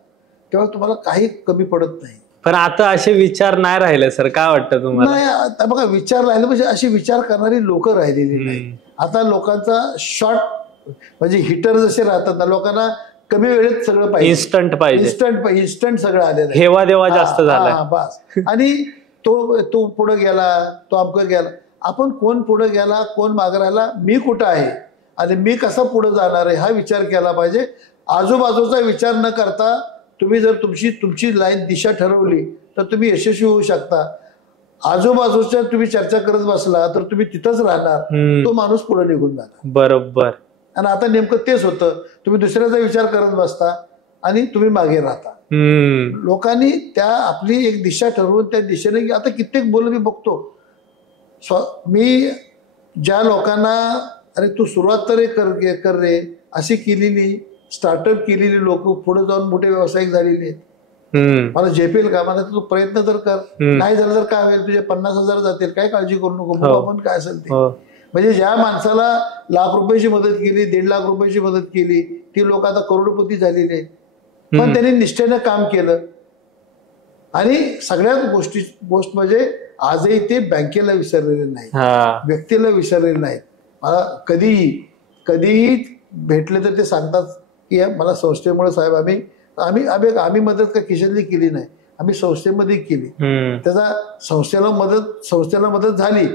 तेव्हा तुम्हाला काही कमी पडत नाही. पण आता असे विचार नाही राहिले सर, काय वाटतं तुम्हाला? नाही, आता बघा, विचार राहिले म्हणजे असे विचार करणारी लोक राहिलेली नाही. आता लोकांचा शॉर्ट म्हणजे हिटर जसे राहतात ना, लोकांना कमी वेळेत सगळं पाहिजे, इन्स्टंट सगळं आलेलं आहे. हेवा देवा जास्त झाला बस. आणि तो पुढे गेला, तो अमकं गेला. आपण कोण पुढे गेला, कोण मागे राहिला, मी कुठं आहे आणि मी कसा पुढे जाणार आहे, हा विचार केला पाहिजे. आजूबाजूचा विचार न करता तुम्ही जर तुमची लाईन दिशा ठरवली तर तुम्ही यशस्वी होऊ शकता. आजूबाजूच्या तुम्ही चर्चा करत बसला तर तुम्ही तिथंच राहणार, तो माणूस पुढे निघून जाणार. बरोबर. आणि आता नेमकं तेच होतं, तुम्ही दुसऱ्याचा विचार करत बसता आणि तुम्ही मागे राहता. लोकांनी आपली एक दिशा ठरवून त्या दिशेने, आता कित्येक मुलं मी बघतो, मी ज्या लोकांना अरे तू सुरुवात तरी कर रे अशी केलेली, स्टार्टअप केलेली लोक पुढे जाऊन मोठे व्यावसायिक झालेले आहेत. मला झेपेल का? मला तू प्रयत्न तर कर, नाही झालं तर काय होईल, तुझे 50,000 जातील, काय काळजी करू नको, आपण काय असेल ते. म्हणजे ज्या माणसाला लाख रुपयाची मदत केली, 1.5 लाख रुपयाची मदत केली, ती लोक आता करोडपती झालेली आहेत. पण त्यांनी निष्ठेनं काम केलं. आणि सगळ्यात गोष्ट म्हणजे आजही ते बँकेला विसरलेले नाही, व्यक्तीला विसरलेले नाही. मला कधीही भेटले तर ते सांगतात की मला संस्थेमुळे साहेब आम्ही मदत का खिशातली केली नाही, आम्ही संस्थेमध्ये केली. त्याचा संस्थेला मदत झाली,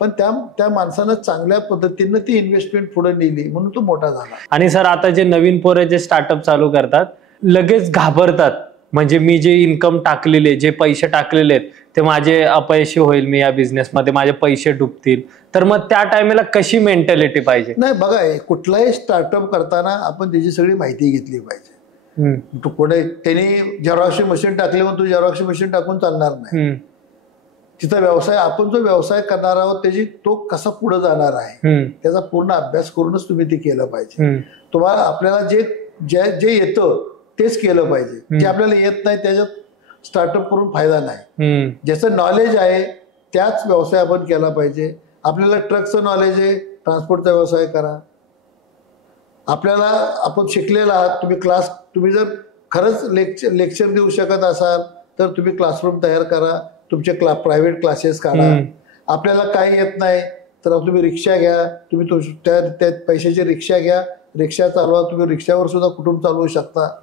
पण त्या माणसानं चांगल्या पद्धतीनं ती इन्व्हेस्टमेंट पुढे नेली म्हणून तो मोठा झाला. आणि सर आता जे नवीन पोरं जे स्टार्टअप चालू करतात लगेच घाबरतात, म्हणजे मी जे इन्कम टाकलेले, जे पैसे टाकलेले आहेत ते माझे अपयशी होईल, मी या बिझनेसमध्ये माझे पैसे डुबतील, तर मग त्या टायमेला कशी मेंटॅलिटी पाहिजे? नाही बघा, कुठलाही स्टार्टअप करताना आपण त्याची सगळी माहिती घेतली पाहिजे. तू पुढे त्यांनी झेरॉक्स मशीन टाकली म्हणून तू झेरॉक्स मशीन टाकून चालणार नाही. तिथं व्यवसाय, आपण जो व्यवसाय करणार आहोत तो कसा पुढे जाणार आहे त्याचा पूर्ण अभ्यास करूनच तुम्ही ते केलं पाहिजे. तुम्हाला आपल्याला जे येतं तेच केलं पाहिजे. जे आपल्याला येत नाही त्याच्यात स्टार्टअप करून फायदा नाही. ज्याचं नॉलेज आहे त्याच व्यवसाय आपण केला पाहिजे. आपल्याला ट्रकचं नॉलेज आहे, ट्रान्सपोर्टचा व्यवसाय करा. आपल्याला आपण शिकलेला आहात, तुम्ही जर खरंच लेक्चर देऊ शकत असाल तर तुम्ही क्लासरूम तयार करा, तुमचे प्रायव्हेट क्लासेस काढा. आपल्याला काही येत नाही तर तुम्ही रिक्षा घ्या, तुम्ही त्या पैशाची रिक्षा घ्या, रिक्षा चालवा. तुम्ही रिक्षावर सुद्धा कुटुंब चालवू शकता.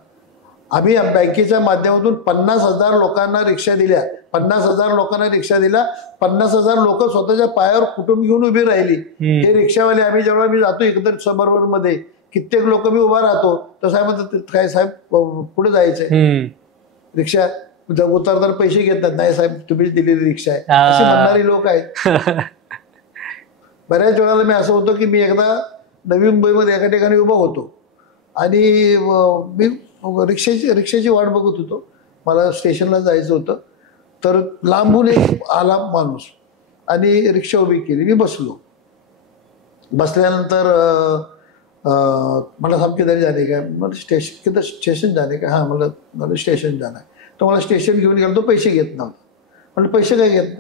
आम्ही बँकेच्या माध्यमातून 50,000 लोकांना रिक्षा दिल्या, 50,000 लोकांना रिक्षा दिल्या. 50,000 लोक स्वतःच्या पायावर कुटुंब घेऊन उभी राहिली. हे रिक्षावाले, आम्ही जेव्हा मी जातो एकतर सबर्बर मध्ये, कित्येक लोक मी उभा राहतो तर साहेब काय साहेब पुढे जायचंय, रिक्षा उतरताना पैसे घेतात, नाही साहेब तुम्हीच दिलेली रिक्षा आहे अशी म्हणणारी लोक आहेत. बऱ्याच वेळाला मी असं होतं की मी एकदा नवी मुंबईमध्ये एका ठिकाणी उभा होतो आणि मी रिक्षाची वाट बघत होतो. मला स्टेशनला जायचं होतं, तर लांबून एक आला माणूस आणि रिक्षा उभी केली. मी बसलो. बसल्यानंतर मला साहब किधर जाने का, मला स्टेशन जाने का, हाँ मला स्टेशन जाना है. तो मला स्टेशन घेऊन गेलो. तो पैसे घेत नव्हता. म्हणजे पैसे काय घेत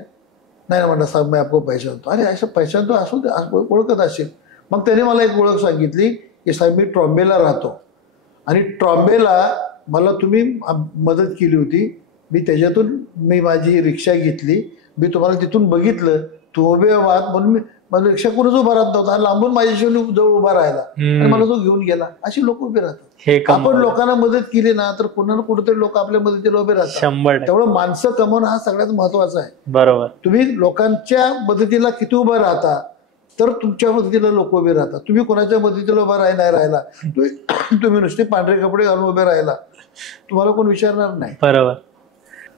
नाही म्हटलं साहेब मी आपको पैसा देतो. अरे असं पैसा तो असू दे, ओळखत असेल. मग त्याने मला एक ओळख सांगितली की साहेब मी ट्रॉम्बेला राहतो आणि ट्रॉम्बेला मला तुम्ही मदत केली होती, मी त्याच्यातून माझी रिक्षा घेतली, मी तुम्हाला तिथून बघितलं, तू उभे वाहत म्हणून मला रिक्षा कोणच उभा राहत नव्हता, लांबून माझ्याशी जवळ उभा राहिला आणि मला तो घेऊन गेला. अशी लोक उभे राहतात. आपण लोकांना मदत केली ना तर कोणाला कुठेतरी लोक आपल्या मदतीला उभे राहतात. 100%. त्यामुळे माणसं कमवणं हा सगळ्यात महत्वाचा आहे. बरोबर. तुम्ही लोकांच्या मदतीला किती उभं राहता तर तुमच्या मदतीला लोक उभे राहतात. तुम्ही कोणाच्या मदतीला उभा नाही राहिला, तुम्ही नुसते पांढरे कपडे घालून उभे राहिला, तुम्हाला कोण विचारणार नाही. बरोबर.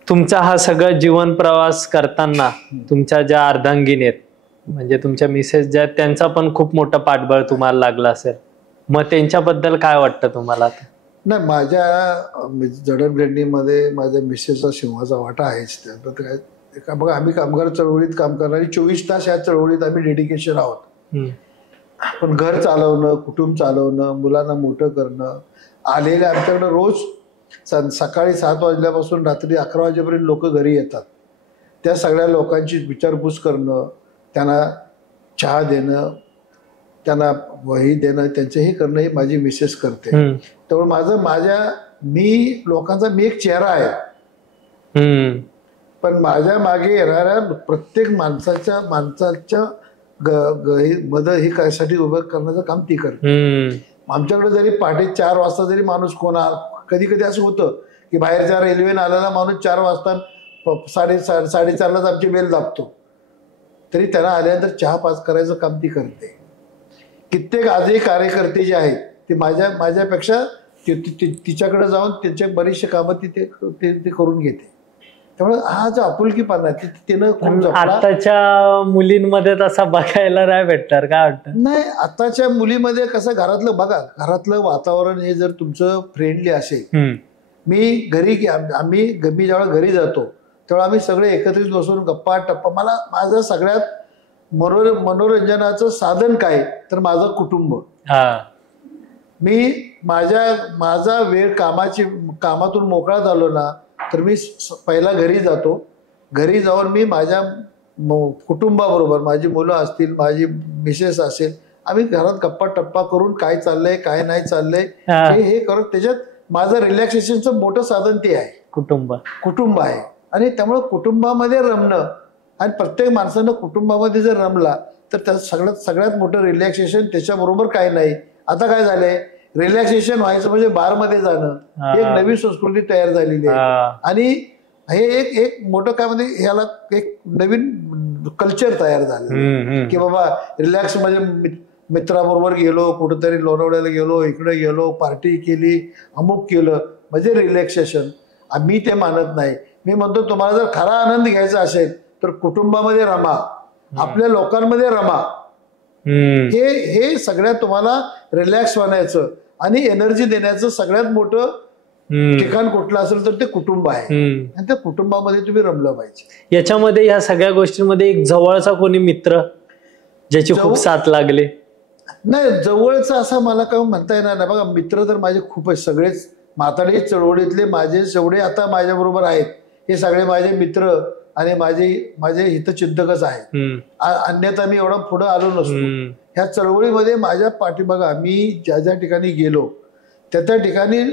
तुमचा हा सगळा जीवन प्रवास करताना तुमच्या ज्या अर्धांगिनी आहेत म्हणजे तुमच्या मिसेस ज्या आहेत त्यांचा पण खूप मोठा पाठबळ तुम्हाला लागला असेल, मग त्यांच्याबद्दल काय वाटतं तुम्हाला? नाही, माझ्या जडणघडणीमध्ये माझ्या मिसेसचा सिंहाचा वाटा आहेच. त्यात काय बघा, आम्ही कामगार चळवळीत काम करणारी 24 तास या चळवळीत आम्ही डेडिकेशन आहोत. पण घर चालवणं, कुटुंब चालवणं, मुलांना मोठं करणं, आलेले आमच्याकडे रोज सकाळी 7 वाजल्यापासून रात्री 11 वाजेपर्यंत लोक घरी येतात. त्या सगळ्या लोकांची विचारपूस करणं, त्यांना चहा देणं, त्यांना वही देणं, त्यांचं हे करणं हे माझी मिसेस करते. त्यामुळे मी लोकांचा एक चेहरा आहे. पण माझ्या मागे येणाऱ्या प्रत्येक माणसाच्या मदत ही करायसाठी उभं करण्याचं काम ती करते. आमच्याकडे जरी पहाटे 4 वाजता जरी माणूस कधी कधी असं होतं की बाहेरच्या रेल्वेने आलेला माणूस 4 वाजता 4:30लाच आमची बेल दाबतो, तरी त्यांना आल्यानंतर चहा पाच करायचं काम ती करते. कित्येक आजही कार्यकर्ते जे आहेत ते माझ्यापेक्षा तिच्याकडे जाऊन त्यांचे बरीचशी कामं ते करून घेते. त्यामुळे हा जो आपुलकीपणा तिनं आताच्या मुलींमध्ये तसा बघायला नाही भेटणार, काय वाटतं? नाही, आताच्या मुलीमध्ये कसं घरातलं बघा, घरातलं वातावरण हे जर तुमचं फ्रेंडली असेल, मी जेव्हा घरी जातो तेव्हा आम्ही सगळे एकत्रित बसून गप्पा टप्पा, माझं सगळ्यात मनोरंजनाचं साधन काय तर माझं कुटुंब. मी माझा वेळ कामातून मोकळा झालो ना तर मी पहिला घरी जातो. घरी जाऊन मी माझ्या कुटुंबाबरोबर, माझी मुलं असतील, माझी मिसेस असेल, आम्ही घरात गप्पा टप्पा करून काय चाललंय काय नाही चाललंय हे करत, त्याच्यात माझं रिलॅक्सेशनचं मोठं साधन ते आहे, कुटुंब आहे. आणि त्यामुळे कुटुंबामध्ये रमणं, आणि प्रत्येक माणसानं कुटुंबामध्ये जर रमला तर त्याचं सगळ्यात मोठं रिलॅक्सेशन त्याच्याबरोबर काय नाही. आता काय झालंय, रिलॅक्सेशन व्हायचं म्हणजे बारमध्ये जाणं, एक नवी संस्कृती तयार झालेली आहे. आणि हे एक मोठं काय म्हणजे ह्याला एक नवीन कल्चर तयार झालं की बाबा रिलॅक्स म्हणजे मित्राबरोबर गेलो, कुठेतरी लोणावळ्याला गेलो, इकडे गेलो, पार्टी केली, अमुक केलं म्हणजे रिलॅक्सेशन. मी ते मानत नाही. मी म्हणतो तुम्हाला जर खरा आनंद घ्यायचा असेल तर कुटुंबामध्ये रमा, आपल्या लोकांमध्ये रमा. हे सगळ्यात तुम्हाला रिलॅक्स होण्याचं आणि एनर्जी देण्याचं सगळ्यात मोठं ठिकाण कुठलं असेल तर ते कुटुंब आहे. आणि त्या कुटुंबामध्ये तुम्ही रमलं पाहिजे. याच्यामध्ये या सगळ्या गोष्टींमध्ये एक जवळचा कोणी मित्र ज्याची खूप साथ लागले? नाही, जवळचा असं मला काही म्हणता येणार नाही. बघा, मित्र तर माझे खूप आहेत. सगळेच म्हातारी चळवळीतले माझे जेवढे आता माझ्या बरोबर आहेत हे सगळे माझे मित्र आणि माझे हितचिंतकच आहेत. अन्यथा मी एवढा पुढे आलो नसतो. ह्या चळवळीमध्ये माझ्या पाठीमागा मी ज्या ठिकाणी गेलो त्या ठिकाणी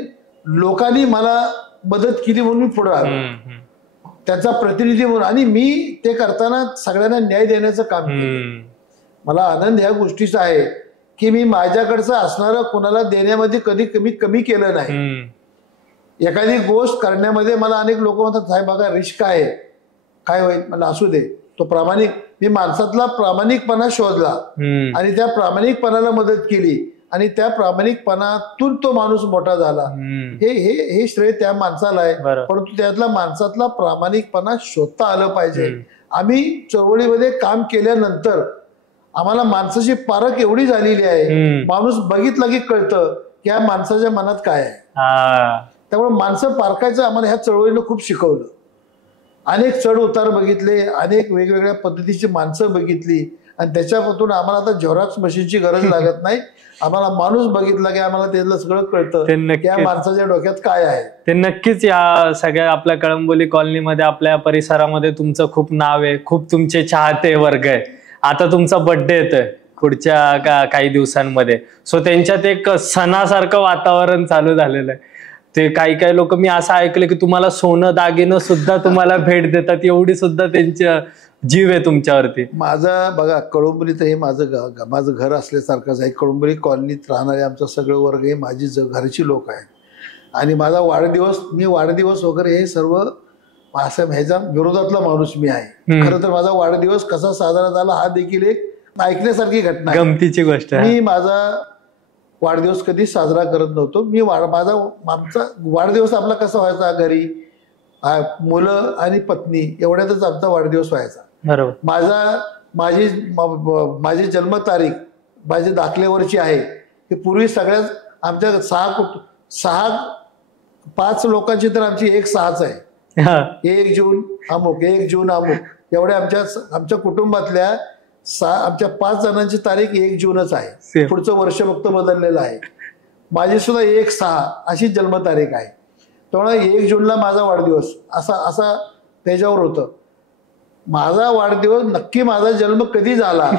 लोकांनी मला मदत केली म्हणून मी पुढे आलो, त्याचा प्रतिनिधी म्हणून. आणि मी ते करताना सगळ्यांना न्याय देण्याचं काम केलं. मला आनंद ह्या गोष्टीचा आहे की मी माझ्याकडचं असणारं कोणाला देण्यामध्ये कधी कमी केलं नाही. एखादी गोष्ट करण्यामध्ये मला अनेक लोक म्हणतात साहेब बघा रिस्क आहे, काय होईल, मला असू दे. तो प्रामाणिक, मी माणसातला प्रामाणिकपणा शोधला आणि त्या प्रामाणिकपणाला मदत केली आणि त्या प्रामाणिकपणातून तो माणूस मोठा झाला. हे श्रेय त्या माणसाला आहे. परंतु त्यातला माणसातला प्रामाणिकपणा शोधता आलं पाहिजे. आम्ही चळवळीमध्ये काम केल्यानंतर आम्हाला माणसाची पारख एवढी झालेली आहे, माणूस बघितला की कळतं की या माणसाच्या मनात काय आहे. त्यामुळे माणसं पारखायचं आम्हाला ह्या चळवळीनं खूप शिकवलं. अनेक चढ उतार बघितले, अनेक वेगवेगळ्या पद्धतीची माणसं बघितली आणि त्याच्यापासून आम्हाला आता झेरॉक्स मशीनची गरज लागत नाही. आम्हाला माणूस बघितला की आम्हाला त्याला सगळं कळतं त्या माणसाच्या डोक्यात काय आहे. ते नक्कीच या सगळ्या आपल्या कळंबोली कॉलनीमध्ये, आपल्या परिसरामध्ये तुमचं खूप नाव आहे, खूप तुमचे चाहते वर्ग आहे. आता तुमचा बर्थडे येतोय पुढच्या काही दिवसांमध्ये, सो त्यांच्यात एक सणासारखं वातावरण चालू झालेलं आहे. ते काही लोक मी असं ऐकलं की तुम्हाला सोनं दागिनं सुद्धा तुम्हाला भेट देतात, एवढी सुद्धा त्यांच्या जीव आहे तुमच्यावरती. माझा बघा, कळुंबरी तर हे माझं घर असल्यासारखंच आहे. कळुंबरी कॉलनीत राहणारे आमचं सगळं वर्ग हे माझी घरची लोक आहेत. आणि माझा वाढदिवस वगैरे हे सर्व असं ह्याच्या विरोधातला माणूस मी आहे. खरं तर माझा वाढदिवस कसा साजरा झाला हा देखील एक ऐकण्यासारखी घटना आहे, गमतीची गोष्ट आहे. मी माझा वाढदिवस कधी साजरा करत नव्हतो. आमचा वाढदिवस आपला कसा व्हायचा, घरी मुलं आणि पत्नी एवढ्यातच आमचा वाढदिवस व्हायचा. बरोबर. माझी जन्मतारीख माझी दाखल्यावरची आहे. ही पूर्वी सगळ्यात आमच्या 5 लोकांची तर आमची 1/6च आहे. 1 जून अमुक, 1 जून अमुक एवढ्या आमच्या कुटुंबातल्या आमच्या 5 जणांची तारीख 1 जूनच आहे. पुढचं वर्ष फक्त बदललेलं आहे. माझी सुद्धा 1/6 अशी जन्मतारीख आहे. त्यामुळे 1 जूनला माझा वाढदिवस असा त्याच्यावर होतं. माझा वाढदिवस नक्की माझा जन्म कधी झाला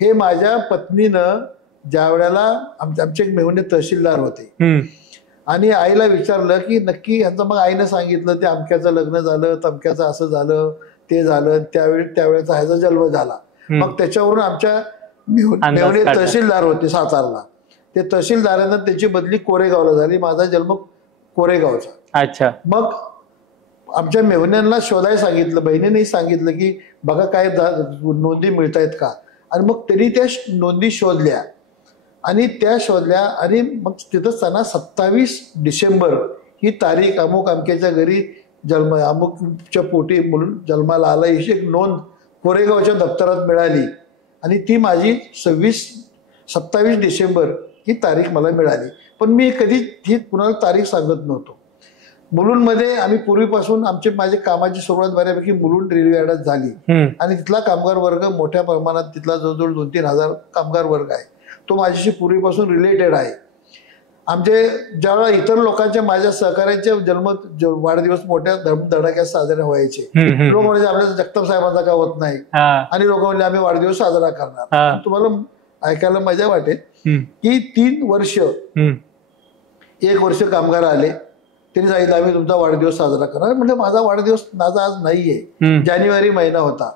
हे माझ्या पत्नीनं ज्या वेळेला आमचे एक मेहुणे तहसीलदार होते आणि आईला विचारलं की नक्की ह्यांचं, मग आईनं सांगितलं ते अमक्याचं लग्न झालं, तमक्याचं असं झालं, ते झालं, त्यावेळेचा ह्याचा जन्म झाला. मग त्याच्यावरून आमच्या मेहुणे तहसीलदार होते सातारला. ते तहसीलदारांना त्याची बदली कोरेगावला झाली. माझा जन्म कोरेगावचा. अच्छा. मग आमच्या मेहुण्यांना शोधायला सांगितलं, बहिणीनेही सांगितलं की बघा काय नोंदी मिळतायत का. आणि मग त्यांनी त्या नोंदी शोधल्या आणि मग तिथं त्यांना 27 डिसेंबर ही तारीख अमुक अमक्याच्या घरी अमुकच्या पोटी म्हणून जन्माला आला ही एक नोंद कोरेगावच्या दप्तरात मिळाली. आणि ती माझी 27 डिसेंबर ही तारीख मला मिळाली. पण मी कधी ही कुणाला तारीख सांगत नव्हतो. मुलुंडमध्ये आम्ही पूर्वीपासून माझी कामाची सुरुवात बऱ्यापैकी मुलुंड रेल्वे अड्ड्यात झाली आणि तिथला कामगार वर्ग मोठ्या प्रमाणात, तिथला जवळजवळ 2-3 हजार कामगार वर्ग आहे. तो माझ्याशी पूर्वीपासून रिलेटेड आहे. आमचे ज्यावेळेला इतर लोकांच्या माझ्या सहकार्याचे वाढदिवस मोठ्या धडाक्यात साजरे व्हायचे. लोक म्हणजे आपल्या जगताप साहेबांचा का होत नाही आणि लोक म्हणजे आम्ही वाढदिवस साजरा करणार. तुम्हाला ऐकायला मजा वाटेल की 3 वर्ष 1 वर्ष कामगार आले, त्यांनी सांगितलं आम्ही तुमचा वाढदिवस साजरा करणार. म्हणजे माझा वाढदिवस माझा आज नाहीये, जानेवारी महिना होता.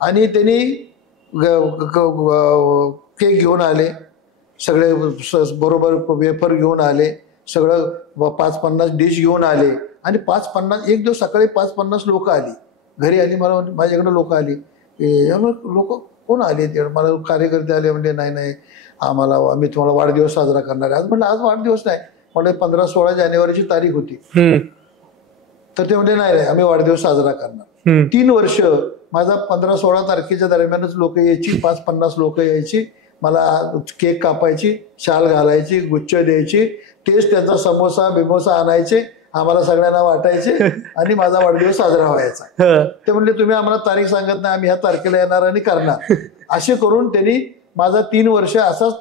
आणि त्यांनी केक घेऊन आले, सगळे बरोबर वेफर घेऊन आले, सगळं 5-50 डिश घेऊन आले. आणि 5-50 एक दिवस सकाळी 5-50 लोक आली घरी. आणि मला माझ्याकडे लोक आली, लोक कोण आले, मला कार्यकर्ते आले. म्हणजे नाही आम्ही तुम्हाला वाढदिवस साजरा करणार आहे. आज म्हटलं आज वाढदिवस नाही, म्हणजे 15-16 जानेवारीची तारीख होती. तर ते म्हणजे नाही आम्ही वाढदिवस साजरा करणार. 3 वर्ष माझा 15-16 तारखेच्या दरम्यानच लोक यायची, 5-50 लोक यायची, मला केक कापायची, शाल घालायची, गुच्छ द्यायची, तेच त्यांचा समोसा बिमोसा आणायचे, आम्हाला सगळ्यांना वाटायचे आणि माझा वाढदिवस साजरा व्हायचा. ते म्हणले तुम्ही आम्हाला तारीख सांगत नाही, आम्ही ह्या तारखेला येणार आणि करणार. असे करून त्यांनी माझा 3 वर्ष असाच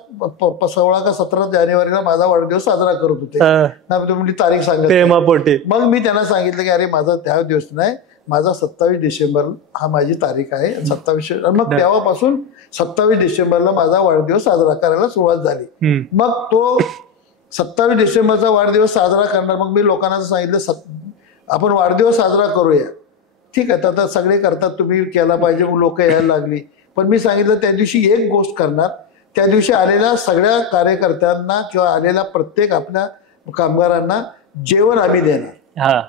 16 का 17 जानेवारीला माझा वाढदिवस साजरा करत होते. तुम्ही तारीख सांगत. मग मी त्यांना सांगितलं की अरे माझा त्या दिवस नाही, माझा 27 डिसेंबर हा माझी तारीख आहे. 27. मग तेव्हापासून 27 डिसेंबरला माझा वाढदिवस साजरा करायला सुरुवात झाली. मग तो 27 डिसेंबरचा वाढदिवस साजरा करणार. मग मी लोकांना सांगितलं आपण वाढदिवस साजरा करूया. ठीक आहे, आता सगळे करतात, तुम्ही केला पाहिजे. मग लोक यायला लागली. पण मी सांगितलं त्या दिवशी एक गोष्ट करणार, त्या दिवशी आलेल्या सगळ्या कार्यकर्त्यांना किंवा आलेल्या प्रत्येक आपल्या कामगारांना जेवण आम्ही देणार,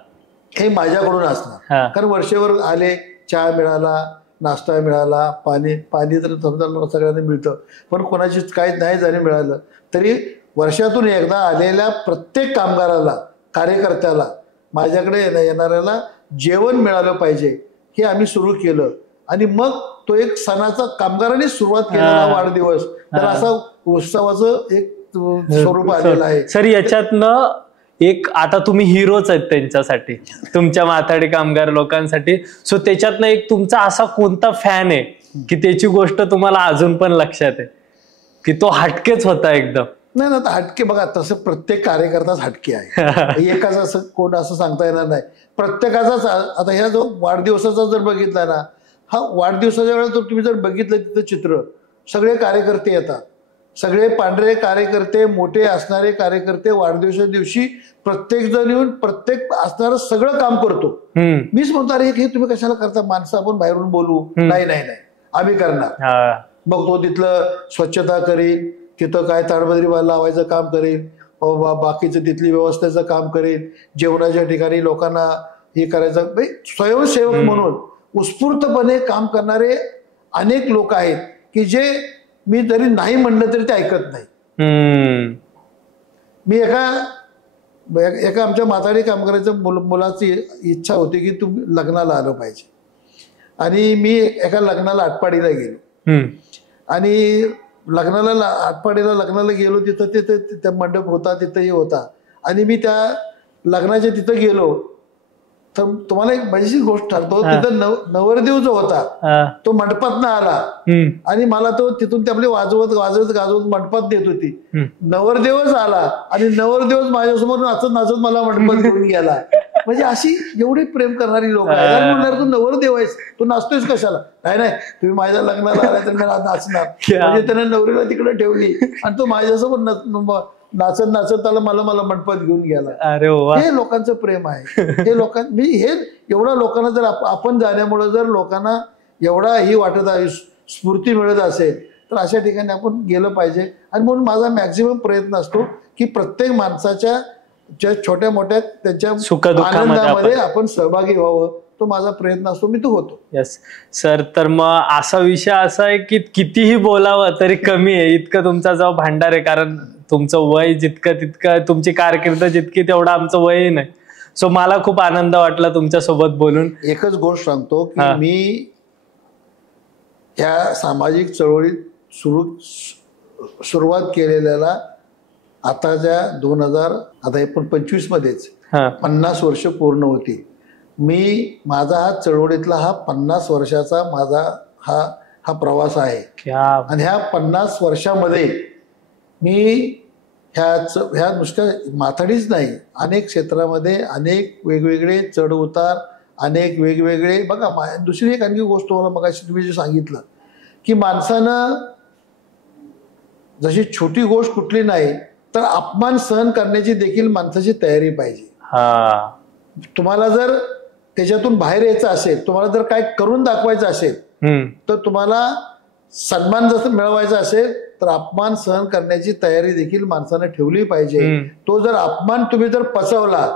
हे माझ्याकडून असणार. कारण वर्षभर आले, चहा मिळाला, नाश्ता मिळाला, पाणी तर समजा सगळ्यांना मिळतं, पण कोणाची काही नाही जरी मिळालं तरी वर्षातून एकदा आलेल्या प्रत्येक कामगाराला, कार्यकर्त्याला, माझ्याकडे येणाऱ्याला जेवण मिळालं पाहिजे, हे आम्ही सुरू केलं. आणि मग तो एक सणाचा कामगारांनी सुरुवात केलेला वाढदिवस, तर असं उत्सवाचं एक स्वरूप आलेलं आहे. सर याच्यातनं एक आता तुम्ही हिरोच आहेत त्यांच्यासाठी, तुमच्या माथाडी कामगार लोकांसाठी. सो त्याच्यातनं एक तुमचा असा कोणता फॅन आहे की त्याची गोष्ट तुम्हाला अजून पण लक्षात आहे की तो हटकेच होता एकदम? नाही ना, हटके बघा, तसं प्रत्येक कार्यकर्ताच हटके आहे. एकाच असं कोण असं सांगता येणार नाही. प्रत्येकाचाच. आता ह्या जो वाढदिवसाचा जर बघितला ना, हा वाढदिवसाच्या वेळेला तुम्ही जर बघितलं तिथं चित्र, सगळे कार्यकर्ते येतात सगळे पांढरे कार्यकर्ते, मोठे असणारे कार्यकर्ते वाढदिवसा दिवशी प्रत्येक जण येऊन प्रत्येक असणारं सगळं काम करतो. मीच म्हणतो अरे हे तुम्ही कशाला करता, माणसं आपण बाहेरून बोलू. नाही नाही नाही आम्ही करणार. मग तो तिथलं स्वच्छता करेल, तिथं काय ताडपत्री लावायचं काम करेल, बाकीचं तिथली व्यवस्थेचं काम करेल, जेवणाच्या ठिकाणी लोकांना हे करायचं. स्वयंसेवक म्हणून उत्स्फूर्तपणे काम करणारे अनेक लोक आहेत की जे मी जरी नाही म्हणलं तरी ते ऐकत नाही. मी एका आमच्या म्हातारी कामगाराच्या मुलाची इच्छा होती की तू लग्नाला आलं पाहिजे, आणि मी एका लग्नाला आटपाडीला गेलो. आणि लग्नाला गेलो, तिथं मंडप होता, तिथंही होता. आणि मी त्या लग्नाच्या तिथं गेलो तर तुम्हाला एक मजेशीर गोष्ट सांगतो. तिथं नवरदेव जो होता तो मंडपात आला आणि मला तो तिथून ते आपले वाजवत गाजवत मंडपात देत होती. नवरदेवच आला आणि नवरदेवच माझ्यासमोर नाचत मला मंडपात घेऊन गेला. म्हणजे अशी एवढी प्रेम करणारी लोक आहेत. म्हणणार तू नवरदेव आहेस, तू नाचतोयस कशाला? नाही तुम्ही माझ्या लग्नाला आला तर मी नाचणार. म्हणजे त्याने नवरीला तिकडे ठेवली आणि तो माझ्यासोबत नाचत त्याला मला मंडपात घेऊन गेला. अरे वा, हे लोकांचं प्रेम आहे. हे एवढ्या लोकांना जर आपण जाण्यामुळे जर लोकांना एवढा ही वाटत आहे, स्फूर्ती मिळत असेल तर अशा ठिकाणी आपण गेलं पाहिजे. आणि म्हणून माझा मॅक्झिमम प्रयत्न असतो की प्रत्येक माणसाच्या ज्या छोट्या मोठ्या त्यांच्या आनंदामध्ये आपण सहभागी व्हावं. तो माझा प्रयत्न असतो, मी तो होतो. Yes sir. तर मग असा विषय असा आहे की कितीही बोलावं तरी कमी आहे, इतकं तुमचा जो भांडार आहे. कारण तुमचं वय जितकं तितकं, तुमची कारकीर्द जितकी तेवढं आमचं वय नाही. सो मला खूप आनंद वाटला तुमच्या सोबत बोलून. एकच गोष्ट सांगतो की मी या सामाजिक चळवळीत सुरुवात केलेल्याला आताच्या 2025 मध्येच 50 वर्ष पूर्ण होती. माझा हा चळवळीतला 50 वर्षाचा माझा हा प्रवास आहे. आणि ह्या 50 वर्षामध्ये मी ह्या नुसत्या माथाडीच नाही, अनेक क्षेत्रामध्ये अनेक वेगवेगळे चढ उतार, अनेक वेगवेगळे बघा. दुसरी एक आणखी गोष्ट तुम्हाला मगाशी तुम्ही जे सांगितलं की माणसानं जशी छोटी गोष्ट कुठली नाही तर अपमान सहन करण्याची देखील माणसाची तयारी पाहिजे. तुम्हाला जर त्याच्यातून बाहेर यायचं असेल, तुम्हाला जर काय करून दाखवायचं असेल, तर तुम्हाला सन्मान जसं मिळवायचा असेल तर अपमान सहन करण्याची तयारी देखील माणसाने ठेवली पाहिजे. तो जर अपमान तुम्ही जर पचवला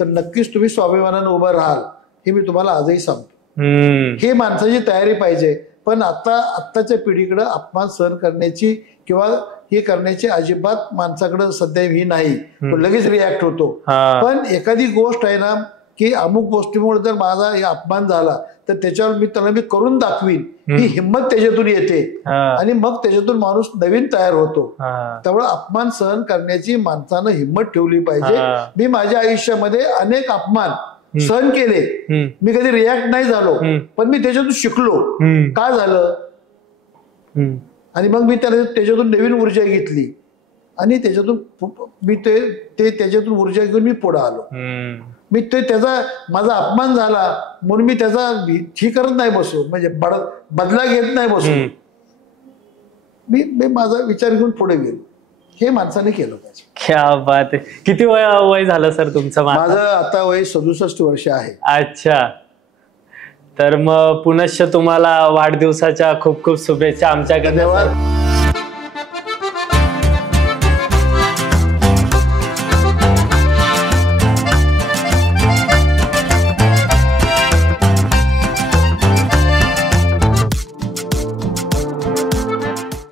तर नक्कीच तुम्ही स्वाभिमानाने उभं राहाल, हे मी तुम्हाला आजही सांगतो. ही माणसाची तयारी पाहिजे. पण आत्ताच्या पिढीकडे अपमान सहन करण्याची किंवा हे करण्याची अजिबात माणसाकडे सध्या ही नाही. तो लगेच रिॲक्ट होतो. पण एखादी गोष्ट आहे ना की अमुक गोष्टीमुळे जर माझा अपमान झाला तर त्याच्यावर त्याला मी करून दाखवीन, ही हिंमत त्याच्यातून येते आणि मग त्याच्यातून माणूस नवीन तयार होतो. त्यामुळे अपमान सहन करण्याची माणसानं हिंमत ठेवली पाहिजे. मी माझ्या आयुष्यामध्ये अनेक अपमान सहन केले, मी कधी रिॲक्ट नाही झालो, पण मी त्याच्यातून शिकलो. का झालं? आणि मग मी त्याच्यातून नवीन ऊर्जा घेतली आणि त्याच्यातून मी त्याच्यातून ऊर्जा घेऊन मी पुढे आलो. मी त्याचा माझा अपमान झाला म्हणून मी त्याचा ही करत नाही बसू, म्हणजे बदला घेत नाही बसू. मी माझा विचार घेऊन पुढे गेलो. हे माणसाने केलं पाहिजे. क्या बात आहे. किती वय झालं सर तुमचं? माझं आता वय 67 वर्ष आहे. अच्छा. तर मग पुनश्च तुम्हाला वाढदिवसाच्या खूप खूप शुभेच्छा आमच्याकडे. धन्यवाद.